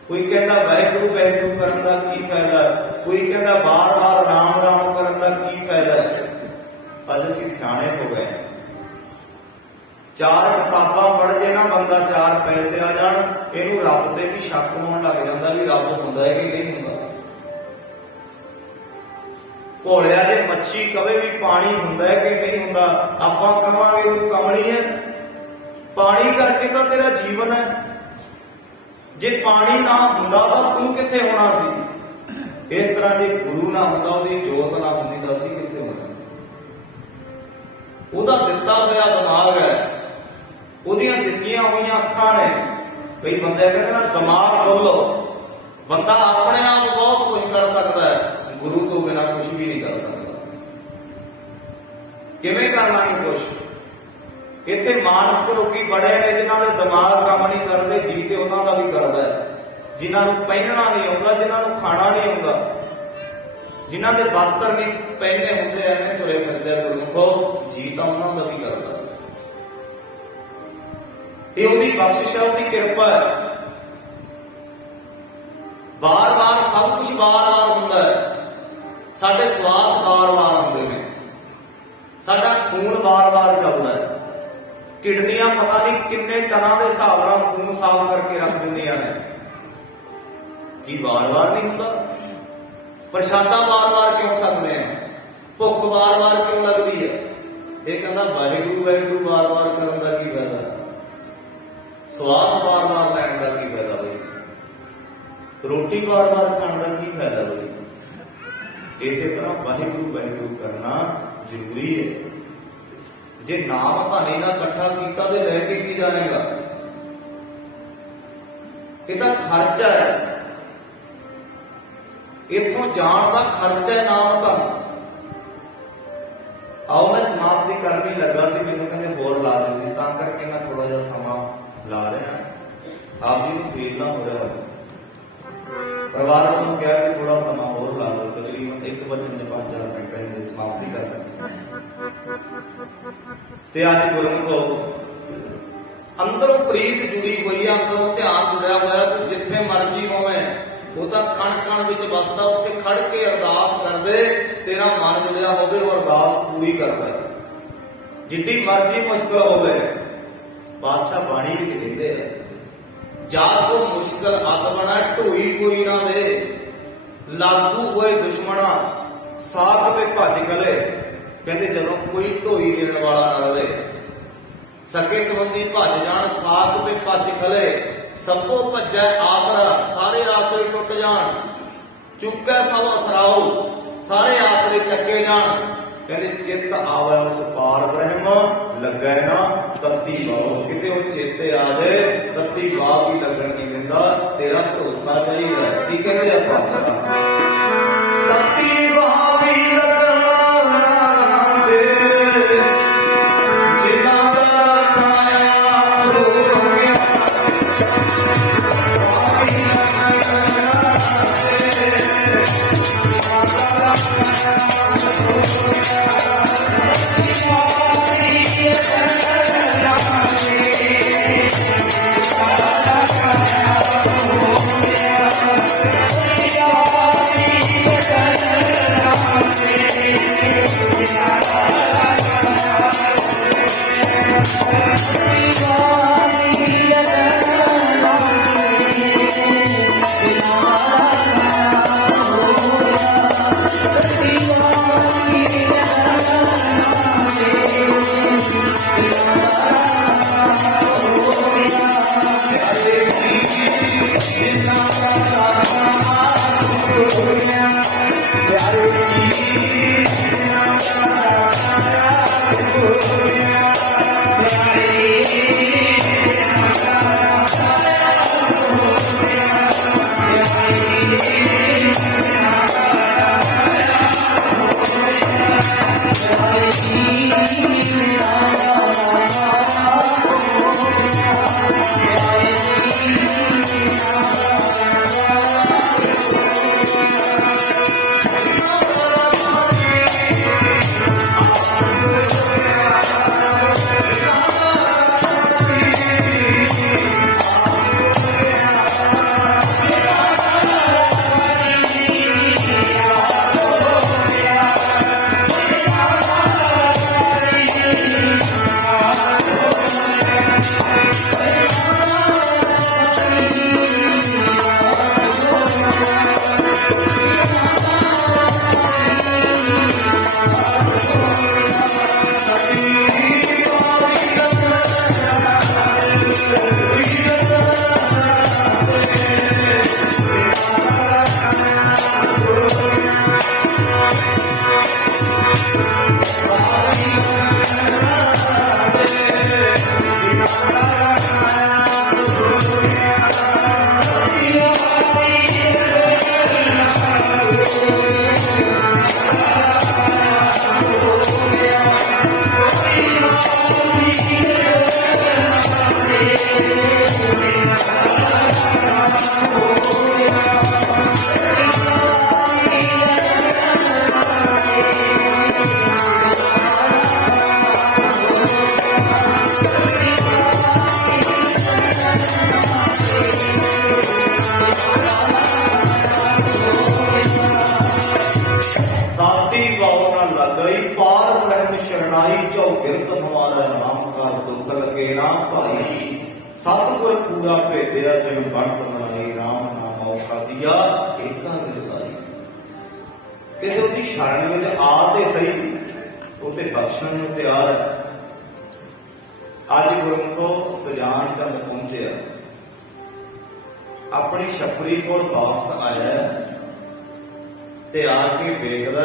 ਕੋਈ ਕਹਿੰਦਾ ਵਾਹਿਗੁਰੂ ਵਾਹਿਗੁਰੂ ਕਰਨ ਦਾ ਕੀ ਫਾਇਦਾ, ਕੋਈ ਕਹਿੰਦਾ ਵਾਰ-ਵਾਰ ਰਾਮ ਰਾਮ ਕਰਨ ਦਾ ਕੀ ਫਾਇਦਾ। ਅੱਜ ਅਸੀਂ ਸਿਆਣੇ ਹੋ ਗਏ। ਚਾਰ ਕਿਤਾਬਾਂ ਪੜ੍ਹ ਜੇ ਨਾ ਬੰਦਾ, ਚਾਰ ਪੈਸੇ ਆ ਜਾਣ, ਇਹਨੂੰ ਰੱਬ ਤੇ ਵੀ ਸ਼ੱਕ ਹੋਣ ਲੱਗ ਜਾਂਦਾ ਵੀ ਰੱਬ ਹੁੰਦਾ ਹੈ ਕਿ ਨਹੀਂ ਹੁੰਦਾ। ਭੋਲਿਆ ਜੇ ਮੱਛੀ ਕਵੇ ਵੀ ਪਾਣੀ ਹੁੰਦਾ ਹੈ ਕਿ ਨਹੀਂ ਹੁੰਦਾ, ਆਪਾਂ ਕਹਾਂਗੇ ਤੂੰ ਕਮਲੀ ਹੈ। ਪਾਣੀ ਕਰਕੇ ਤਾਂ ਤੇਰਾ ਜੀਵਨ ਹੈ, ਜੇ ਪਾਣੀ ਨਾ ਹੁੰਦਾ ਤਾਂ ਤੂੰ ਕਿੱਥੇ ਹੋਣਾ ਸੀ। ਇਸ ਤਰ੍ਹਾਂ ਜੇ ਗੁਰੂ ਨਾ ਹੁੰਦਾ, ਉਹਦੀ ਜੋਤ ਨਾ ਹੁੰਦੀ ਤਾਂ ਅਸੀਂ ਕਿੱਥੇ ਹੋਣਾ ਸੀ। ਉਹਦਾ ਦਿੱਤਾ ਹੋਇਆ ਦਿਮਾਗ ਹੈ, ਉਹਦੀਆਂ ਦਿੱਤੀਆਂ ਹੋਈਆਂ ਅੱਖਾਂ ਨੇ। ਕਈ ਬੰਦੇ ਕਹਿੰਦੇ ਨਾ ਦਿਮਾਗ ਖੋਲੋ। ਬੰਦਾ ਆਪਣੇ ਆਪ ਬਹੁਤ ਕੁਝ ਕਰ ਸਕਦਾ ਹੈ, ਗੁਰੂ ਤੋਂ ਬਿਨਾਂ ਕੁਝ ਵੀ ਨਹੀਂ ਕਰ ਸਕਦਾ। ਕਿਵੇਂ ਕਰ ਲਾਂਗੇ ਕੁਛ? ਇੱਥੇ ਮਾਨਸਿਕ ਰੋਗੀ ਬੜੇ ਨੇ ਜਿਨ੍ਹਾਂ ਦੇ ਦਿਮਾਗ ਕੰਮ ਨਹੀਂ ਕਰਦੇ, ਜੀ ਤੇ ਉਹਨਾਂ ਦਾ ਵੀ ਕਰਦਾ ਹੈ। ਜਿਨ੍ਹਾਂ ਨੂੰ ਪਹਿਨਣਾ ਨਹੀਂ ਆਉਂਦਾ, ਜਿਨ੍ਹਾਂ ਨੂੰ ਖਾਣਾ ਨਹੀਂ ਆਉਂਦਾ, ਜਿਨ੍ਹਾਂ ਦੇ ਵਸਤਰ ਨਹੀਂ ਪਹਿਨੇ ਹੁੰਦੇ, ਐਵੇਂ ਤੁਰੇ ਫਿਰਦੇ ਗੁਰਮੁਖੋ, ਜੀ ਤਾਂ ਉਹਨਾਂ ਦਾ ਵੀ ਕਰਦਾ। ਇਹ ਉਹਦੀ ਬਖਸ਼ਿਸ਼ ਹੈ, ਉਹਦੀ ਕਿਰਪਾ ਹੈ। ਬਾਰ-ਬਾਰ ਸਭ ਕੁਝ ਬਾਰ-ਬਾਰ ਹੁੰਦਾ ਹੈ। ਸਾਡੇ ਸਵਾਸ ਬਾਰ-ਬਾਰ ਆਉਂਦੇ ਨੇ, ਸਾਡਾ ਖੂਨ ਬਾਰ-ਬਾਰ ਚੱਲਦਾ ਹੈ। ਕਿਡਨੀਆਂ ਪਤਾ ਨਹੀਂ ਕਿੰਨੇ ਟਨਾਂ ਦੇ ਹਿਸਾਬ ਨਾਲ ਖੂਨ ਸਾਫ਼ ਕਰਕੇ ਰੱਖ ਦਿੰਦੀਆਂ ਨੇ। ਕੀ ਬਾਰ-ਬਾਰ ਨਹੀਂ ਹੁੰਦਾ? ਪ੍ਰਸ਼ਾਦਾ ਬਾਰ-ਬਾਰ ਕਿਉਂ ਸਕਦੇ ਆ? ਭੁੱਖ ਬਾਰ-ਬਾਰ ਕਿਉਂ ਲੱਗਦੀ ਹੈ? ਇਹ ਕਹਿੰਦਾ ਵਾਹਿਗੁਰੂ ਵਾਹਿਗੁਰੂ ਬਾਰ-ਬਾਰ ਕਰਨ ਦਾ ਕੀ ਫਾਇਦਾ? ਸਵਾਸ ਬਾਰ-ਬਾਰ ਲੈਣ ਦਾ ਕੀ ਫਾਇਦਾ ਬਈ? ਰੋਟੀ ਬਾਰ-ਬਾਰ ਖਾਣ ਦਾ ਕੀ ਫਾਇਦਾ ਬਈ? इसे तरह वाहिगुरु वाहिगुरु करना जरूरी है। जे नाम धन ना इकट्ठा किया तो लैके की जाएगा? यह खर्चा है, इथों जान का खर्चा है नाम धन। आओ मैं समाप्ति करनी लगा सी, मैनू कहते होर ला देंगे, तां करके मैं थोड़ा जा समा ला रहा। आप जी को खरीदना हो रहा है, परिवार वालों कहा कि थोड़ा समा और ला लो, तकरीबन 1 बजे 5-4 मिनट रहेंगे, समाप्ति कर देंगे। अज गुरमुखो अंदरों प्रीत जुड़ी हुई है, अंदरों ध्यान जुड़िया हुआ, तो जिथे मर्जी होवे वो तो कण कण विच वसदा, उत्थे खड़ के अरदास कर दे, तेरा मन जुड़िया होवे और अरदास पूरी करता है। जिड्डी मर्जी मुश्किल होवे, बादशाह बाणी विच कहंदे हैं, जाको मुश्किल अग बना ढोई कोई ना वे, लागू होए दुश्मना साथ पे भज गले। कहते जदों कोई ढोई देने वाला ना रहे, सके संबंधी भज जान, साथ पे भज खले, सबको भजै आसरा, सारे आसरे टुट जान, चुकै सब असराओ, सारे आसरे चके जान। कहते चित आवे उस पार ब्रह्म, लगे ना तत्ती वाह। किते वो चेते आ जाए, तत्ती वाह भी लगन नहीं देता, तेरा भरोसा चाहिए। की कहते हैं बादशाह, तत्ती वाह भी लगन ना दे, जिन्ना का खाया रोक गया, सतगुर पूरा भेटिया जिन बनत बनाई, राम नाम औखा दिया एका दिलवाई। कहते उसकी शरण में आ ते सही, वो ते बख्शण नूं तैयार है। अज गुरमुखो सुजान चंद पहुंचे, अपनी छपरी को वापस आया। ਤੇ ਆ ਕੇ ਵੇਖਦਾ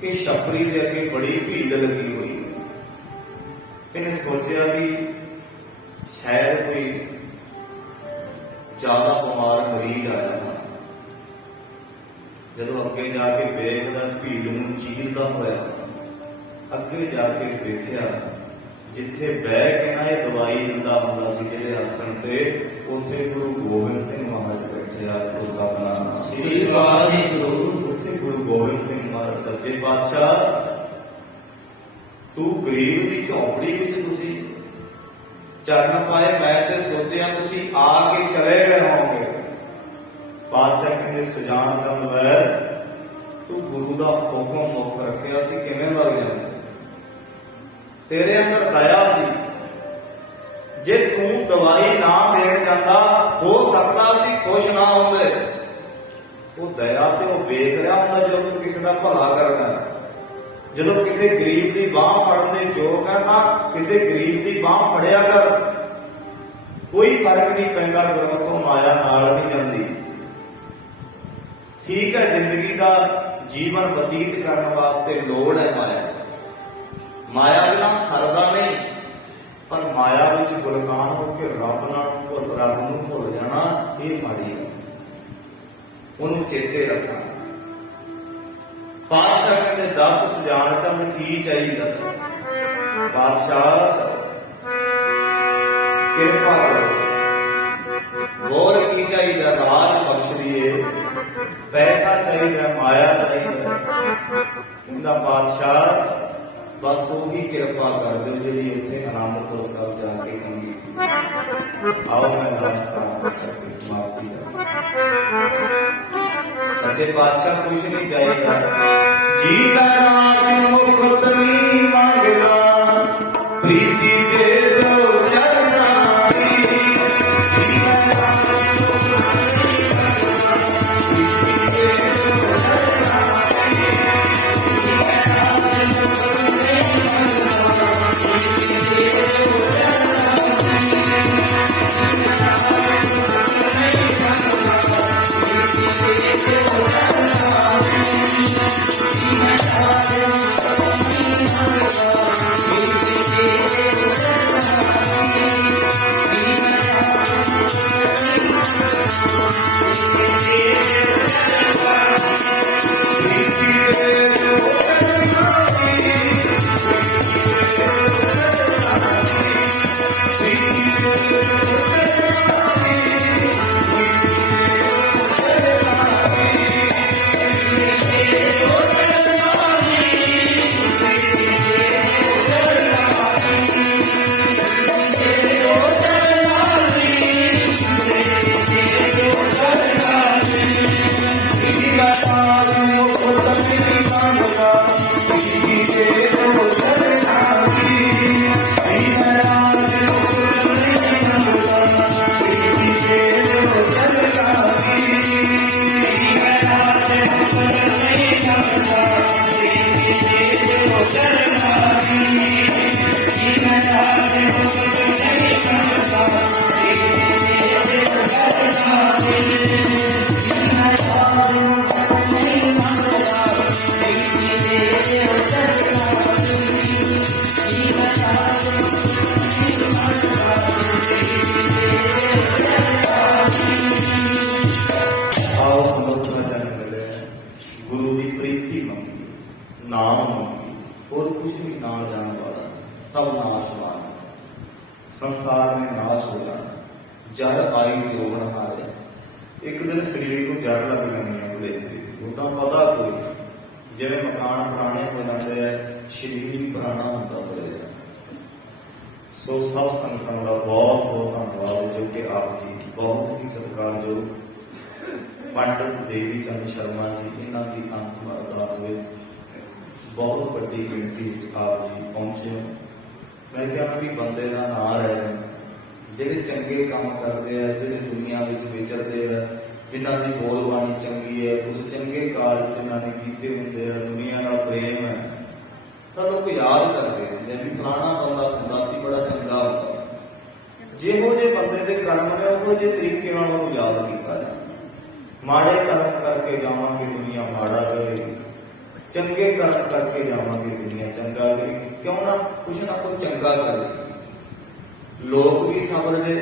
ਕਿ ਛਪਰੀ ਦੇ ਅੱਗੇ ਬੜੀ ਭੀੜ ਲੱਗੀ ਹੋਈ। ਇਹਨੇ ਸੋਚਿਆ ਵੀ ਸ਼ਾਇਦ ਕੋਈ ਜ਼ਿਆਦਾ ਬਿਮਾਰ ਮਰੀਜ਼ ਆਇਆ ਹੈ। ਜਦੋਂ ਅੱਗੇ ਜਾ ਕੇ ਵੇਖਦਾ ਭੀੜ ਨੂੰ ਚੀਰਦਾ ਹੋਇਆ, ਅੱਗੇ ਜਾ ਕੇ ਵੇਖਿਆ ਜਿੱਥੇ ਬਹਿ ਕੇ ਨਾ ਇਹ ਦਵਾਈ ਦਿੰਦਾ ਹੁੰਦਾ ਸੀ ਜਿਹੜੇ ਆਸਣ ਤੇ, ਉੱਥੇ ਗੁਰੂ ਗੋਬਿੰਦ ਸਿੰਘ ਮਹਾਰਾਜ ਬੈਠੇ ਆ। ਆਖੋ ਸਤਿਨਾਮ ਸ੍ਰੀ ਵਾਹਿਗੁਰੂ। ਉੱਥੇ ਗੁਰੂ ਗੋਬਿੰਦ ਸਿੰਘ ਮਹਾਰਾਜ ਸੱਚੇ ਪਾਤਸ਼ਾਹ, ਤੂੰ ਗਰੀਬ ਦੀ ਝੌਂਪੜੀ ਵਿੱਚ ਤੁਸੀਂ ਚਰਨ ਪਾਏ, ਮੈਂ ਤੇ ਸੋਚਿਆ ਤੁਸੀਂ ਆ ਕੇ ਚਲੇ ਗਏ ਹੋਗੇ। ਪਾਤਸ਼ਾਹ ਕਹਿੰਦੇ ਸਜਾਨ ਚੰਦ ਵੈ, ਤੂੰ ਗੁਰੂ ਦਾ ਹੁਕਮ ਮੁੱਖ ਰੱਖਿਆ ਸੀ, ਕਿਵੇਂ ਵਗ ਜਾਂਦਾ? ਤੇਰੇ ਅੰਦਰ ਦਇਆ ਸੀ। ਜੇ ਤੂੰ ਦਵਾਈ ਨਾ ਦੇਣ ਜਾਂਦਾ, ਹੋ ਸਕਦਾ ਸੀ ਖੁਸ਼ ਨਾ ਹੁੰਦੇ। ਉਹ ਦਇਆ ਤੇ ਉਹ ਵੇਖ ਰਿਹਾ ਹੁੰਦਾ ਜਦੋਂ ਤੂੰ ਕਿਸੇ ਦਾ ਭਲਾ ਕਰਦਾ। ਜਦੋਂ ਕਿਸੇ ਗਰੀਬ ਦੀ ਬਾਂਹ ਫੜਨ ਦੇ ਯੋਗ ਹੈ ਨਾ, ਕਿਸੇ ਗਰੀਬ ਦੀ ਬਾਂਹ ਫੜਿਆ ਕਰ। ਕੋਈ ਫਰਕ ਨਹੀਂ ਪੈਂਦਾ, ਗੁਰਮੁਖੋਂ ਮਾਇਆ ਨਾਲ ਨਹੀਂ ਜਾਂਦੀ। ਠੀਕ ਹੈ, ਜ਼ਿੰਦਗੀ ਦਾ ਜੀਵਨ ਬਤੀਤ ਕਰਨ ਵਾਸਤੇ ਲੋੜ ਹੈ ਮਾਇਆ। ਮਾਇਆ ਬਿਨਾਂ ਸਰਦਾ ਨਹੀਂ, ਪਰ ਮਾਇਆ ਵਿੱਚ ਗੁਲਕਾਨ ਹੋ ਕੇ ਰੱਬ ਨੂੰ ਭੁੱਲ ਜਾਣਾ, ਇਹ ਮਾੜੀ ਹੈ। ਉਹਨੂੰ ਚੇਤੇ ਰੱਖਣਾ। ਪਾਤਸ਼ਾਹ ਕਹਿੰਦੇ 10 ਸਜਾਨ ਚੰਦ ਕੀ ਚਾਹੀਦਾ? ਪਾਤਸ਼ਾਹ ਕਿਰਪਾ ਕਰੋ। ਹੋਰ ਕੀ ਚਾਹੀਦਾ? ਰਾਜ ਬਖਸ਼ ਦੀਏ, ਪੈਸਾ ਚਾਹੀਦਾ, ਮਾਇਆ ਚਾਹੀਦਾ। ਕਹਿੰਦਾ ਪਾਤਸ਼ਾਹ ਬਸ ਉਹੀ ਕਿਰਪਾ ਕਰ ਦਿਓ ਜਿਹੜੀ ਉੱਥੇ ਅਨੰਦਪੁਰ ਸਾਹਿਬ ਜਾ ਕੇ ਮੰਗੀ ਸੀ। ਆਓ ਮੈਂ ਲਾਸਟ ਕਰਕੇ ਸਮਾਪਤੀ ਕਰਾਂ। ਸੱਚੇ ਪਾਤਸ਼ਾਹ ਕੁਛ ਨਹੀਂ ਚਾਹੀਦਾ, ਜੀ ਮੈਂ ਰਾਜ ਮੁਕਤ ਵੀ ਮੰਗਦਾ, ਪ੍ਰੀਤੀ ਦੇ ਦੋ ਚਰਨਾਂ ਦੀ। ਜੀ ਮੈਂ ਰਾਜ ਮੁਕਤ ਵੀ ਮੰਗਦਾ, ਪ੍ਰੀਤੀ ਦੇ ਦੋ ਚਰਨਾਂ ਦੀ। ਜੀ ਮੈਂ ਰਾਜ ਮੁਕਤ ਵੀ ਮੰਗਦਾ, ਪ੍ਰੀਤੀ ਦੇ ਦੋ ਚਰਨਾਂ ਦੀ। ਜੀ ਮੈਂ ਰਾਜ ਮੁਕਤ ਵੀ ਮੰਗਦਾ, ਪ੍ਰੀਤੀ ਦੇ ਦੋ ਚਰਨਾਂ ਦੀ। ਜੀ ਮੈਂ ਰਾਜ ਮੁਕਤ ਵੀ ਮੰਗਦਾ, ਪ੍ਰੀਤੀ ਦੇ ਦੋ ਚਰਨਾਂ ਦੀ। ਜੀ ਮੈਂ ਰਾਜ ਮੁਕਤ ਵੀ ਮੰਗਦਾ, ਪ੍ਰੀਤੀ ਦੇ ਦੋ ਚਰਨਾਂ ਦੀ। ਪ੍ਰੀਤੀ ਦੇ ਦੋ ਚਰਨਾਂ ਦੀ। ਗੁਰੂ ਦੀ ਪ੍ਰੀਤੀ ਮੰਗੀ, ਨਾਮ ਮੰਗੀ, ਹੋਰ ਕੁਛ ਨਹੀਂ ਨਾਲ ਜਾਣ ਵਾਲਾ, ਸਭ ਨਾਸ਼ਵਾਨ। ਸੰਸਾਰ ਨੇ ਨਾਸ਼ ਹੋ ਜਾਣਾ, ਜੜ ਆਈ ਜੋਬਨ ਹਾਰੇ। ਇੱਕ ਦਿਨ ਸਰੀਰ ਨੂੰ ਜੜ ਲੱਗ ਜਾਣੀ ਹੈ ਬੁਲੇ ਦੀ, ਉਦਾਂ ਪਤਾ ਕੋਈ ਜਿਵੇਂ ਮਕਾਨ ਪੁਰਾਣੇ ਹੋ ਜਾਂਦੇ ਆ, ਸਰੀਰ ਵੀ ਪੁਰਾਣਾ ਹੁੰਦਾ ਹੋਏਗਾ। ਸੋ ਸਭ ਸੰਗਤਾਂ ਦਾ ਬਹੁਤ ਬਹੁਤ ਧੰਨਵਾਦ, ਜੋ ਕਿ ਆਪ ਜੀ ਬਹੁਤ ਹੀ ਸਤਿਕਾਰਯੋਗ ਪੰਡਿਤ ਦੇਵੀ ਚੰਦ ਸ਼ਰਮਾ ਜੀ, ਇਹਨਾਂ ਦੀ ਅੰਤਮ ਅਰਦਾਸ ਵਿੱਚ ਬਹੁਤ ਵੱਡੀ ਗਿਣਤੀ ਵਿੱਚ ਆਪ ਜੀ ਪਹੁੰਚੇ। ਮੈਂ ਕਹਿੰਦਾ ਵੀ ਬੰਦੇ ਦਾ ਨਾਂ ਰਹੇ, ਜਿਹੜੇ ਚੰਗੇ ਕੰਮ ਕਰਦੇ ਆ, ਜਿਹੜੇ ਦੁਨੀਆ ਵਿੱਚ ਵਿਚਰਦੇ ਆ, ਜਿਨ੍ਹਾਂ ਦੀ ਬੋਲਬਾਣੀ ਚੰਗੀ ਹੈ, ਕੁਝ ਚੰਗੇ ਕਾਰਜ ਜਿਨ੍ਹਾਂ ਨੇ ਕੀਤੇ ਹੁੰਦੇ ਆ, ਦੁਨੀਆ ਨਾਲ ਪ੍ਰੇਮ ਹੈ, ਤਾਂ ਲੋਕ ਯਾਦ ਕਰਦੇ ਹੁੰਦੇ ਵੀ ਫਲਾਣਾ ਬੰਦਾ ਹੁੰਦਾ ਸੀ, ਬੜਾ ਚੰਗਾ ਹੁੰਦਾ। ਜਿਹੋ ਜਿਹੇ ਬੰਦੇ ਦੇ ਕਰਮ ਨੇ ਉਹੋ ਜਿਹੇ ਤਰੀਕੇ ਨਾਲ ਉਹਨੂੰ ਯਾਦ ਕੀਤਾ ਜਾਂਦਾ। माड़े कर्म करके जावांगे दुनिया माड़ा करेगी, चंगे कर्म करके जावांगे दुनिया चंगा करेगी। क्यों ना कुछ चंगा कर जी, लोक भी सवर जे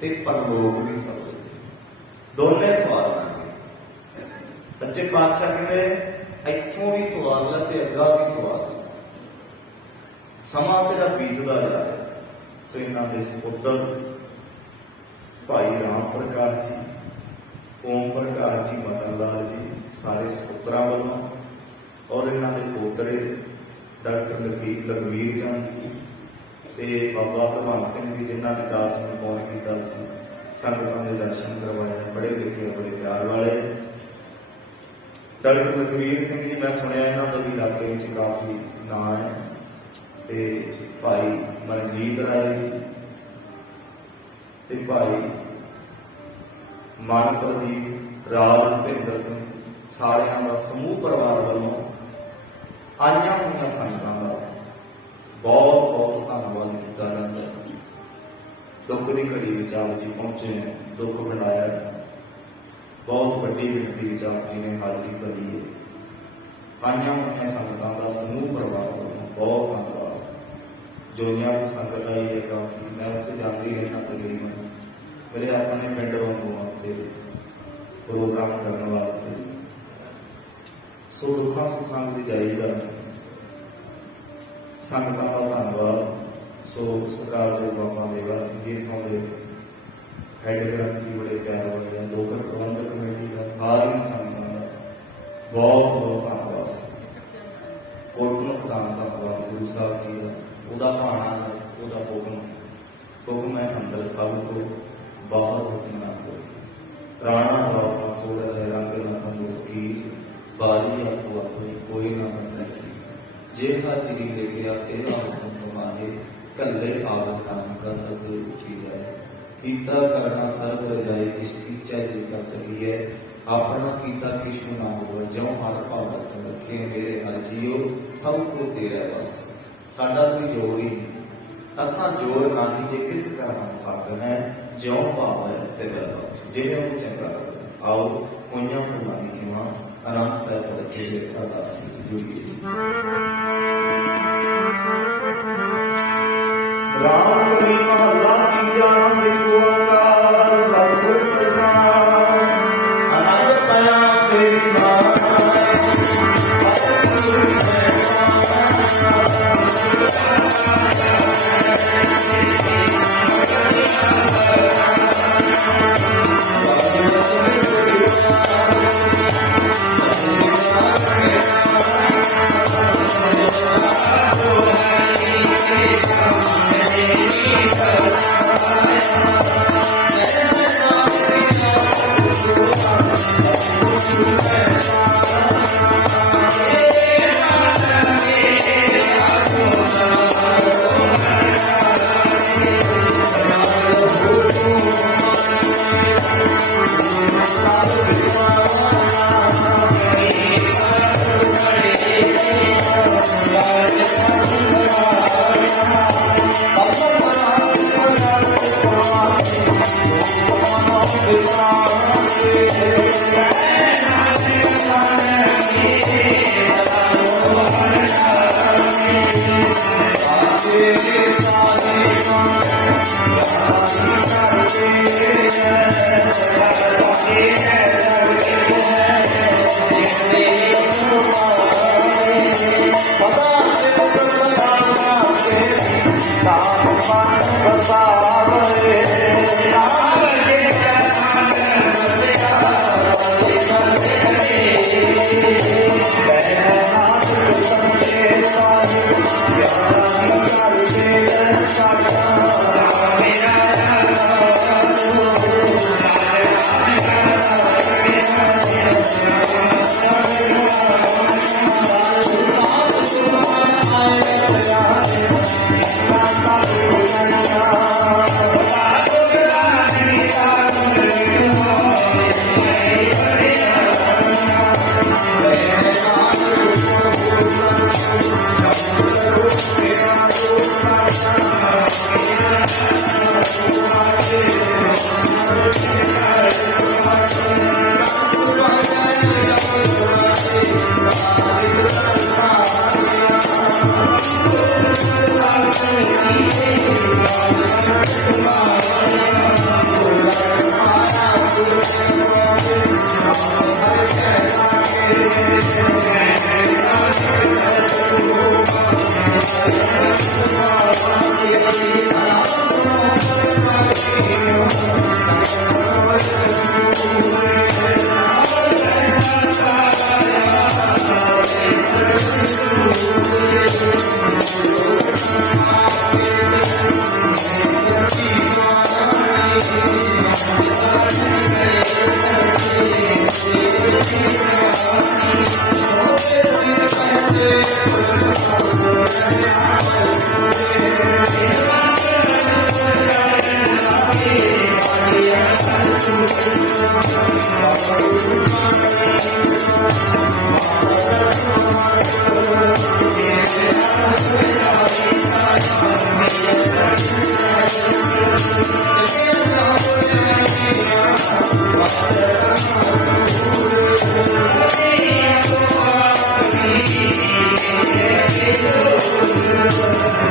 ते परलोक भी सवर जे, दोने सवार लांगे। सच्चे पातशाह कहते इत्थों भी सवार ला ते अग्गा भी सवार ला, समा तेरा बीतदा जा रहा। सो इन्हां दे सपुत्र भाई राम प्रकाश जी, ओम प्रकाश जी, मदन लाल जी, सारे सपुत्रां वालों और इन्हां दे पोतरे डॉक्टर लखवीर चंद जी ते बाबा भगवंत सिंह जी, जिन्होंने ने दास में फोन किया, संगतों के दर्शन करवाए, बड़े लिखे बड़े प्यार वाले। डॉक्टर लखवीर सिंह जी, मैं सुनिया इन्हों का भी इलाके में काफ़ी नाम है। ते भाई मनजीत राय जी ते भाई मनप्रदीप, राज भुपिंदर सिंह, सारिया का समूह परिवार वालों आईया हुई संगतां का बहुत बहुत धन्यवाद किया जाता है। दुख की घड़ी में आप जी पहुंचे हैं, दुख बनाया, बहुत वड्डी गिनती में आप जी ने हाजिरी भरी है। आईया हुई संगतां का समूह परिवार वालों बहुत धन्यवाद। जोइयां तो संगत आई है काफ़ी, मैं उत्थे जाती रहना तकरीबन, मेरे अपने पिंड वांगू उत्थे प्रोग्राम करने वास्ते। सो दुखा सुखा में जाइएगा, संगतां का धन्यवाद। सो सरकार के बाबा मेवा सिंह जी इत्थों के हैड ग्रंथी बड़े प्यार वाले हैं, लोकल प्रबंधक कमेटी का सारिया संगतां का बहुत बहुत धन्यवाद। कोटन प्रधान धन्यवाद गुरु साहब जी का, ਉਹਦਾ ਭਾਣਾ ਹੈ, ਉਹਦਾ ਹੁਕਮ ਹੈ ਅੰਦਰ ਸਭ ਤੋਂ ਬਾਹਰ ਹੁਕਮ ਨਾ ਕੋਈ। ਰਾਣਾ ਰਾਣਾ ਕੋਲ ਹੈ ਰੰਗ ਨਾ ਤੰਦੂਕੀ, ਬਾਰੀ ਆਪੋ ਆਪਣੀ ਕੋਈ ਨਾ ਬੰਦਾ ਕੀ। ਜੇ ਹਾਜ਼ਰੀ ਲਿਖਿਆ ਤੇਰਾ ਹੁਕਮ ਤੁਮਾਰੇ, ਕੱਲੇ ਆਵ ਨਾਮ ਕਾ ਸਭ ਕੀ ਜਾਏ। ਕੀਤਾ ਕਰਨਾ ਸਰਬ ਰਜਾਏ, ਕਿਸ ਕੀਚਾ ਜੀ ਕਰ ਸਕੀਏ। ਆਪਣਾ ਕੀਤਾ ਕਿਛੁ ਨਾ ਹੋਵੇ, ਜਿਉ ਹਰ ਭਾਵਤ ਰੱਖੇ ਮੇਰੇ ਹਰ ਜੀਓ, ਸਭ ਕੋ ਤੇਰਾ ਬਸ। साडा कोई जोर ही नहीं, असा जोर ना ही जे किस कर हम साधन है, ज्यों भाव है तेरा जिवें उन्हें चंगा लगता। आओ कोइयां भुलां दी खिमा आनंद साहिब रखे दे अरदास विच जुड़िए। राम करी महला तीजा देखो ओंकार सतगुर प्रसाद, आनंद पाया तेरी मां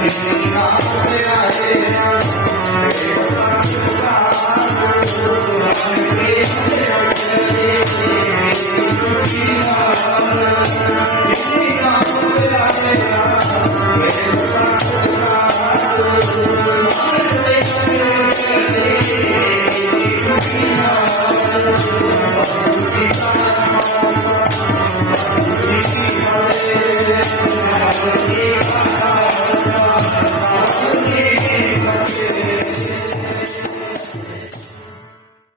Krishna